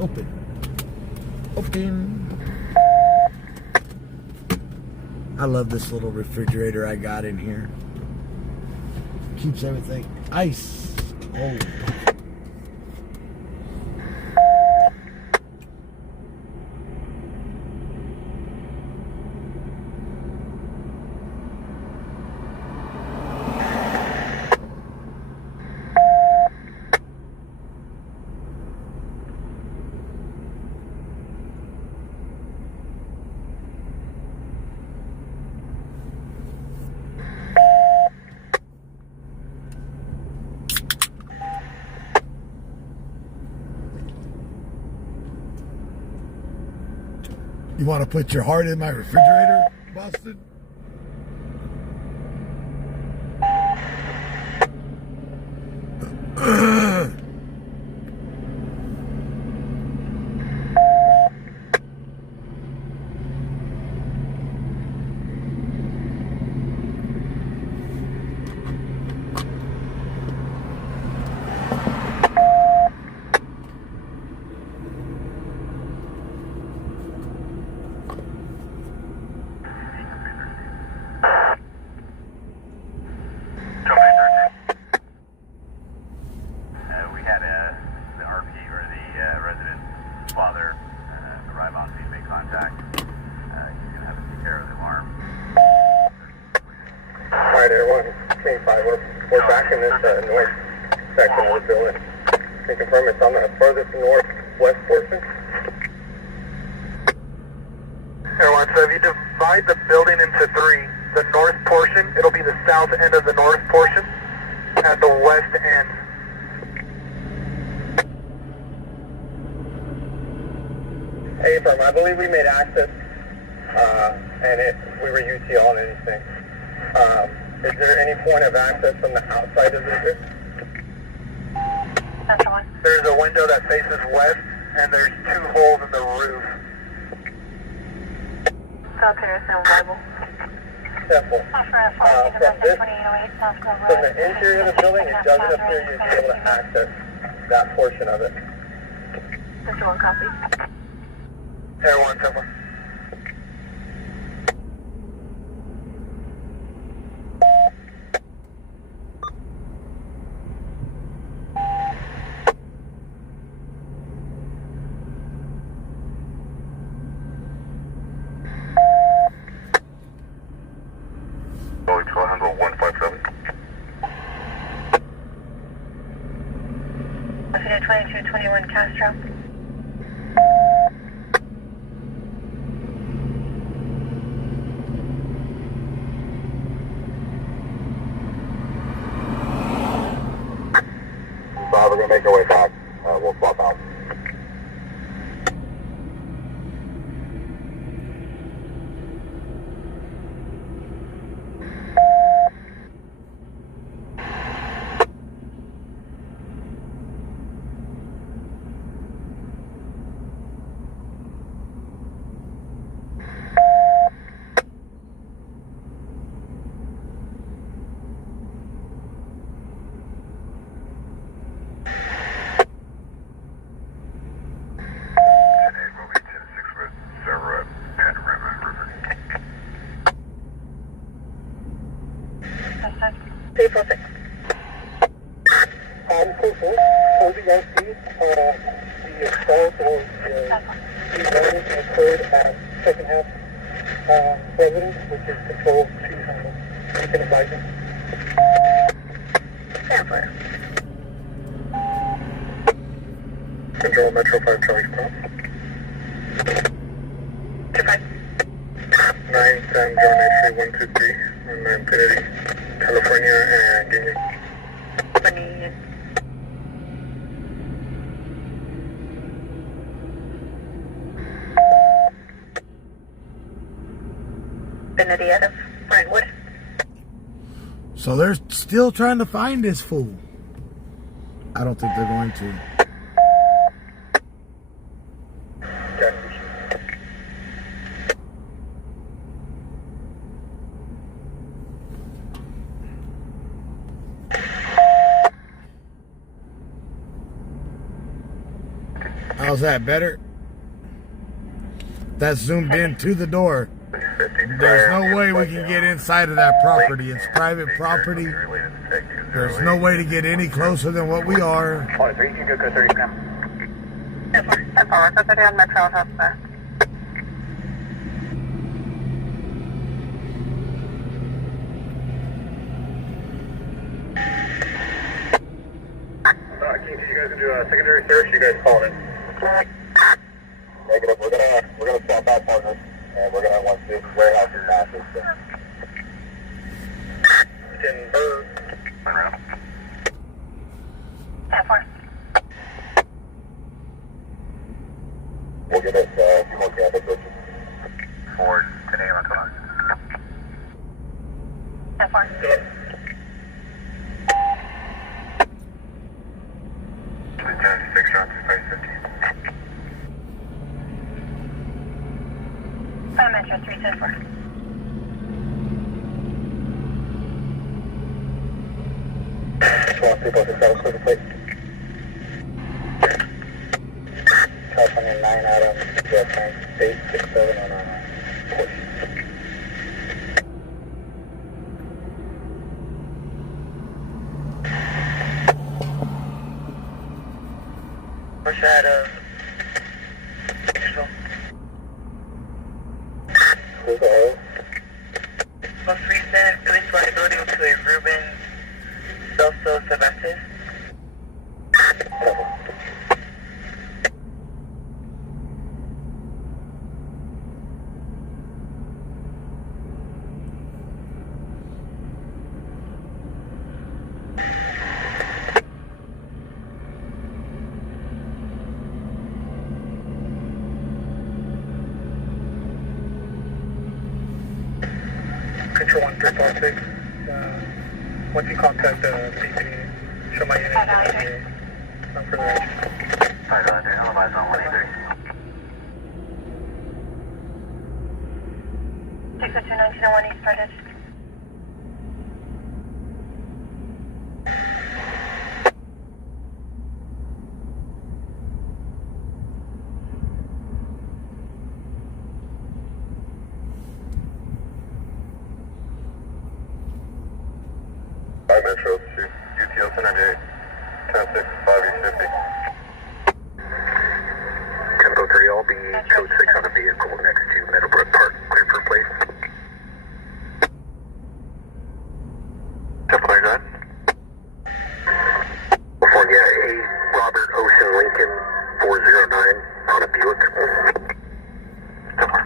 Open. Open. I love this little refrigerator I got in here. Keeps everything ice cold. You want to put your heart in my refrigerator, Boston? Alright, everyone, Team 5, we're back in this north section of the building. Can you confirm it's on the furthest northwest portion? Everyone, so if you divide the building into three, the north portion, it'll be the south end of the north portion, and the west end. Hey, firm, I believe we made access, and we were UTL on anything. Is there any point of access from the outside of the There's a window that faces west, and there's 2 holes in the roof. South Harrison, Bible. 10-4. From the interior of the building, it doesn't appear you'd be able to access that portion of it. Central 1 copy. Air 1, 10-4. Boeing 157. Affiliate 2221 Castro. We're going to make our way back. We'll swap out. People 6. As you guys see, the assault or the damage occurred at second half residence, which is control 200. You can advise them. Stanford. Control Metro 5 Charlie Cross. 25. 9 San John X-ray 123 on the Infinity, California, and Guinea. 20. Infinity out of Brentwood. So they're still trying to find this fool. I don't think they're going to. How's that, better? That's zoomed in to the door. There's no way we can get inside of that property. It's private property. There's no way to get any closer than what we are. 23, you can go 30 gram. 10-4. We're 30 on Metro Hubster. Keith, you guys can do a secondary search. You guys call it. Negative. We're gonna swap out partners, and we're gonna want this warehouse in Nashville. Denver. 10-4. We'll give us a few more campus searches. Ford, 10 a.m. o'clock. 10-4. 6 shots, 515. 5 Metro 310-4. People to settle for the plate. California 9 out of State 67 on a Porsche. Porsche out of Bakersville. Who's the hole? Most recent release liability to a Ruben Celso Cervantes. Control 1356. Once you contact the CPD, show my unit. I'm for the range. Otherwise on 183. 602-1901 East started. 5 Metro to UTL 1098, 10-6, 5 East 50. Tempo 3, I'll be code 6 on the vehicle next to Meadowbrook Park. Clear for place. Tempo 9, go ahead. California, A. Robert Ocean Lincoln 409 on a Buick. Tempo.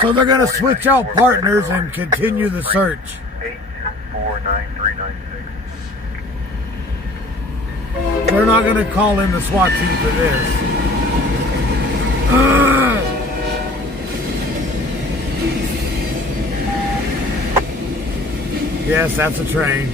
So they're going to switch out partners and continue the search. 8249396. They're not going to call in the SWAT team for this. Yes, that's a train.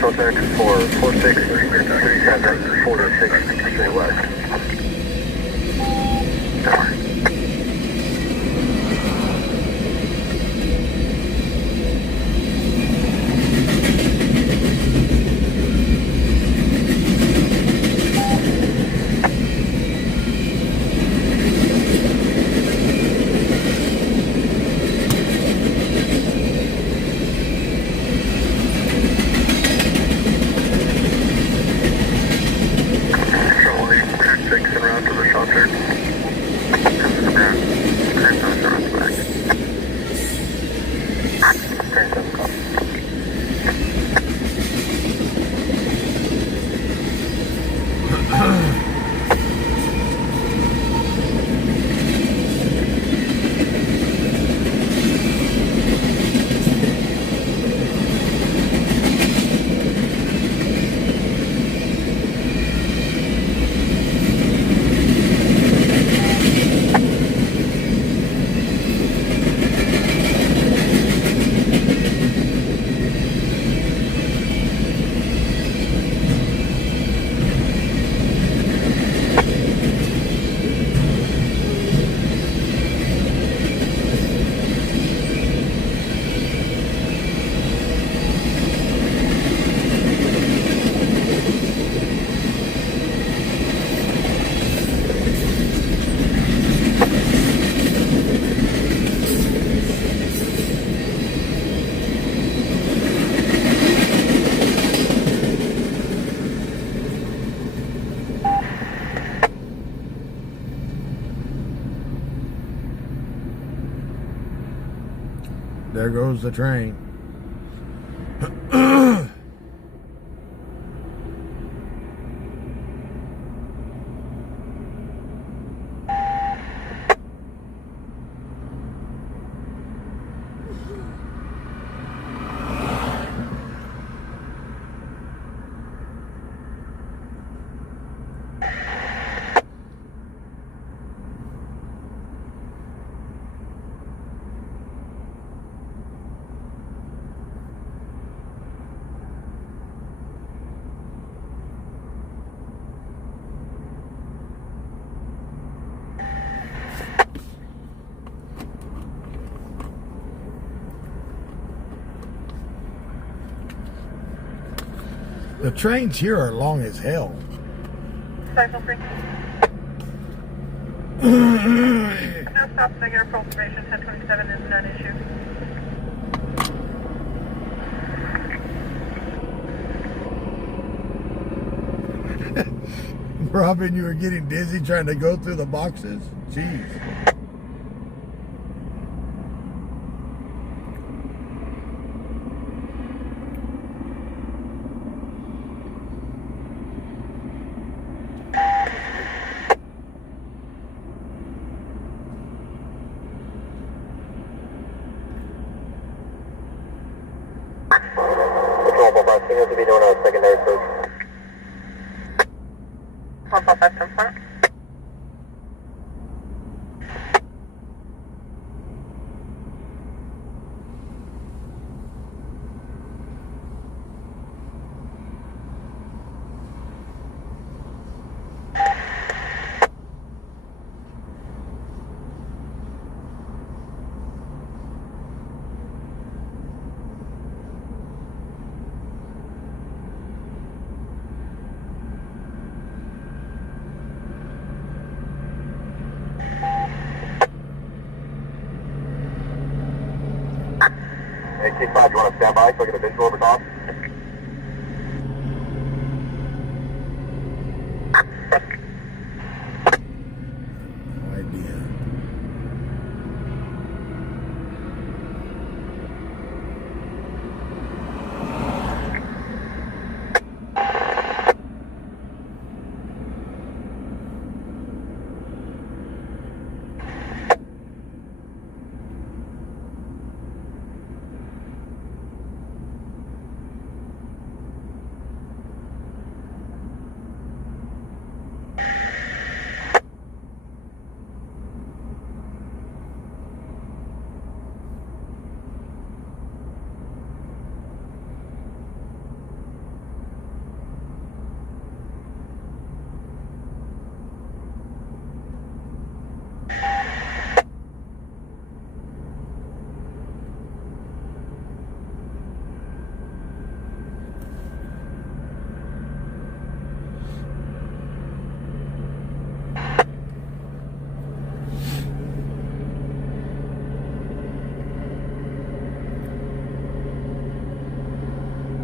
Contact 44637 46 straight west. Tower. There goes the train. The trains here are long as hell. Cycle free. No stop, negative confirmation, 1027 is a non-issue. Robin, you were getting dizzy trying to go through the boxes? Jeez. Seems to be doing a secondary search. 145 front. Hey, T5, you want to stand by so I get a visual over top? No idea.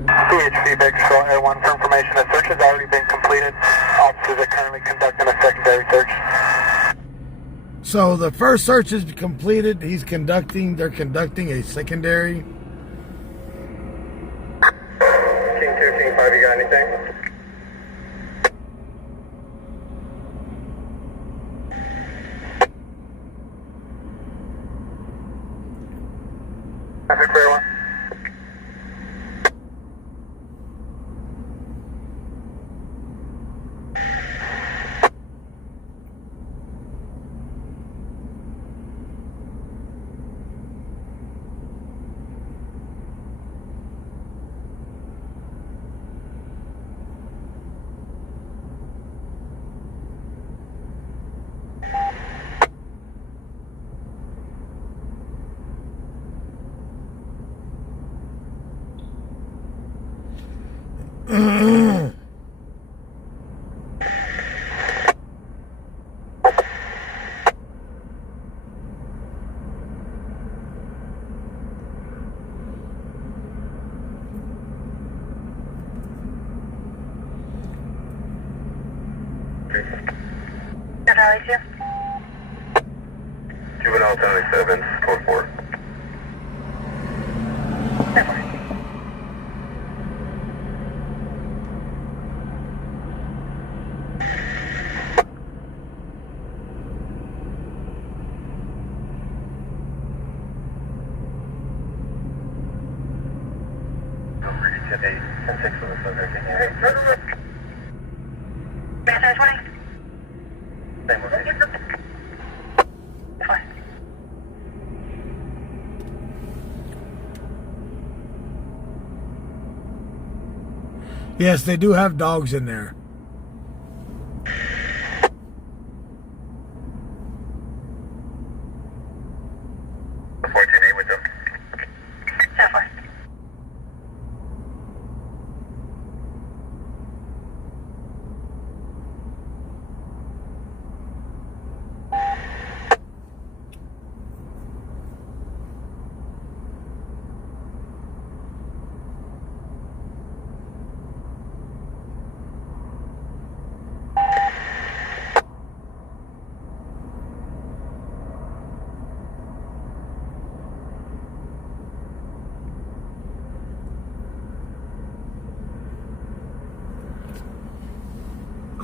PHC Bakersfield Air 1 for information. A search has already been completed. Officers are currently conducting a secondary search. So the first search is completed. They're conducting a secondary. King 2, King 5, you got anything? Traffic clear 1. Juvenile County 7, code 4. Yes, they do have dogs in there.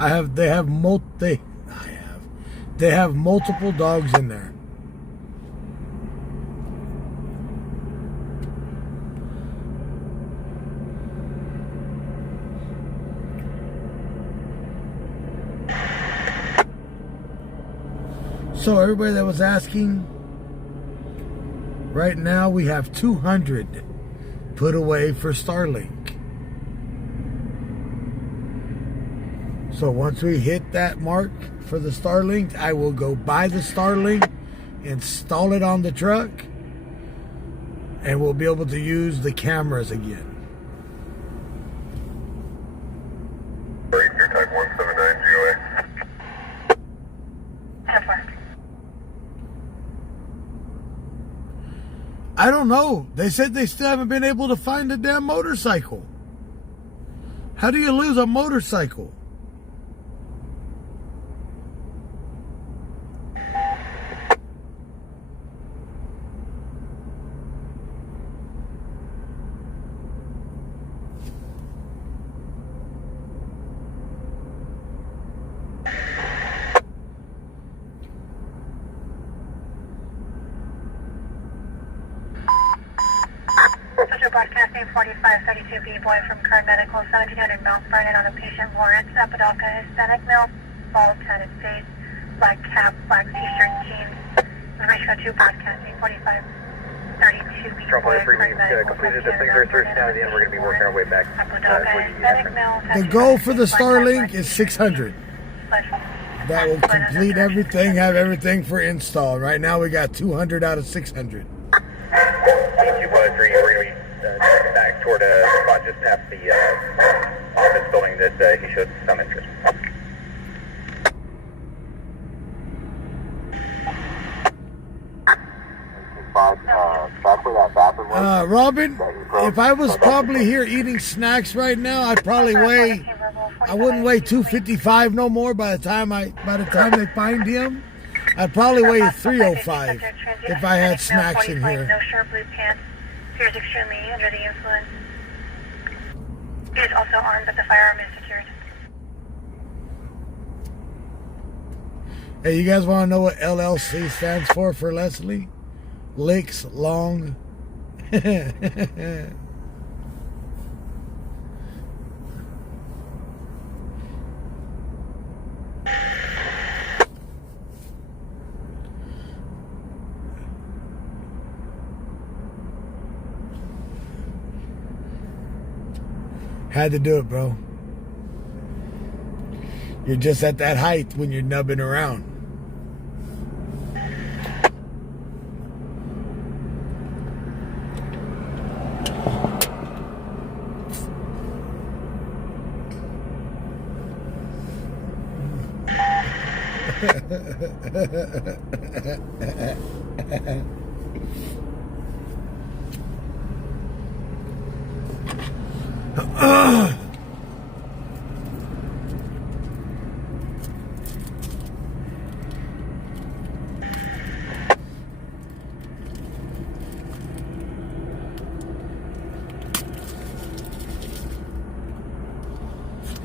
They have multiple dogs in there. So everybody that was asking, right now we have 200 put away for Starlink. So once we hit that mark for the Starlink, I will go buy the Starlink, install it on the truck, and we'll be able to use the cameras again. Your type 179 GOA. I don't know. They said they still haven't been able to find a damn motorcycle. How do you lose a motorcycle? Broadcasting 4532 B-Boy from Kern Medical, 1700 Mount Vernon on a patient warrant, Apodaca, Hispanic male, bald, tatted face, black cap, black t-shirt, jeans, ratio 2 broadcasting 4532 B-Boy, Kern Medical, Completed the finger search now at the end. We're going to be working our way back. Apodaca, Hispanic male, The goal for the Starlink is 600. That will complete everything, have everything for install. Right now we got 200 out of 600. 253, we're going to be back toward a spot just past the office building that he showed some interest. Robin, if I was probably here eating snacks right now, I wouldn't weigh 255 no more by the time they find him. I'd probably weigh 305 if I had snacks in here. No shirt, blue pants. Appears extremely under the influence. He is also armed, but the firearm is secured. Hey, you guys want to know what LLC stands for Leslie? Licks Long. Had to do it, bro. You're just at that height when you're nubbing around.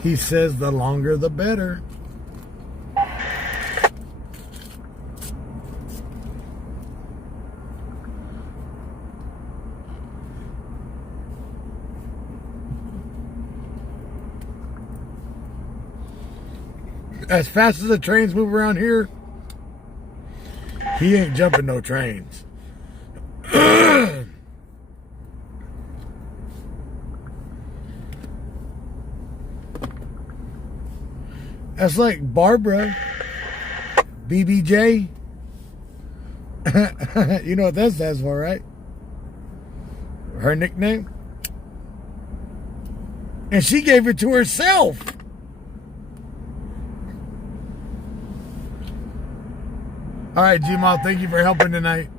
He says the longer the better. As fast as the trains move around here, he ain't jumping no trains. That's like Barbara, BBJ. You know what that stands for, right? Her nickname. And she gave it to herself. All right, G-Mal, thank you for helping tonight.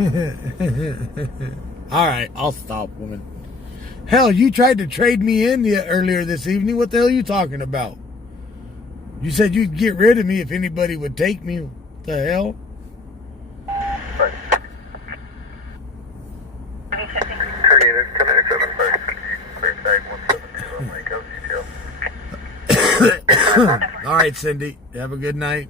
All right, I'll stop, woman. Hell, you tried to trade me in earlier this evening. What the hell are you talking about? You said you'd get rid of me if anybody would take me. What the hell? Right. 38, All right, Cindy. Have a good night.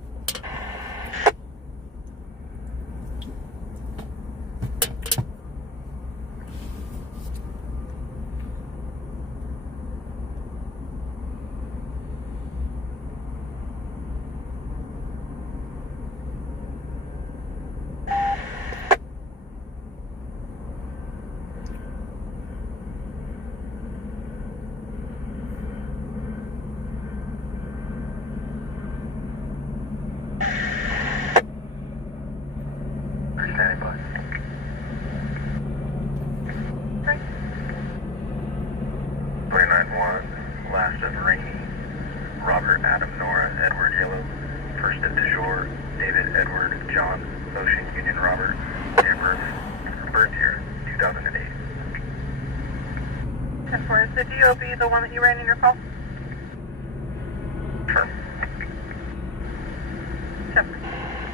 Standing by. 391, last of Rainey, Robert Adam Nora, Edward Yellow, first of DeJour, David Edward John, Ocean Union Robert, Amber, Bird here, 2008. 10-4, is the DOB the one that you ran in your call? Confirm. 10-4.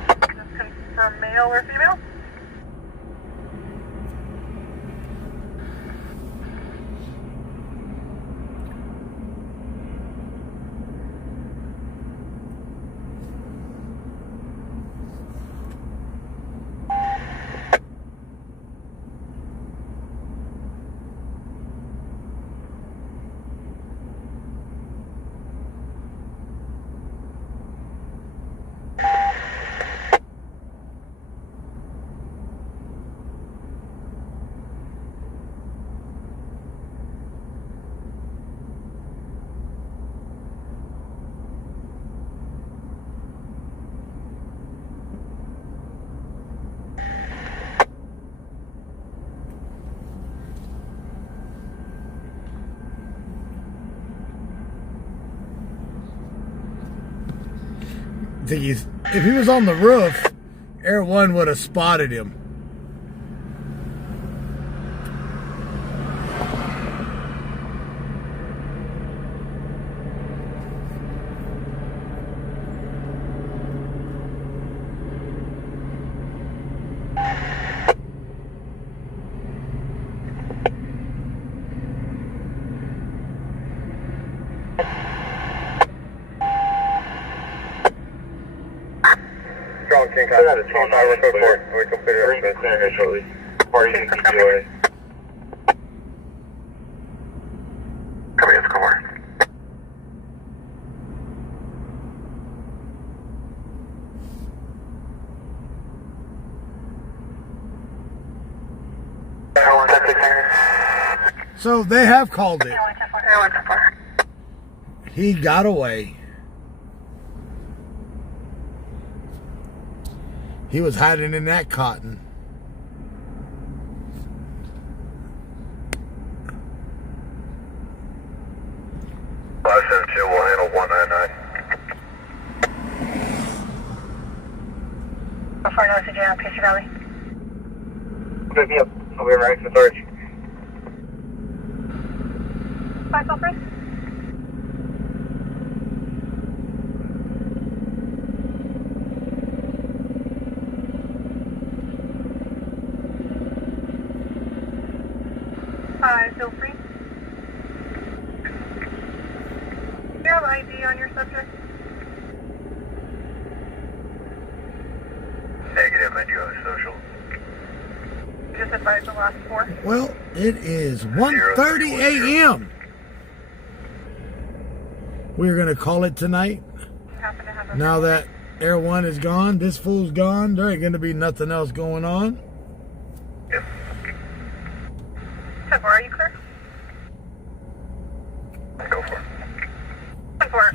Just confirm male or female? If he was on the roof, Air One would have spotted him. Strong King Cop. We completed our clear shortly. Party DOA. Come in, come on. So they have called it. He got away. He was hiding in that cotton. License 2 will handle 199. Before notice again, Pitcher Valley. Good, yep. I'll be right to search. 503. Feel free. Do you have ID on your subject? Negative, I do have a social. Just advise the last four. Well, it is 1:30 a.m. We're going to call it tonight. Happen to have a Now that Air One is gone, this fool's gone, there ain't going to be nothing else going on. Yep. 10-4, are you clear? Go for it. 10-4.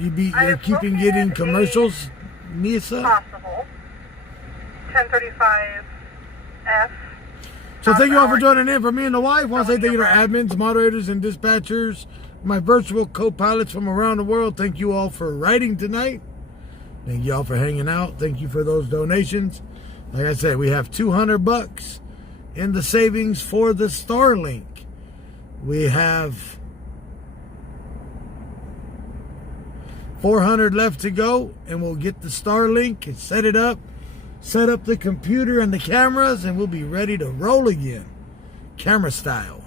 You're keeping getting commercials, Nisa? Possible. 1035F. So thank you all for joining in. For me and the wife, I want to say thank you to our admins, moderators, and dispatchers, my virtual co-pilots from around the world. Thank you all for riding tonight. Thank you all for hanging out. Thank you for those donations. Like I said, we have $200 in the savings for the Starlink. We have 400 left to go, and we'll get the Starlink and set it up, set up the computer and the cameras, and we'll be ready to roll again, camera style.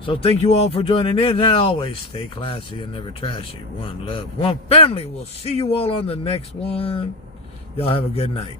So thank you all for joining in, and always stay classy and never trashy. One love, one family. We'll see you all on the next one. Y'all have a good night.